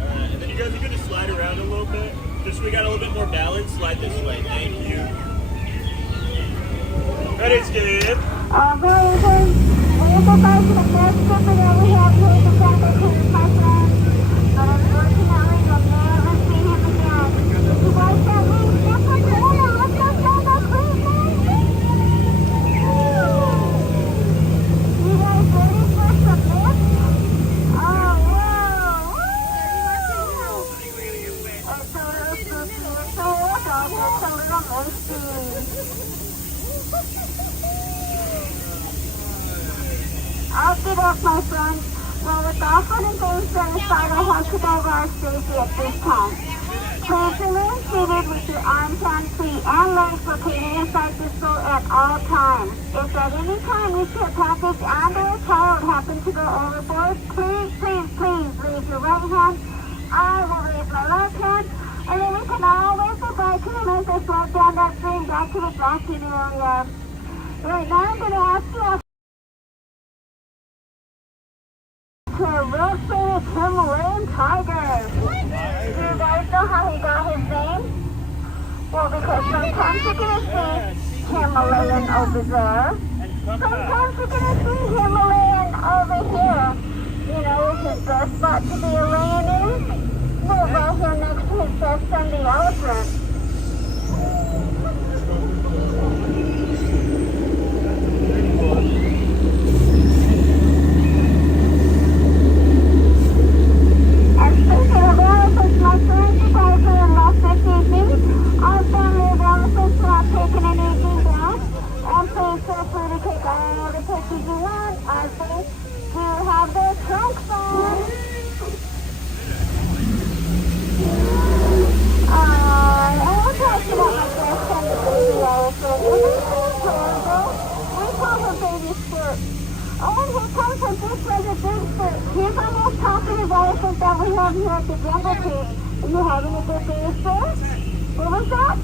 And then you guys are gonna slide around a little bit. Just so we got a little bit more balance, slide this way. Thank you. Ready, skip. Very good. We'll go back to the next trip that we have here to Jungle Cruise, my friend. But unfortunately, you'll never see him again. You guys can't leave. Step on the oil. Let's go Jungle Cruise, man. You guys ready for some lift? Oh, whoa. It's a little spooky. It's a little dog. It's a little moosey. I'll get up, my friend. Well, with all fun and games set aside, I have to dive our safety at this time. Please remain seated with your arms, hands, feet, and legs located inside this boat at all times. If at any time you see a package and or a child happen to go overboard, please raise your right hand. I will raise my left hand, and then we can always go back to the as I slow down that train back to the docking area. Right now, I'm going to ask you to a real famous Himalayan tiger. Do you guys know how he got Well, because sometimes you're going to see Himalayan over there. Sometimes you're going to see Himalayan over here. You know, his best spot to be a laying in? Well, right here next to his best friend, the elephant. And speaking of elephants, my friends, you guys are in Loft this evening. Our family of elephants are out taking an evening bath. And please feel free to take all the pictures you want. I think you have their trunks on. I want to talk about my best friend, the baby elephant. Isn't she adorable? We call her Baby Skirt. Oh, and here comes her big brother, Big Skirt. He's our most talkative elephant that we have here at the Jungle Cruise. Are you having a good day, sir? What was that?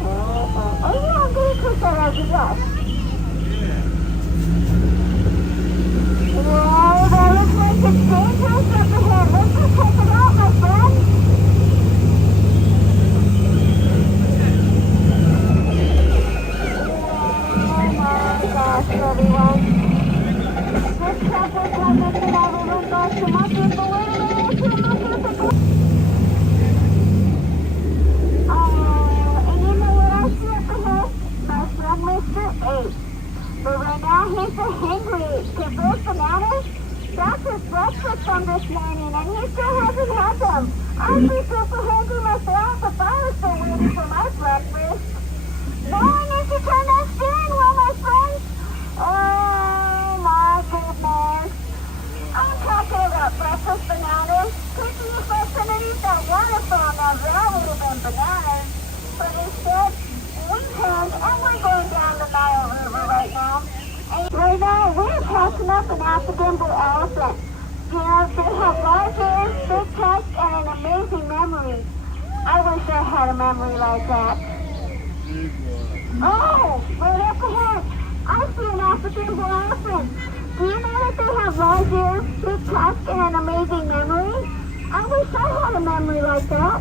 Oh, yeah, I'm going to put that as a yes. Whoa, that looks like it's dangerous up ahead. Let's just check it out, my friend. Oh my gosh, everyone. This traffic light makes it all over goes to my people. Wait a minute, it's my people. And you know what I see up ahead? My friend Mr. 8. But right now he's so hungry because those bananas, that's his breakfast from this morning and he still hasn't had them. I'd be super hungry myself if I was still waiting for my breakfast. Now I need to turn that steering wheel, my friends. Oh my goodness. I'm talking about breakfast bananas. Thinking if I was underneath that waterfall now, that would have been bananas. But instead, we turned and we're going down the Nile River right now. And right now, we're passing up an African blue elephant. You know, they have large ears, big chest, and an amazing memory. I wish I had a memory like that. Oh, right up ahead. I see an African blue elephant. Do you know that they have large ears, big chest, and an amazing memory? I wish I had a memory like that.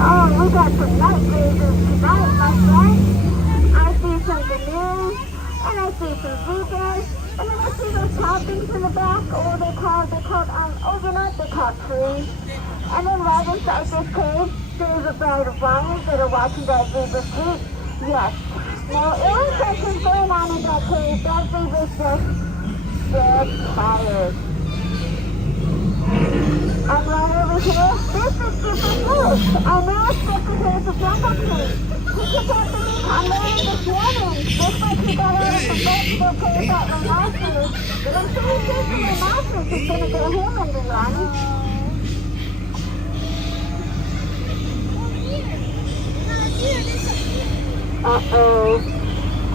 Oh, we got some night raiders tonight, my friend. I see some gnu's, and I see some zebras, and then I see those tall things in the back. Oh, they're called trees. And then right inside this cave, there's a bride of lions that are watching that zebra sleep. Yes. Now, irritation going on in that cave. That zebra's just dead tired. And right over here, this is Skipper's house. I know Skipper here is a jungle king. He took after me on land this morning. Looks like he got out of the boat to go play about rhinoceros. But I'm sure he thinks the rhinoceros is going to get him in the run. Uh-oh.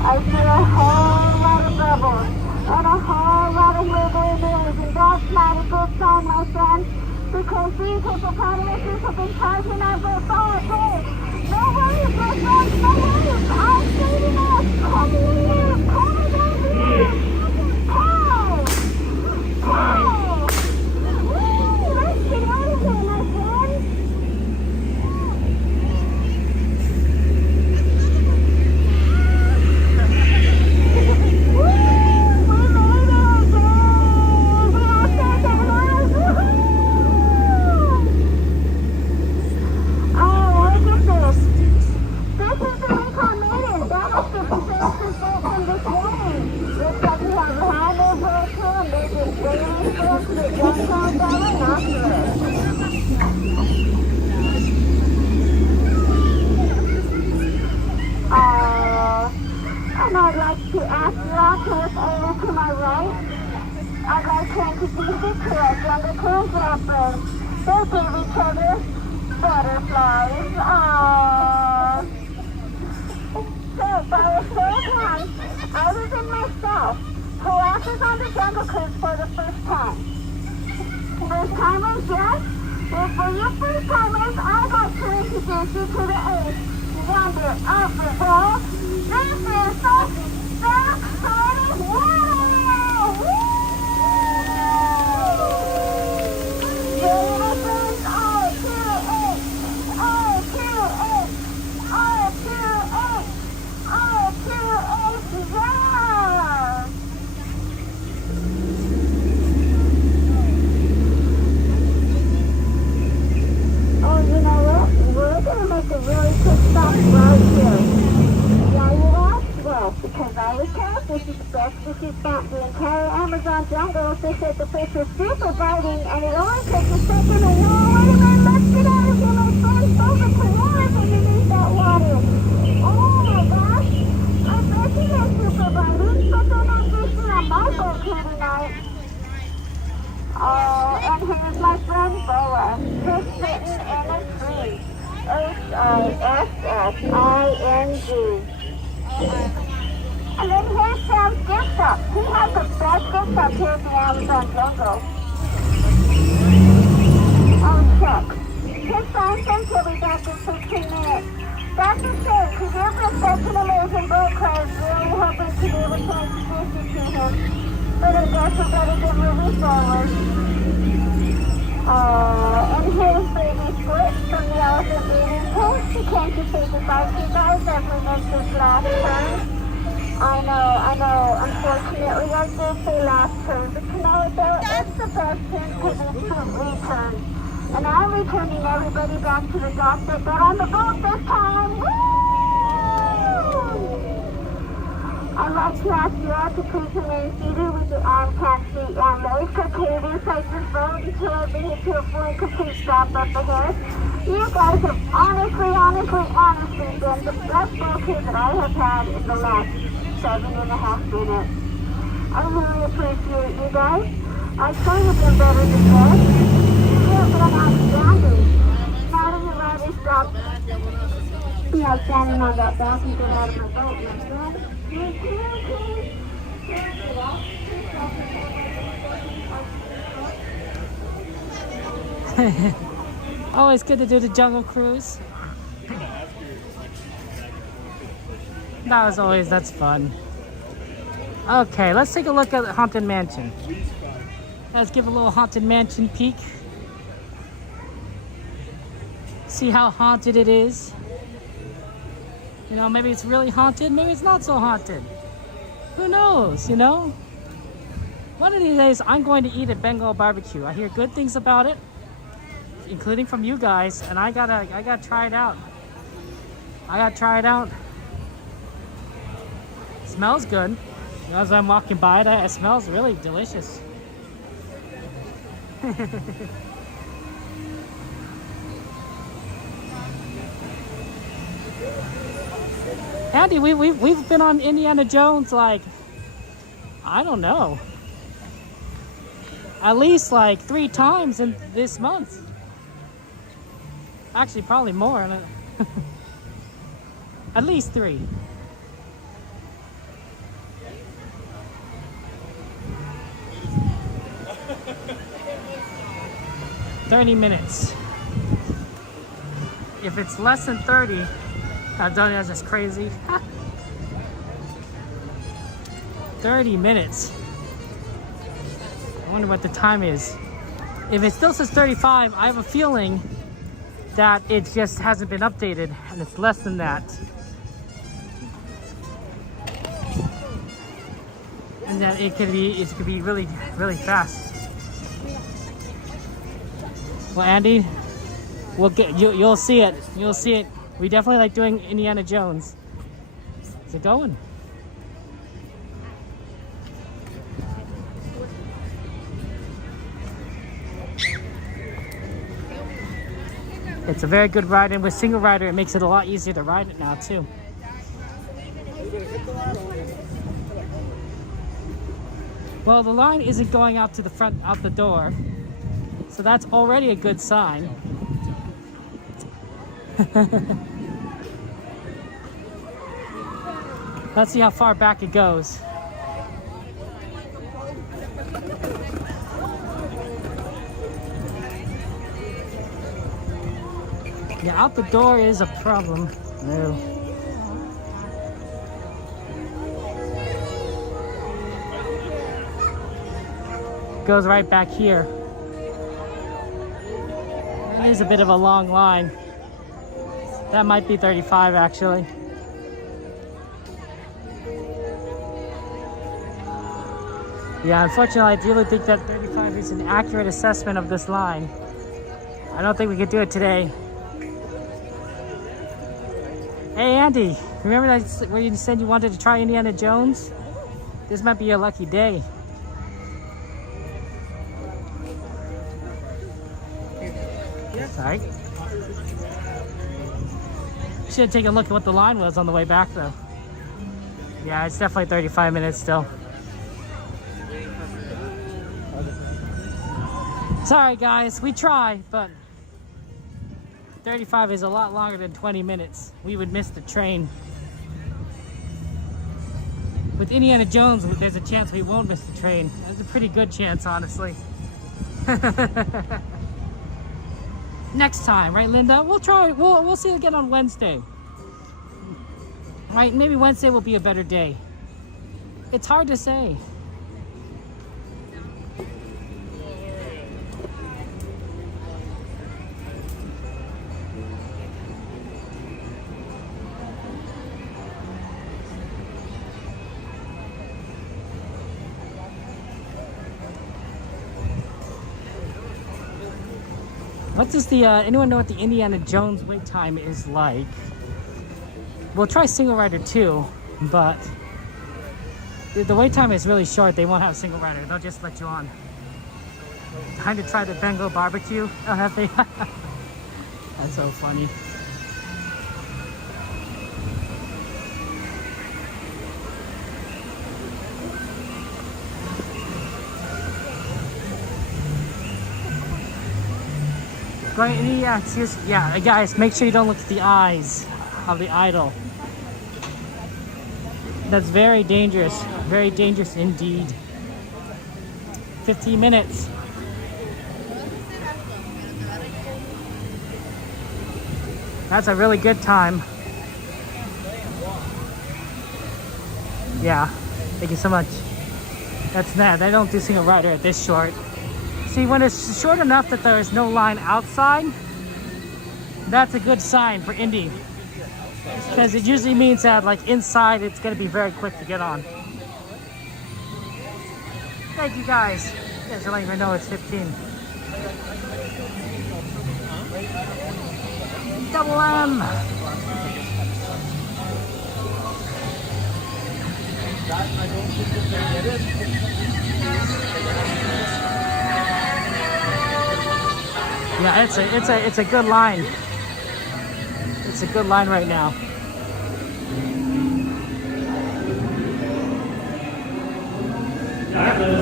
I see a whole lot of bubbles and a whole lot of wiggly news, and that's not a good sign, my friend, because these hippopotamuses have been charging our boats all day. No worries, my friends, no worries. I'm saving us. Come here. Come down here. Pow! Pow! Woo! Let's get out of here, my friends. And I'd like to ask you all to look over to my right. I'd like to introduce you to our jungle cruise rappers. They give each other butterflies. Aww. So, by a show of hands, other than myself, who else is on the jungle cruise for the first time? First timers, yes? Well, for you first timers, I'd like to introduce you to the eighth wonder of the world. This is the Holy cow, this is the best fish found the entire Amazon jungle. They said the fish was super biting and it only took a second and no, wait a minute, let's get out of here. My friend's over to live underneath that water. Oh my gosh, I bet he is super biting, but they're not fishing on my boat here tonight. Oh, and here's my friend Boa. Fish bitten in a tree. H-I-S-S-I-N-G. And then here's Sam's gift shop. He has the best gift shop here in the Amazon jungle. Oh, check. His son thinks he'll be back in 15 minutes. That's a shame, because you've been such an amazing boat class. Really hoping to be able to introduce you to him. But I guess we gotta get moving forward. And here's baby Split from the Elephant Breeding Post. He came to say goodbye to you guys as we make this last turn. I know, unfortunately I did say last turn, but you know what though, it's the best turn because it's a return. And I'm returning everybody back to the dock that got on the boat this time. Woo! I'd like to ask you all to please remain seated with your arms, hands, feet, and legs located inside this boat until I bring it to a full and complete stop up ahead. You guys have honestly been the best boaters that I have had in the last 7.5 minutes. I really appreciate you guys. I know you've been better than that. You've been outstanding. Now that you're ready to stop, be outstanding on that dock and get out of my boat, my friend. Always good to do the jungle cruise. That's fun. Okay, let's take a look at Haunted Mansion. Let's give a little Haunted Mansion peek. See how haunted it is. You know, maybe it's really haunted, maybe it's not so haunted. Who knows, you know? One of these days, I'm going to eat at Bengal Barbecue. I hear good things about it, including from you guys, and I gotta try it out. It smells good. As I'm walking by it smells really delicious. Andy, we've been on Indiana Jones like, I don't know, at least like 3 times in this month. Actually, probably more. At least 3. $30 minutes. If it's less than 30, that's just crazy. 30 minutes. I wonder what the time is. If it still says 35, I have a feeling that it just hasn't been updated and it's less than that. And that it could be really, really fast. Well, Andy, you'll see it. You'll see it. We definitely like doing Indiana Jones. Is it going? It's a very good ride, and with single rider, it makes it a lot easier to ride it now too. Well, the line isn't going out to the front, out the door, so that's already a good sign. Let's see how far back it goes. Yeah, out the door is a problem. No. Goes right back here. It is a bit of a long line. That might be 35 actually. Yeah, unfortunately, I really think that 35 is an accurate assessment of this line. I don't think we could do it today. Hey Andy, Remember that where you said you wanted to try Indiana Jones? This might be your lucky day. Sorry. Should have taken a look at what the line was on the way back though. Yeah, it's definitely 35 minutes still. Sorry guys, we try, but 35 is a lot longer than 20 minutes. We would miss the train. With Indiana Jones, there's a chance we won't miss the train. There's a pretty good chance, honestly. Next time, right, Linda? We'll try. We'll see you again on Wednesday. Right? Maybe Wednesday will be a better day. It's hard to say. What does the, anyone know what the Indiana Jones wait time is like? We'll try single rider too, but the wait time is really short. They won't have single rider. They'll just let you on. Time to try the Bengal barbecue. Oh, have they? That's so funny. Yeah, guys, make sure you don't look at the eyes of the idol. That's very dangerous indeed. 15 minutes. That's a really good time. Yeah, thank you so much. That's that. They don't do single rider at this short. See, when it's short enough that there is no line outside, that's a good sign for Indy. Because it usually means that, like, inside, it's going to be very quick to get on. Thank you, guys. You guys don't even know it's 15. Double M! Yeah, it's a good line. It's a good line right now.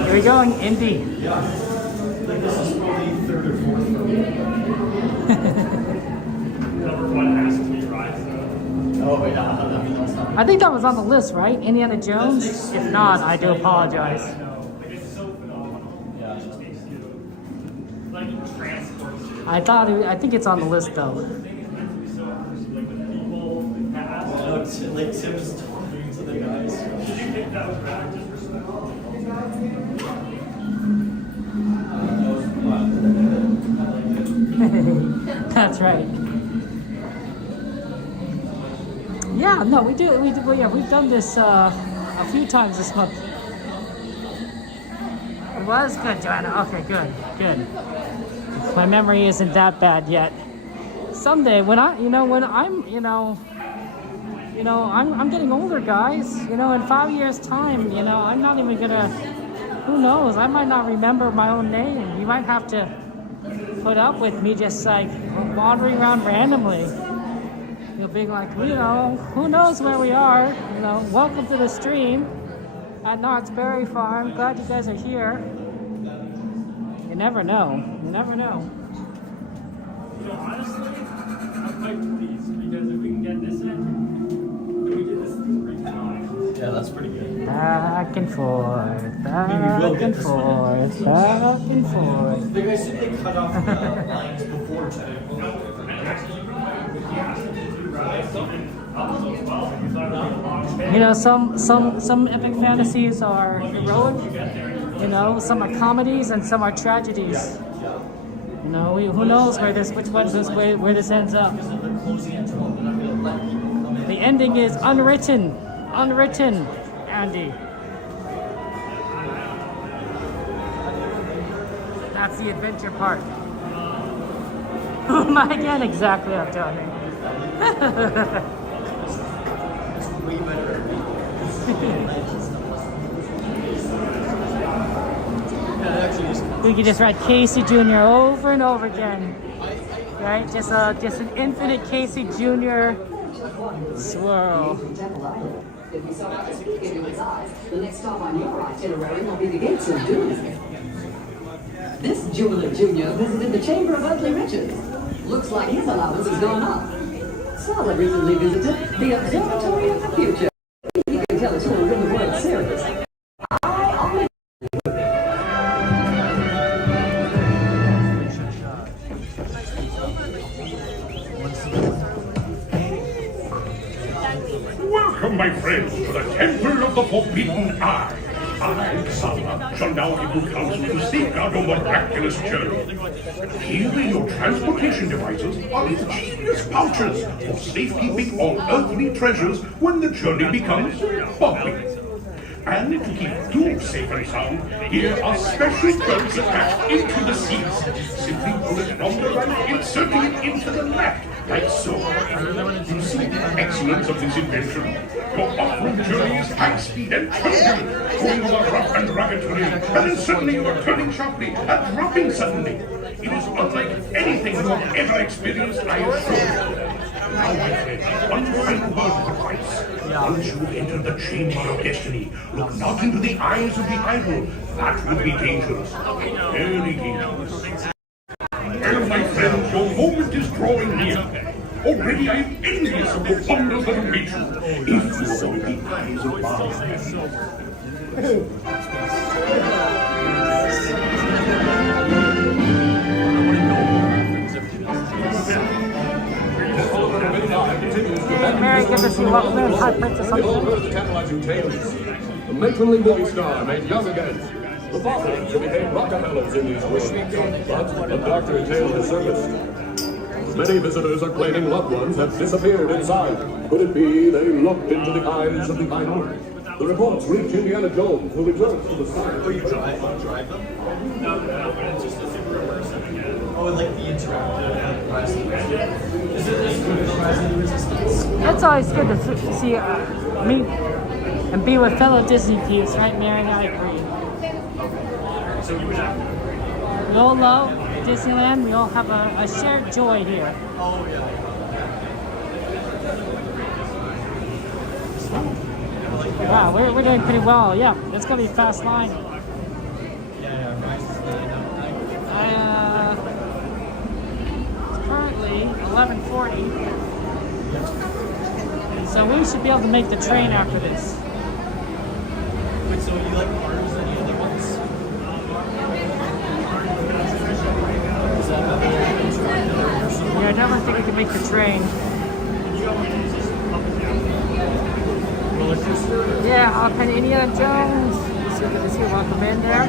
Here we go, Indy. Yeah, I think this is probably third or fourth for me. Number one has to be right, so. Oh yeah, I think that was on the list, right? Indiana Jones? If not, I do apologize. I think it's on the list though. Like Tim's talking to the guys. Did you think that was bad just for That's right. Yeah, no, we do. Yeah, we've done this a few times this month. It was good, Joanna. Okay, good. My memory isn't that bad yet. Someday, when I'm getting older, guys. In 5 years' time, I'm not even gonna. Who knows? I might not remember my own name. You might have to put up with me just like wandering around randomly. Being like, who knows where we are? Welcome to the stream at Knott's Berry Farm. Glad you guys are here. You never know. Honestly, I'm quite pleased because if we can get this in, we did this 3 times. Yeah, that's pretty good. Back and forth, back and forth, back and forth. They guys said they cut off the lines before today. Some epic fantasies are heroic. Some are comedies and some are tragedies. Who knows where this ends up. The ending is unwritten, Andy. That's the adventure part. Again, exactly, I'm telling you. We could just ride Casey Jr. over and over again, right? Just an infinite Casey Jr. swirl. If we saw the speaking to its eyes, the next stop on your itinerary will be the gates of doom. This jeweler junior visited the Chamber of Ugly Riches. Looks like his allowance has gone up. Solid recently visited the Observatory of the Future. You can tell us who will win the World Series. Welcome, my friends, to the Temple of the Forbidden Eye. I, Sama, shall now give you counsel to safeguard your miraculous journey. Here in your transportation devices are ingenious pouches for safekeeping all earthly treasures when the journey becomes bumpy. And to keep you safe and sound, here are special belts attached into the seats. Simply pull it from the right, inserting it into the left, like so. You see the excellence of this invention. Your off-road journey is high speed and turbulent, going over rough and rugged terrain, and then suddenly you are turning sharply and dropping suddenly. It is unlike anything you have ever experienced, I assure you. Now, my friend, one final word of advice. Once you have entered the chamber of destiny, look not into the eyes of the idol. That would be dangerous. Very dangerous. Well, my friends, your moment is drawing near. Already I am envious of the wonders that await you, if you are with the eyes of Mary, good to see you. Welcome in. Hi, Princess. We all heard the tantalizing tales. The matronly movie star made young again. The father should behave Rockefellers in these worlds, but the doctor entailed his service. Many visitors are claiming loved ones have disappeared inside. Could it be they looked into the eyes of the idol? The reports reach Indiana Jones, who returns to the site. Oh, you drive them? No, but it's just a super immersive. Oh, like the interactive. Is it as good as Rise of the Resistance? That's always good to see meet and be with fellow Disney peeps, right, Mary? I agree. So you would have. We all love Disneyland. We all have a shared joy here. Oh, yeah. Wow, we're doing pretty well. Yeah, it's gonna be a fast line. It's currently 11:40, so we should be able to make the train after this. Wait, so you like cars than the other ones? Yeah, I definitely think we can make the train. Yeah, I'll kind of Indiana Jones. Good to see you. Welcome in there.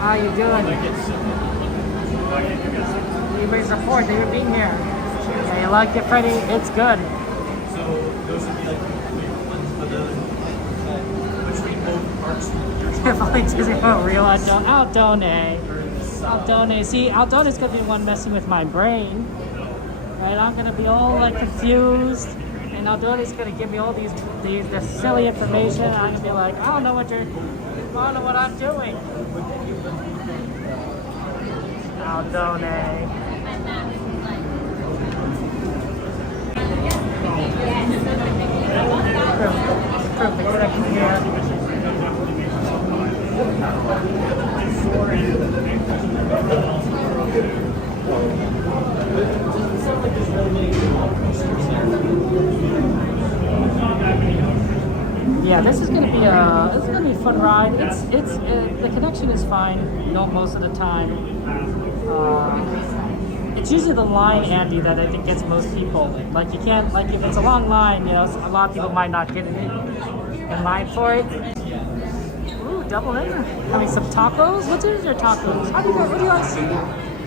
How you doing? Everybody's support. Thank you for being here. Yeah, you like it, Freddie? It's good. So those would be like ones for the between both parks. If only Disney won't real Aldone. Aldone. See, Aldone's gonna be the one messing with my brain. Right? I'm gonna be all like confused. And Aldone's gonna give me all this silly information. And I'm gonna be like, I don't know what I'm doing. Aldone. Perfect section here. Yeah, this is gonna be a fun ride. The connection is fine, most of the time. It's usually the line, Andy, that I think gets most people. Like you can't, like if it's a long line, a lot of people might not get in line for it. Ooh, double dinner. Having some tacos. What is your tacos?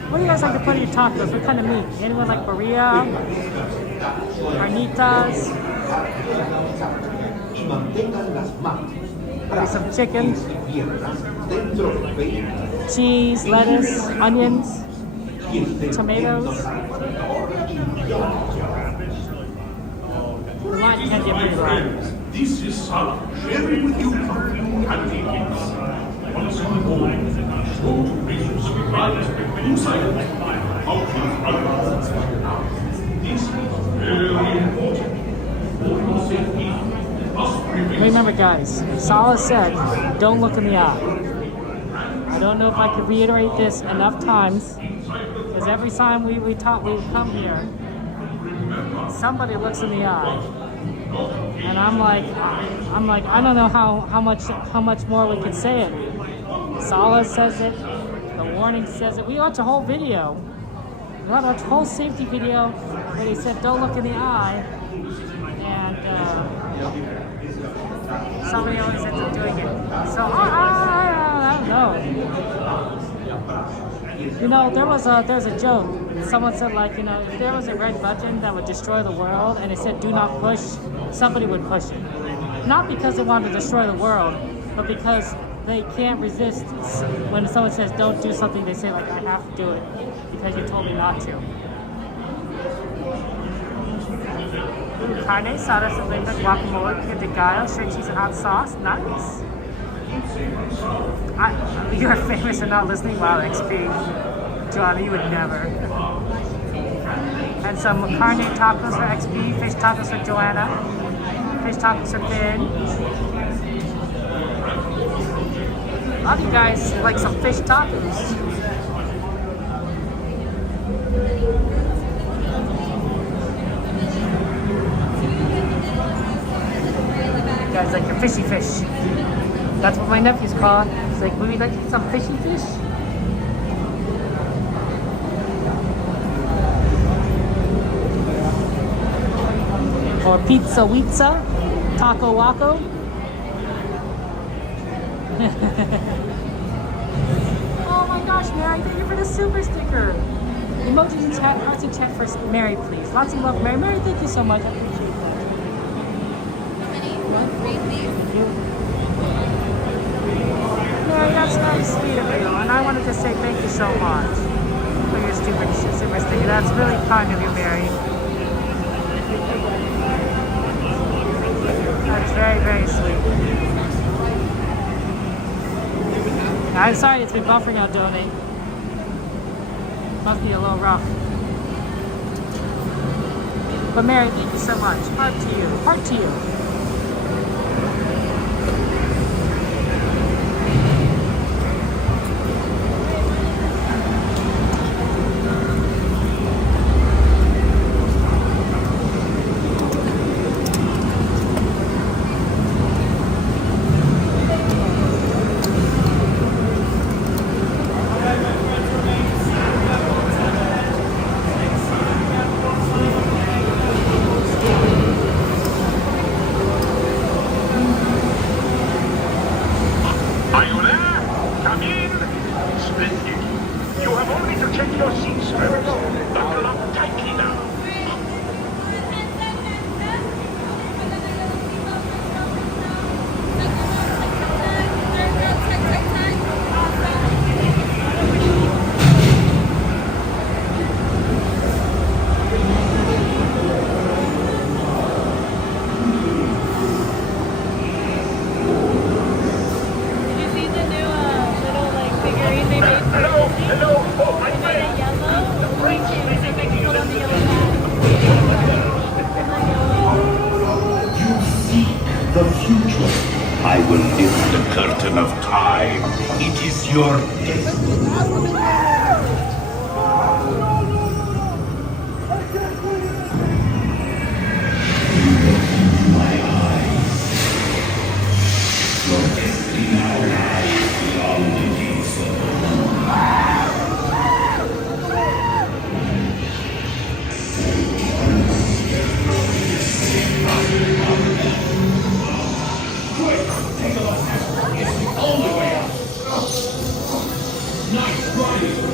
What do you guys like to put in your tacos? What kind of meat? Anyone like birria? Carnitas? Maybe some chicken, cheese, lettuce, onions, tomatoes. The line can get pretty long. This is Salah, sharing with you perfume and feelings. Once on board, show to make you surprised inside how to This is very important. For your safety, must remain. Remember, guys, Salah said, don't look in the eye. I don't know if I could reiterate this enough times, because every time we come here, somebody looks in the eye. And I'm like, I don't know how much more we can say it. Salah says it, the warning says it. We watched a whole video. We watched a whole safety video where they said don't look in the eye, and somebody always ends up doing it. So I don't know. You know, there's a joke. Someone said, like, you know, if there was a red button that would destroy the world and it said do not push, somebody would push it. Not because they want to destroy the world, but because they can't resist when someone says don't do something. They say, like, I have to do it because you told me not to. Ooh, carne asada, salsa, guacamole, pico de gallo, shredded cheese and hot sauce. Nice. You're famous and not listening? Wow, XP. Johnny, you would never. And some carne tacos for XP, fish tacos for Joanna, fish tacos for Finn. A lot of you guys like some fish tacos. You guys like your fishy fish. That's what my nephew's called. He's like, would we like some fishy fish? Or pizza wizza, taco waco. Oh my gosh, Mary, thank you for the super sticker. Emojis in chat, hearts in chat for Mary, please. Lots of love, Mary. Mary, thank you so much. I appreciate that. Mary, that's very sweet of you. And I wanted to say thank you so much for your super sticker. That's really kind of you, Mary. That's very, very sweet. I'm sorry it's been buffering out, Donate. Must be a little rough. But Mary, thank you so much. Heart to you. Heart to you. Nice, Brian!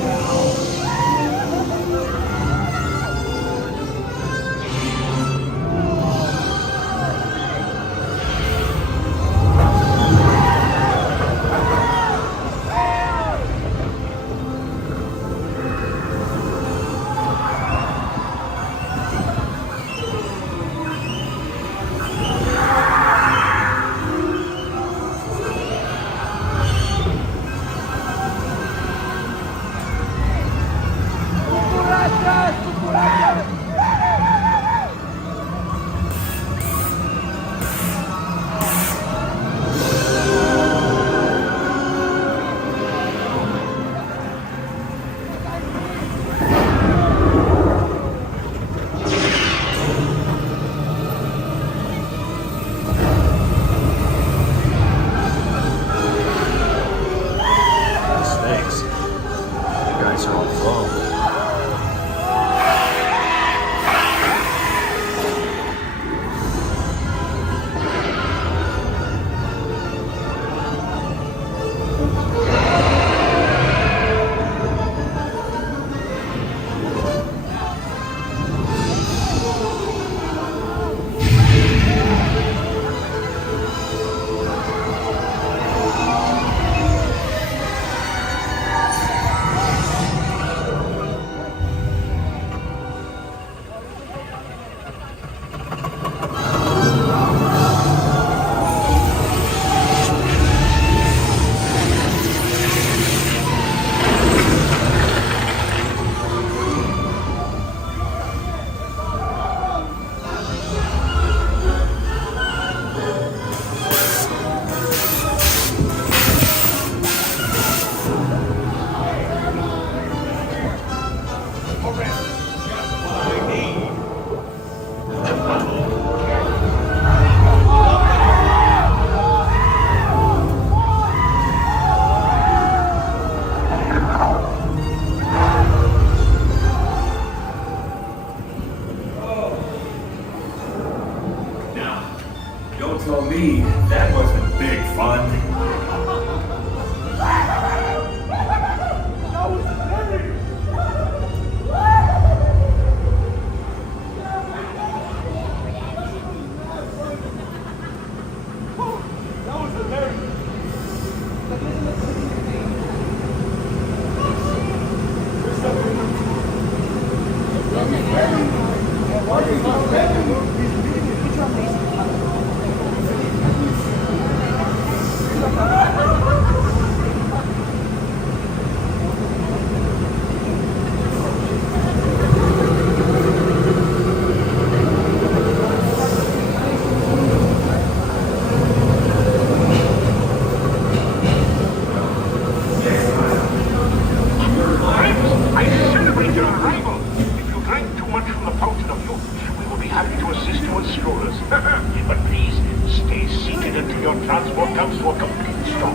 to a complete stop.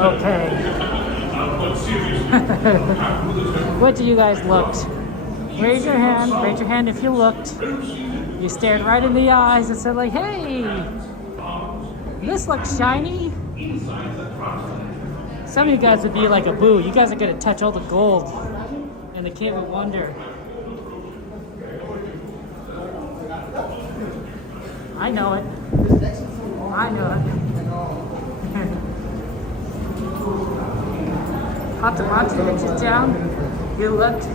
Okay. What do you guys looked? Raise your hand. Raise your hand if you looked. You stared right in the eyes and said like, hey, this looks shiny. Some of you guys would be like a boo. You guys are gonna touch all the gold and the Cave of Wonder. I know it. I know it. Autotopia reaches down. You looked.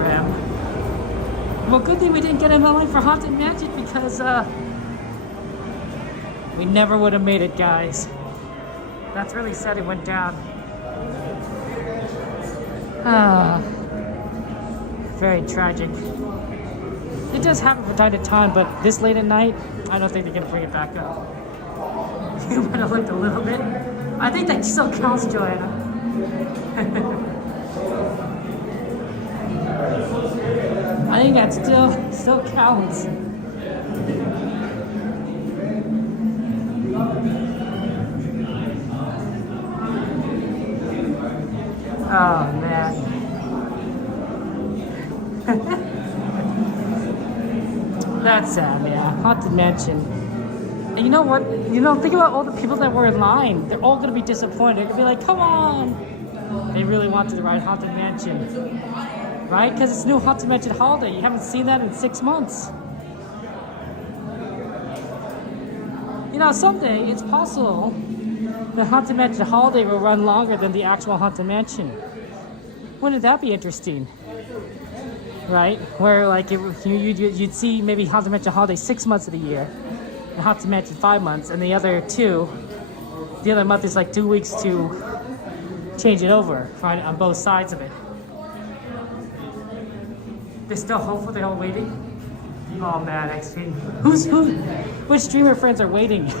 Ram. Well, good thing we didn't get in the line for Haunted Mansion because we never would have made it, guys. That's really sad it went down. Very tragic. It does happen from time to time, but this late at night, I don't think they're gonna bring it back up. You might have looked a little bit. I think that still counts, Joanna. I think that still counts. Oh man. That's sad, yeah. Haunted Mansion. And you know what? Think about all the people that were in line. They're all gonna be disappointed. They're gonna be like, come on! They really wanted to ride Haunted Mansion. Right? Because it's new Haunted Mansion Holiday. You haven't seen that in 6 months. You know, someday it's possible the Haunted Mansion Holiday will run longer than the actual Haunted Mansion. Wouldn't that be interesting? Right? Where like you'd see maybe Haunted Mansion Holiday 6 months of the year, and Haunted Mansion 5 months, and the other month is like 2 weeks to change it over on both sides of it. They're still hopeful, they're all waiting. Oh man, Endscreen. Which streamer friends are waiting?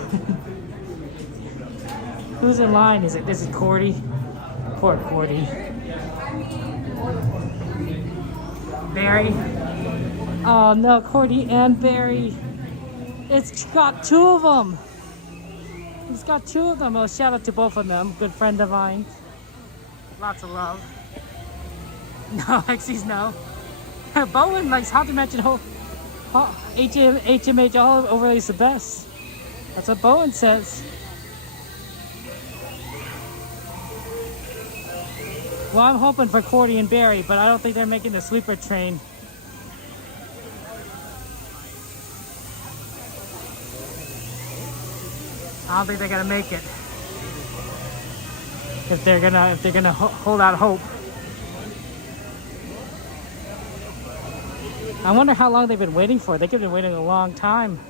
Who's in line? Is it Cordy? Poor Cordy. Barry. Oh no, Cordy and Barry. It's got 2 of them. It's got 2 of them. Oh, shout out to both of them. Good friend of mine. Lots of love. No, Xy's no. Bowen likes Haunted Mansion HMH all overlays the best. That's what Bowen says. Well, I'm hoping for Cordy and Barry, but I don't think they're making the sleeper train. I don't think they're gonna make it. If they're gonna hold out hope. I wonder how long they've been waiting for. They could have been waiting a long time.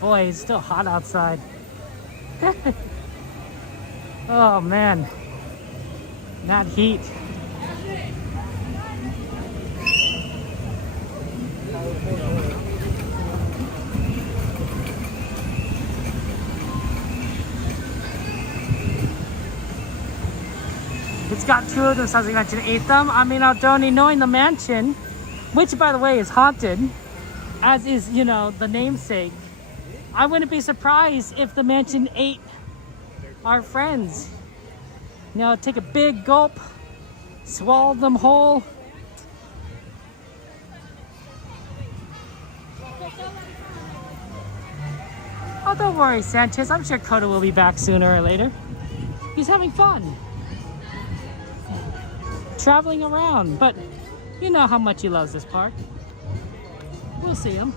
Boy, it's still hot outside. Oh man. Not heat. It's got 2 of them, so I was going to eat them. I mean, Aldoni, knowing the mansion, which by the way is haunted, as is, you know, the namesake, I wouldn't be surprised if the mansion ate our friends. You know, take a big gulp, swallow them whole. Oh, don't worry, Sanchez. I'm sure Koda will be back sooner or later. He's having fun. Traveling around, but you know how much he loves this park. We'll see him.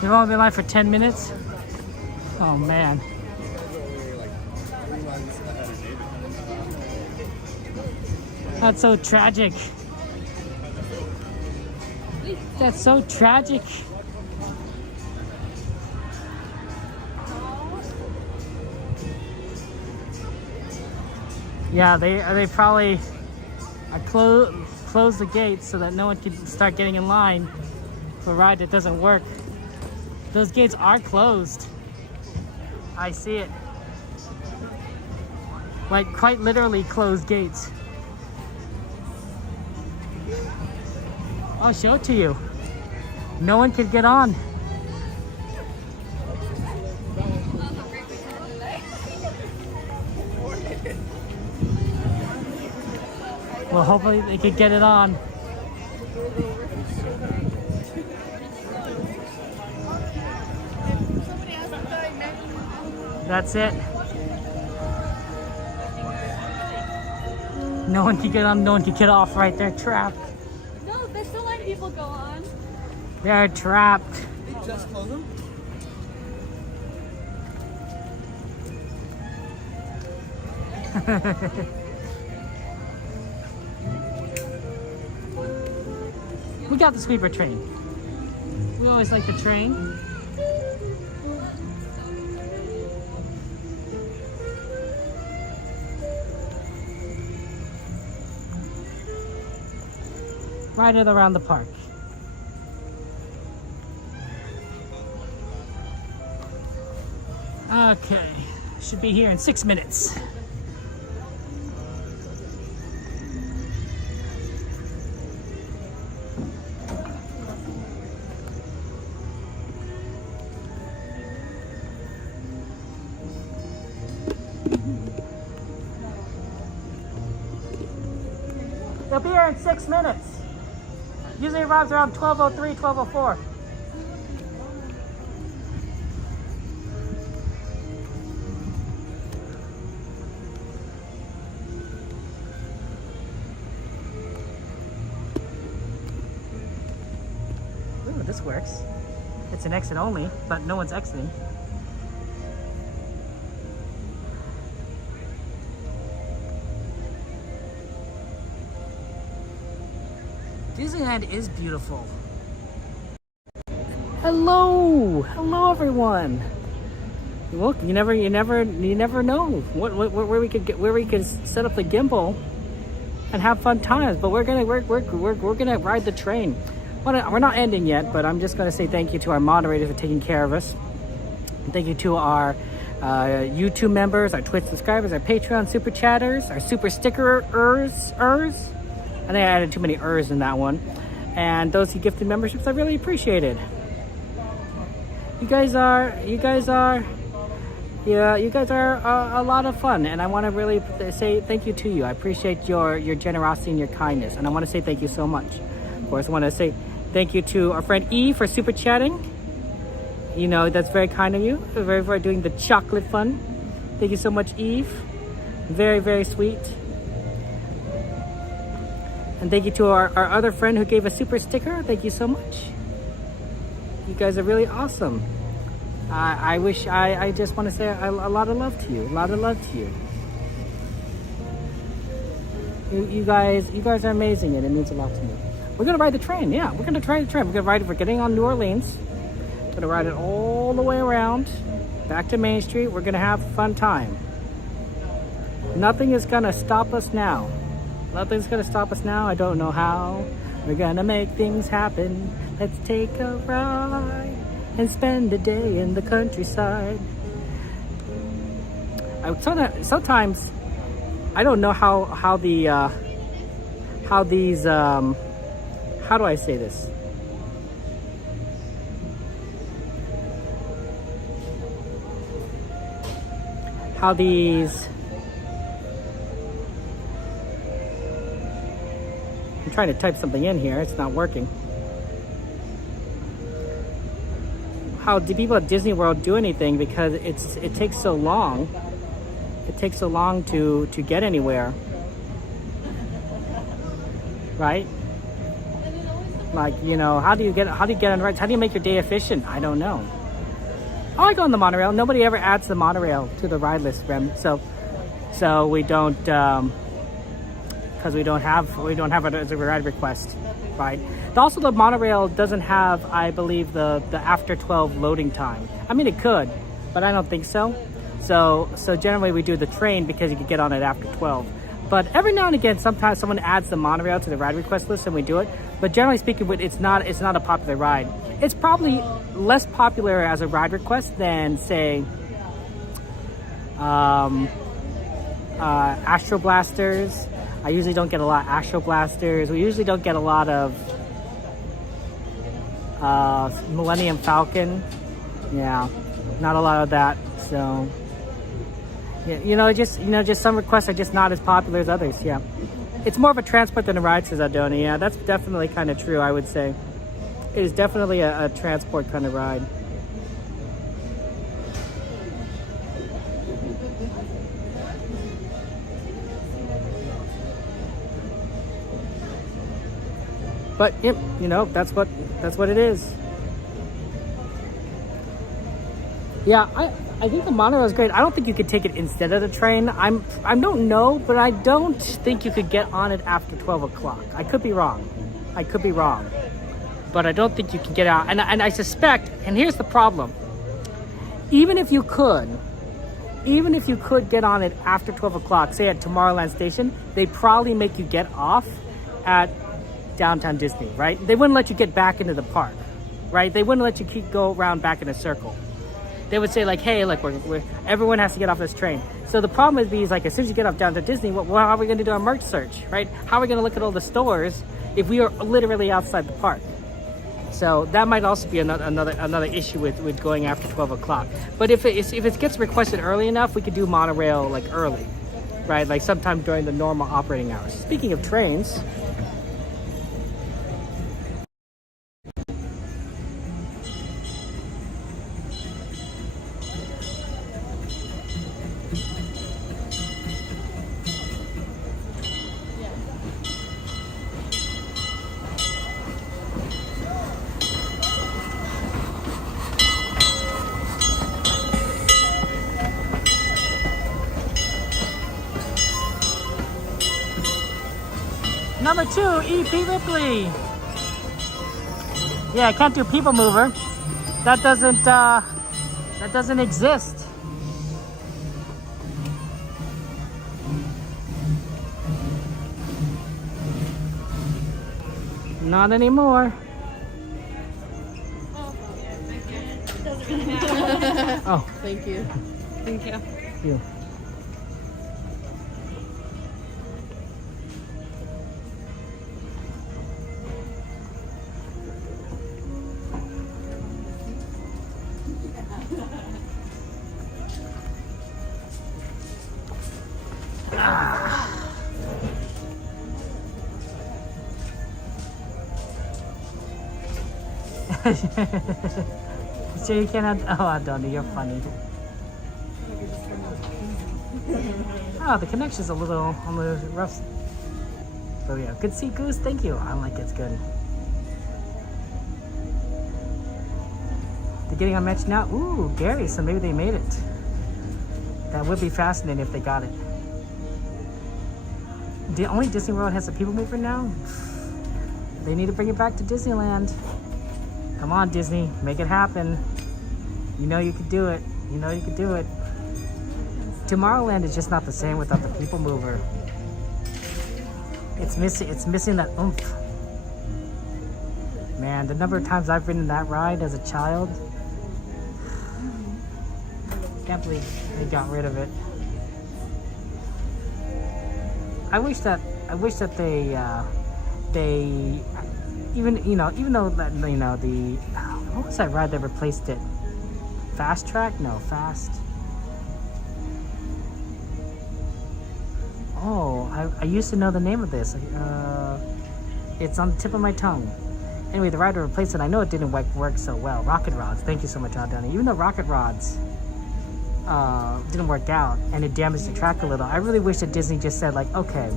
We've only been live for 10 minutes. Oh man. That's so tragic. That's so tragic. Yeah, they probably close the gates so that no one can start getting in line for a ride that doesn't work. Those gates are closed. I see it. Like quite literally closed gates. I'll show it to you. No one can get on. Well, hopefully they could get it on. That's it. No one can get on, no one can get off right there, trapped. No, they're still letting people go on. They're trapped. They just closed them? We got the sweeper train. We always like the train. Ride it around the park. Okay, should be here in 6 minutes. They'll be here in 6 minutes. Usually arrives around 12:03, 12:04. Ooh, this works. It's an exit only, but no one's exiting. Disneyland is beautiful. Hello everyone. Look, you never know where we could set up the gimbal and have fun times. But we're gonna ride the train. We're not ending yet, but I'm just gonna say thank you to our moderators for taking care of us. And thank you to our YouTube members, our Twitch subscribers, our Patreon super chatters, our super stickerers. I think I added too many ers in that one. And those who gifted memberships, I really appreciate it. You guys are a lot of fun, and I want to really say thank you to you. I appreciate your generosity and your kindness, and I want to say thank you so much. Of course, I want to say thank you to our friend E for super chatting. You know, that's very kind of you. For doing the chocolate fun. Thank you so much, Eve. Very, very sweet. And thank you to our other friend who gave a super sticker. Thank you so much. You guys are really awesome. I just want to say a lot of love to you. A lot of love to you. You guys are amazing, and it means a lot to me. We're gonna ride the train. Yeah, we're gonna try the train. We're gonna ride it. We're getting on New Orleans. We're gonna ride it all the way around, back to Main Street. We're gonna have a fun time. Nothing is gonna stop us now. Nothing's gonna stop us now. I don't know how. We're gonna make things happen. Let's take a ride and spend a day in the countryside. Sometimes I don't know how these how do I say this? How these, I'm trying to type something in here, it's not working. How do people at Disney World do anything, because it takes so long. It takes so long to get anywhere. Right? Like, you know, how do you get on rides? How do you make your day efficient? I don't know. Oh, I go on the monorail. Nobody ever adds the monorail to the ride list, Rem. So we don't, because we don't have it as a ride request, right? Also, the monorail doesn't have, I believe, the after 12 loading time. I mean, it could, but I don't think so. So generally we do the train because you can get on it after 12. But every now and again, sometimes someone adds the monorail to the ride request list and we do it. But generally speaking, it's not a popular ride. It's probably less popular as a ride request than, say, Astro Blasters. I usually don't get a lot of Astro Blasters. We usually don't get a lot of Millennium Falcon. Yeah, not a lot of that. So, yeah, just some requests are just not as popular as others. Yeah, it's more of a transport than a ride, says Adoni. Yeah, that's definitely kind of true, I would say. It is definitely a transport kind of ride. But you know, that's what it is. Yeah, I think the monorail is great. I don't think you could take it instead of the train. I don't know, but I don't think you could get on it after 12 o'clock. I could be wrong. But I don't think you can get out. And I suspect, and here's the problem, even if you could get on it after 12 o'clock, say at Tomorrowland Station, they'd probably make you get off at Downtown Disney, right? They wouldn't let you get back into the park, right? They wouldn't let you go around back in a circle. They would say like, hey, like everyone has to get off this train. So the problem would be is like, as soon as you get off Downtown Disney, how are we going to do our merch search, right? How are we going to look at all the stores if we are literally outside the park? So that might also be another issue with going after 12 o'clock. But if it gets requested early enough, we could do monorail like early, right? Like sometime during the normal operating hours. Speaking of trains, number 2, E.P. Ripley. Yeah, I can't do People Mover. That doesn't exist. Not anymore. Oh, thank you. Thank you. Thank you. So you cannot. Oh, Adoni, you're funny. Oh, the connection's a little rough. Oh yeah, good see, Goose. Thank you. I like it's good. They're getting unmatched now. Ooh, Gary. So maybe they made it. That would be fascinating if they got it. The only Disney World has a People Mover now. They need to bring it back to Disneyland. Come on, Disney, make it happen. You know you could do it. You know you could do it. Tomorrowland is just not the same without the People Mover. It's missing that oomph. Man, the number of times I've ridden that ride as a child, Can't believe they got rid of it. I wish that they even though that the what was that ride that replaced it? Fast Track? No, Fast. Oh, I used to know the name of this. It's on the tip of my tongue. Anyway, the ride to replace it, I know it didn't work so well. Rocket Rods. Thank you so much, Donnie. Even though Rocket Rods didn't work out and it damaged the track a little, I really wish that Disney just said, like, okay,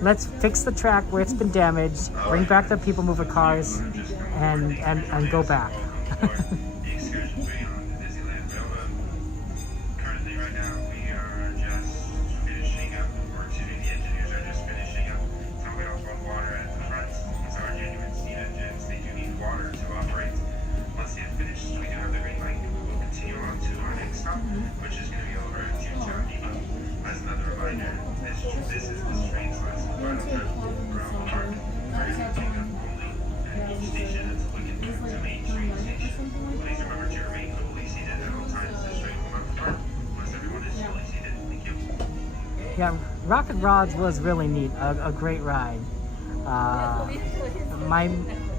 let's fix the track where it's been damaged, bring back the people mover cars, and go back. Yeah, Rocket Rods was really neat, a great ride. I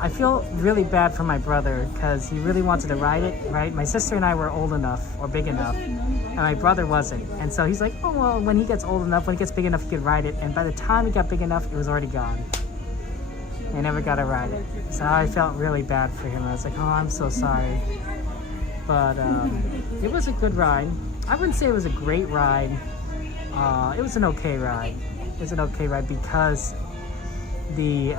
feel really bad for my brother because he really wanted to ride it, right? My sister and I were old enough or big enough, and my brother wasn't. And so he's like, oh, well, when he gets old enough, when he gets big enough, he could ride it. And by the time he got big enough, it was already gone. I never got to ride it. So I felt really bad for him. I was like, oh, I'm so sorry. But it was a good ride. I wouldn't say it was a great ride. It was an okay ride. It was an okay ride because the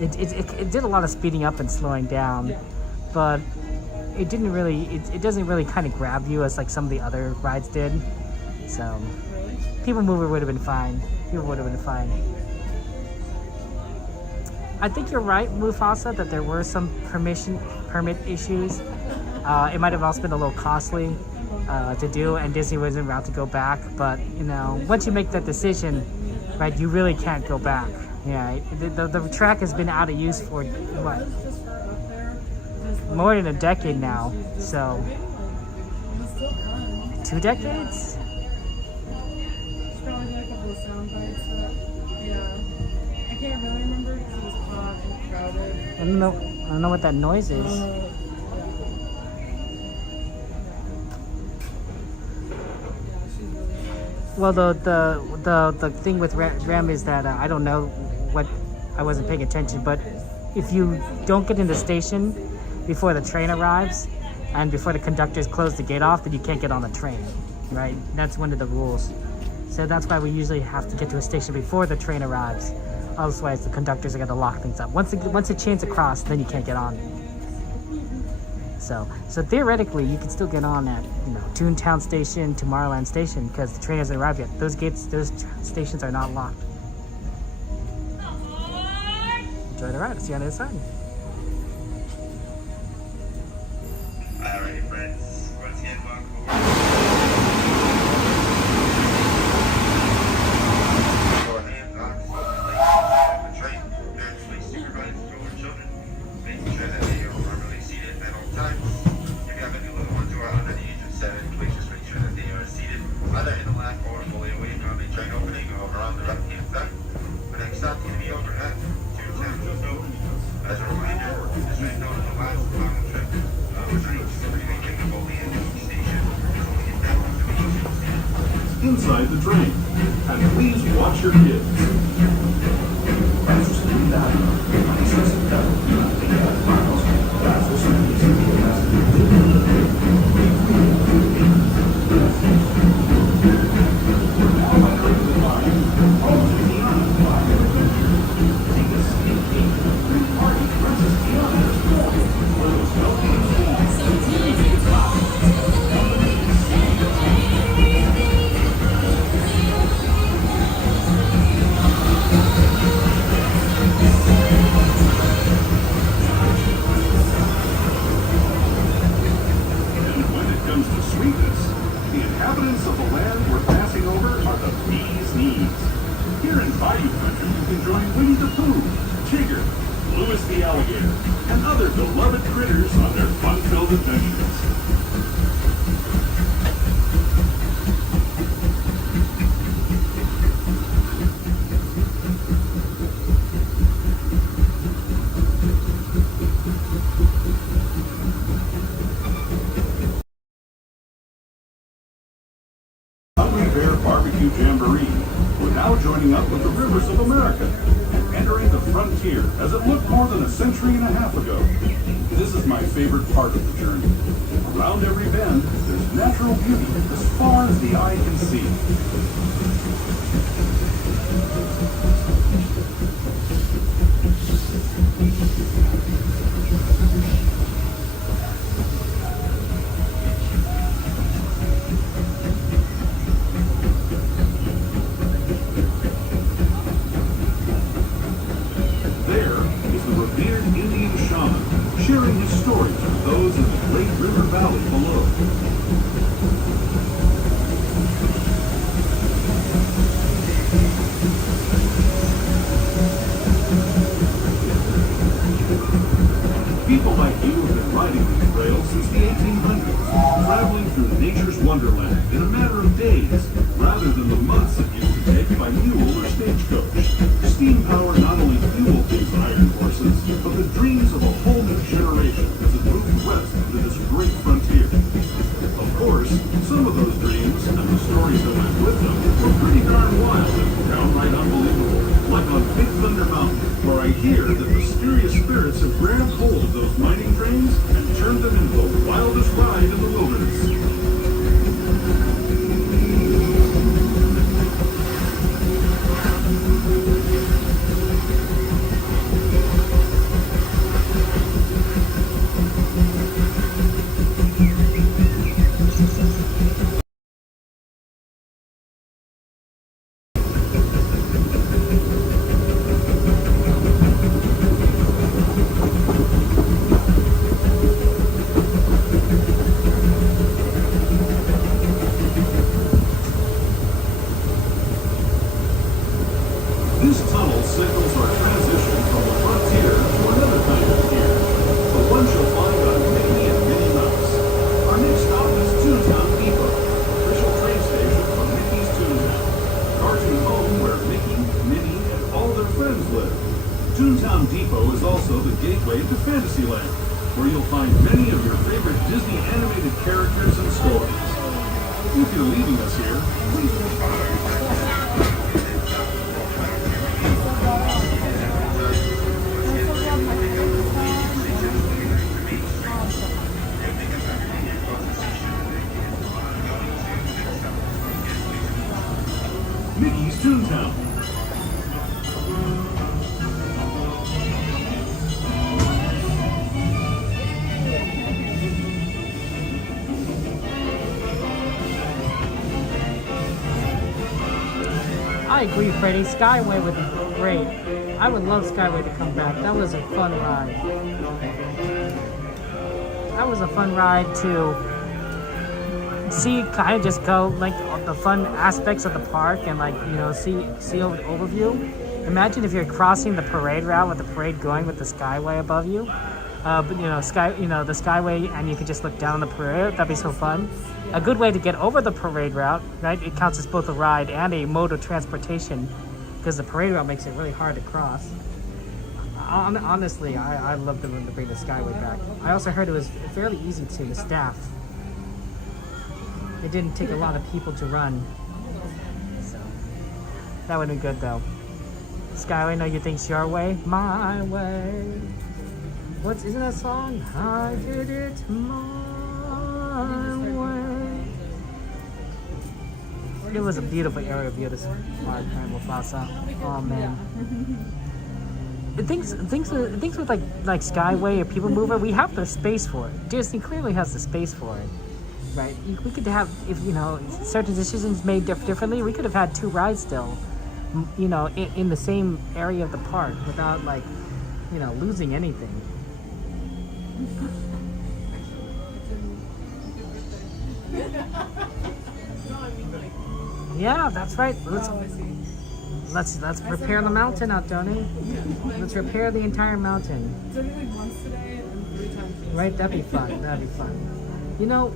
it did a lot of speeding up and slowing down, but it didn't really it doesn't really kind of grab you as like some of the other rides did. So People Mover would have been fine. People would have been fine. I think you're right, Mufasa, that there were some permit issues. It might have also been a little costly to do, and Disney wasn't about to go back. But you know, once you make that decision, right, you really can't go back. Yeah, the track has been out of use for what, more than a decade now. So 2 decades. Probably a couple of sound bites, but yeah, I can't really remember because it was hot and crowded. I don't know what that noise is. Well, the thing with Ram is that I don't know what, I wasn't paying attention, but if you don't get in the station before the train arrives and before the conductors close the gate off, then you can't get on the train, right? That's one of the rules. So that's why we usually have to get to a station before the train arrives. Otherwise, the conductors are going to lock things up. Once it chains across, then you can't get on. So theoretically, you can still get on at, you know, Toontown Station, Tomorrowland Station, because the train hasn't arrived yet. Those stations are not locked. Enjoy the ride. See you on the other side. Alright, friends. Once again, welcome aboard. Your hands on the train. Nurse supervise your children, making sure that they are properly seated at all times. If you have any little ones who are under the age of 7, please just make sure that they are seated either in the lap or fully away from the train opening over on the right-hand side. The next stop is going to be over at Toontown. As a reminder, this train goes the last final trip overnight, so we're going to take the Bully and station. Inside the train, and please watch your kids. now joining up with the rivers of America and entering the frontier as it looked more than a century and a half ago. This is my favorite part of the journey. Around every bend, there's natural beauty as far as the eye can see. Sharing his stories with those in the Great River Valley below. People like you have been riding these trails since the 1800s, traveling through nature's wonderland in a matter of days, rather than the months it used to take by mule or stagecoach. Steam power not only fueled these iron horses, but the dreams of a whole new generation as it moved west into this great frontier. Of course, some of those dreams and the stories that went with them were pretty darn wild and downright unbelievable, like on Big Thunder Mountain, where I hear that mysterious spirits have grabbed hold of those mining trains and turned them into the wildest ride in the wilderness. This tunnel signals our transition from the frontier to another kind of tier, the one you'll find on Mickey and Minnie Mouse. Our next stop is Toontown Depot, official train station for Mickey's Toontown, cartoon home where Mickey, Minnie, and all their friends live. Toontown Depot is also the gateway to Fantasyland, where you'll find many of your favorite Disney animated characters and stories. If you're leaving us here, please Mickey's Toontown. I agree, Freddie. Skyway would be great. I would love Skyway to come back. That was a fun ride. That was a fun ride to see, kind of just go like the fun aspects of the park and like, you know, see over the overview. Imagine if you're crossing the parade route with the parade going with the Skyway above you. But the Skyway, and you could just look down on the parade. That'd be so fun. A good way to get over the parade route, right? It counts as both a ride and a mode of transportation, because the parade route makes it really hard to cross. Honestly, I'd love to bring the Skyway back. I also heard it was fairly easy to the staff. It didn't take a lot of people to run, so that would be good though. Skyway, know you think's your way, my way. Isn't that song? I did it my way. It was a beautiful area of beautiful Primal Plaza. Oh man. Things with like Skyway or People Mover, we have the space for it. Disney clearly has the space for it. Right, we could have, if certain decisions made differently, we could have had two rides still, in the same area of the park without losing anything. Yeah, that's right. Let's repair the mountain out, Tony. Let's repair the entire mountain. It's only like once today and 3 times. Right, that'd be fun. That'd be fun.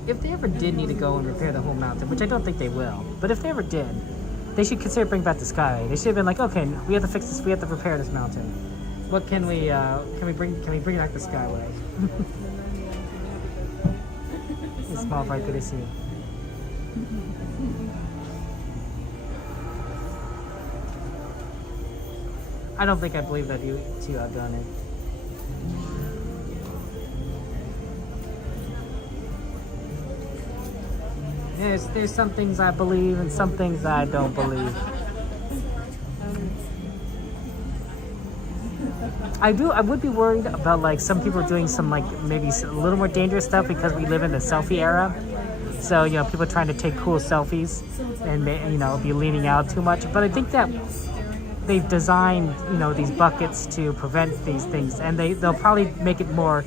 If they ever did need to go and repair the whole mountain, which I don't think they will, but if they ever did, they should consider bringing back the Skyway. They should have been like, okay, we have to fix this. We have to repair this mountain. What can we bring back the Skyway? It's small, bright, good to see you. I don't think I believe that you two have done it. There's some things I believe and some things I don't believe. I would be worried about like some people doing some like maybe a little more dangerous stuff because we live in the selfie era. So, you know, people trying to take cool selfies and, you know, be leaning out too much. But I think that they've designed, you know, these buckets to prevent these things, and they'll probably make it more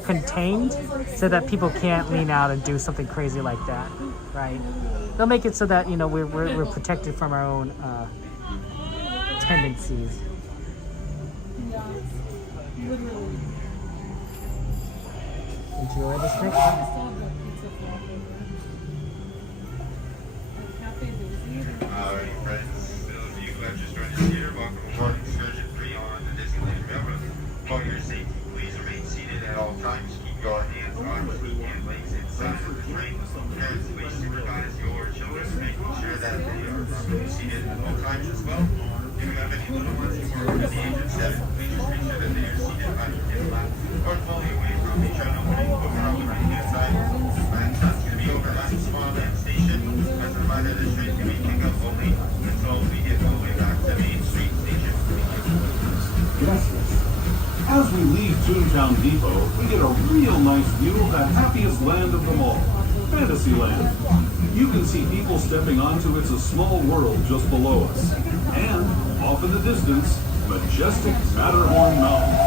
contained so that people can't lean out and do something crazy like that, right? They'll make it so that, you know, we're protected from our own tendencies. Enjoy the snack. Alright, friends, those of you who have just joined us here, welcome aboard Excursion 3 on the Disneyland Railroad. For your safety, please remain seated at all times. Keep your hands on your feet and legs inside of the train. Parents, please supervise your children, making sure that they are properly seated at all times as well. If you have any little ones who are over the age of 7, please just make sure that they are seated on your lap or fully away from the train opening over on the right-hand side. Last stop's going to be over at Tomorrowland Station. As a reminder, this train can be picked up only until we get all the way back to Main Street Station. Gracias. As we leave Toontown Depot, we get a real nice view of the happiest land of them all, Fantasyland. You can see people stepping onto It's a Small World just below us. And, off in the distance, majestic Matterhorn Mountain.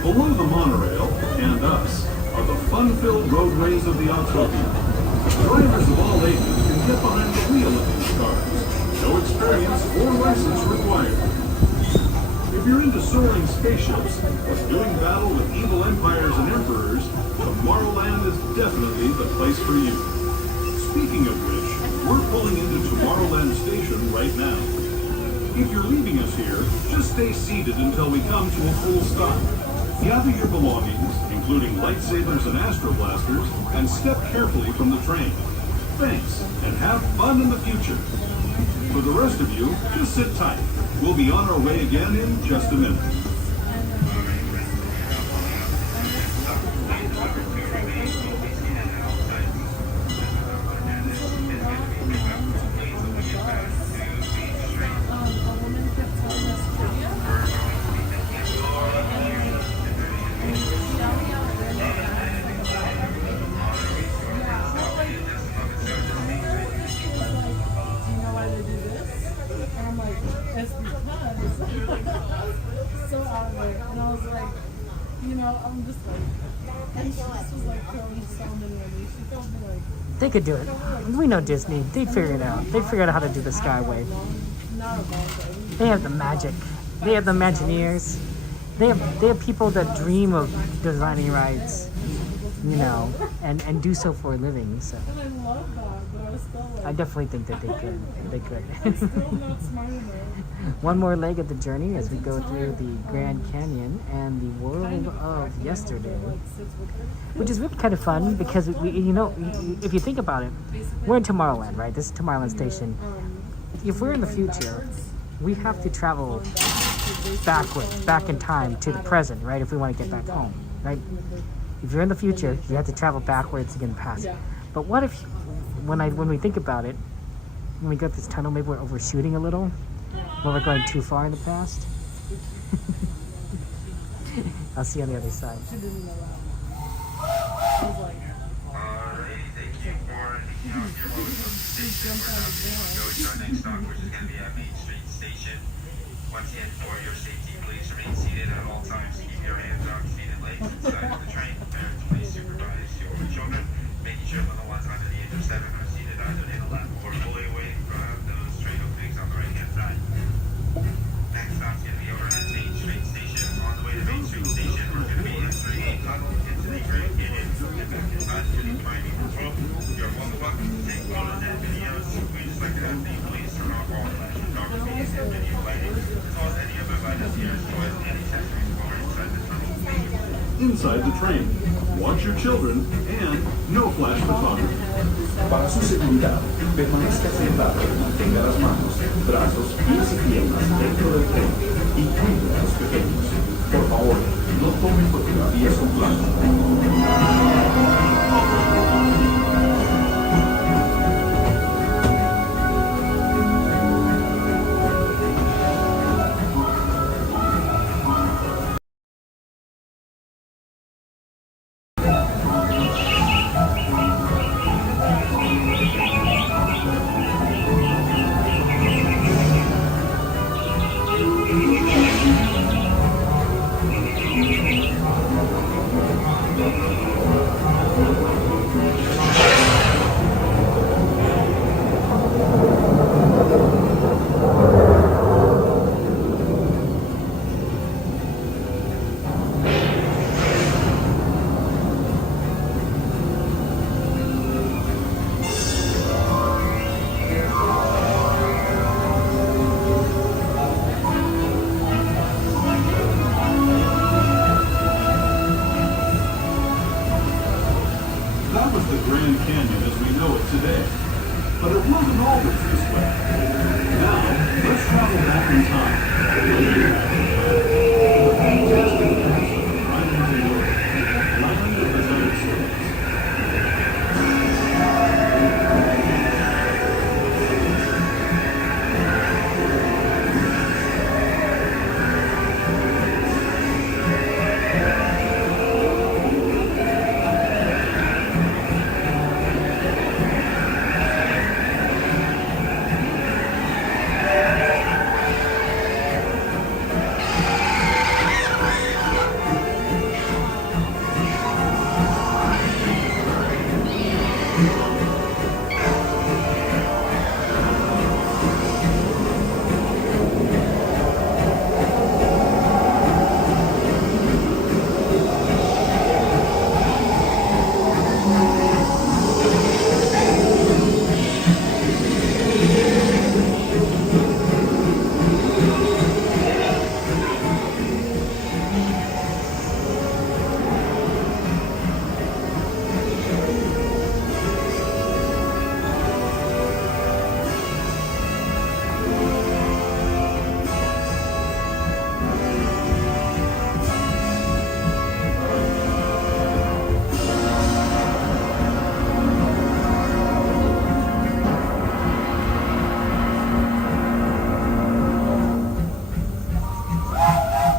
Below the monorail, and us, are the fun-filled roadways of the Autotopia. Drivers of all ages can get behind the wheel of these cars. No experience or license required. If you're into soaring spaceships or doing battle with evil empires and emperors, Tomorrowland is definitely the place for you. Speaking of which, we're pulling into Tomorrowland Station right now. If you're leaving us here, just stay seated until we come to a full stop. Gather your belongings, including lightsabers and astro blasters, and step carefully from the train. Thanks, and have fun in the future. For the rest of you, just sit tight. We'll be on our way again in just a minute. They could do it. We know Disney. They figured it out. They figured out how to do the Skyway. They have the magic. They have the Imagineers. They have people that dream of designing rides, you know, and do so for a living. So I definitely think that they could. They could. One more leg of the journey as we go through the Grand Canyon and the world of yesterday, which is really kind of fun because we, you know, if you think about it, we're in Tomorrowland, right? This is Tomorrowland Station. If we're in the future, we have to travel back in time to the present, right? If we want to get back home, right? If you're in the future, you have to travel backwards to get in the past. But what if, when we think about it, when we go through this tunnel, maybe we're overshooting a little, when we're going too far in the past? I'll see you on the other side. Alright, thank you for next stop, which is going to be at Main Street Station. Once again, for your safety, please remain seated at all times. Keep your hands out, feet and legs inside of the train. Parents, please supervise your children, making sure that the ones under the age of 7 are seated either in the left or fully away from those train openings on the right-hand side. Next stop's going to be over at Main Street Station. On the way to Main Street Station, we're going to be entering a tunnel into the Grand Canyon. Get back inside to the primary control. You're welcome to take photos and videos. We just like to have the police turn off all flash photography and video lighting, as well as any other items here, as well as any accessories while we're inside the tunnel. Inside the train, watch your children, and no flash photography. Para su seguridad, permanezca sentado y mantenga las manos, brazos, pies y piernas dentro del tren y cuide a los pequeños. Por favor, no tomen fotografías con flash. That was the Grand Canyon as we know it today. But it wasn't always this way. Now, let's travel back in time. The fantastic adventure of Ryan Taylor, Land of the Dinosaurs.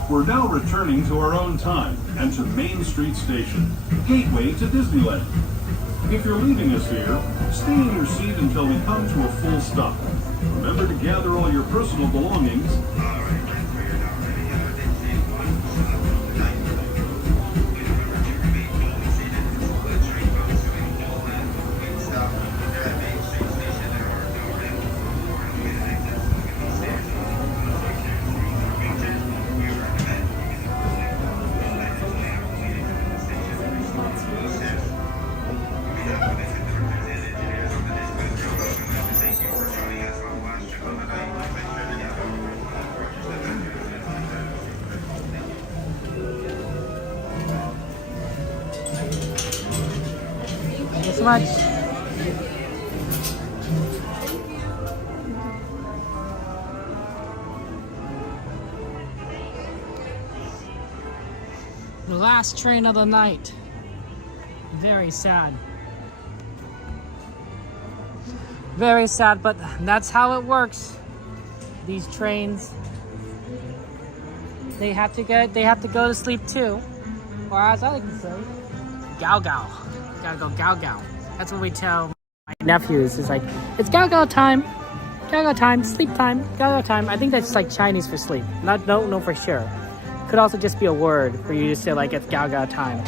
We're now returning to our own time and to Main Street Station, gateway to Disneyland. If you're leaving us here, stay in your seat until we come to a full stop. Remember to gather all your personal belongings. Thank you so much. The last train of the night. Very sad. Very sad, but that's how it works. These trains, they have to go to sleep too. Or as I like to say, gow gow. Gotta go gow gow. That's what we tell nephews is like, it's Gaga time. Gaga time, sleep time, Gaga time. I think that's like Chinese for sleep. Don't know for sure. Could also just be a word for you to say like it's Gaga time.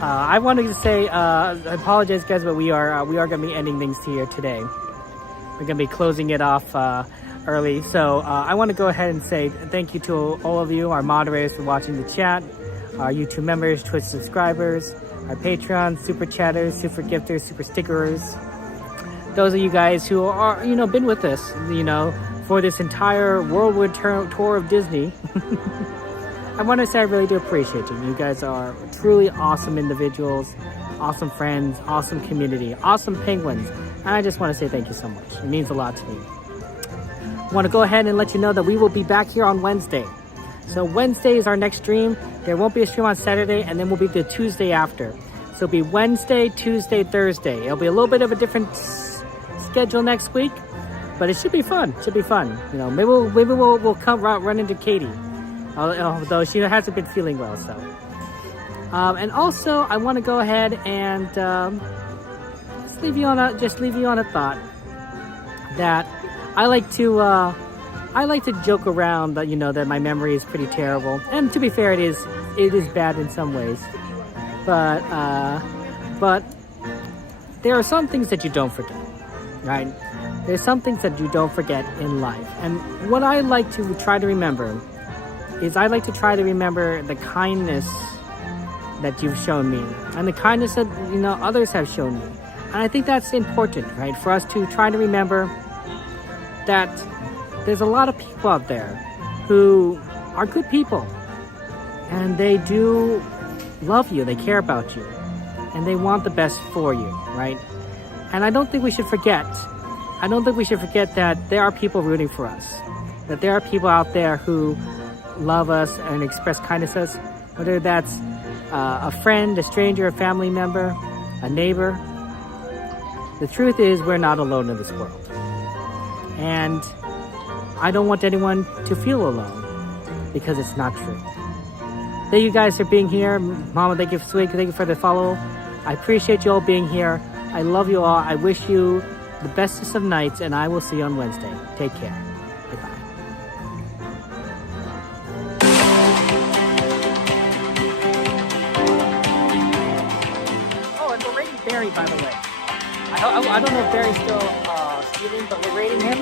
I wanted to say, I apologize guys, but we are gonna be ending things here today. We're gonna be closing it off early. So I want to go ahead and say thank you to all of you, our moderators, for watching the chat, our YouTube members, Twitch subscribers, our Patreon, super chatters, super gifters, super stickerers. Those of you guys who are, been with us, for this entire worldwide tour of Disney. I want to say I really do appreciate you. You guys are truly awesome individuals, awesome friends, awesome community, awesome penguins. And I just want to say thank you so much. It means a lot to me. I want to go ahead and let you know that we will be back here on Wednesday. So Wednesday is our next stream. There won't be a stream on Saturday, and then we'll be the Tuesday after. So it'll be Wednesday, Tuesday, Thursday. It'll be a little bit of a different schedule next week, but it should be fun. It should be fun. Maybe we'll come run into Katie, although she hasn't been feeling well. So, and also I want to go ahead and just leave you on a thought that I like to joke around that that my memory is pretty terrible, and to be fair, it is bad in some ways, but there are some things that you don't forget, right? There's some things that you don't forget in life, and what I like to try to remember is the kindness that you've shown me, and the kindness that others have shown me, and I think that's important, right? For us to try to remember that there's a lot of people out there who are good people, and they do love you, they care about you, and they want the best for you, right? And I don't think we should forget that there are people rooting for us, that there are people out there who love us and express kindness to us, whether that's a friend, a stranger, a family member, a neighbor. The truth is, we're not alone in this world. And I don't want anyone to feel alone, because it's not true. Thank you guys for being here. Mama, thank you for the follow. I appreciate you all being here. I love you all. I wish you the bestest of nights, and I will see you on Wednesday. Take care. Goodbye. Oh, and we're rating Barry, by the way. I don't know if Barry's still streaming, but we're rating him.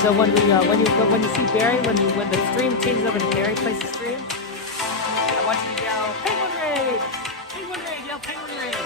So when you see Barry, when the stream changes over to Barry plays the stream, I want you to yell, Penguin Raid! Penguin Raid! Yell Penguin Raid!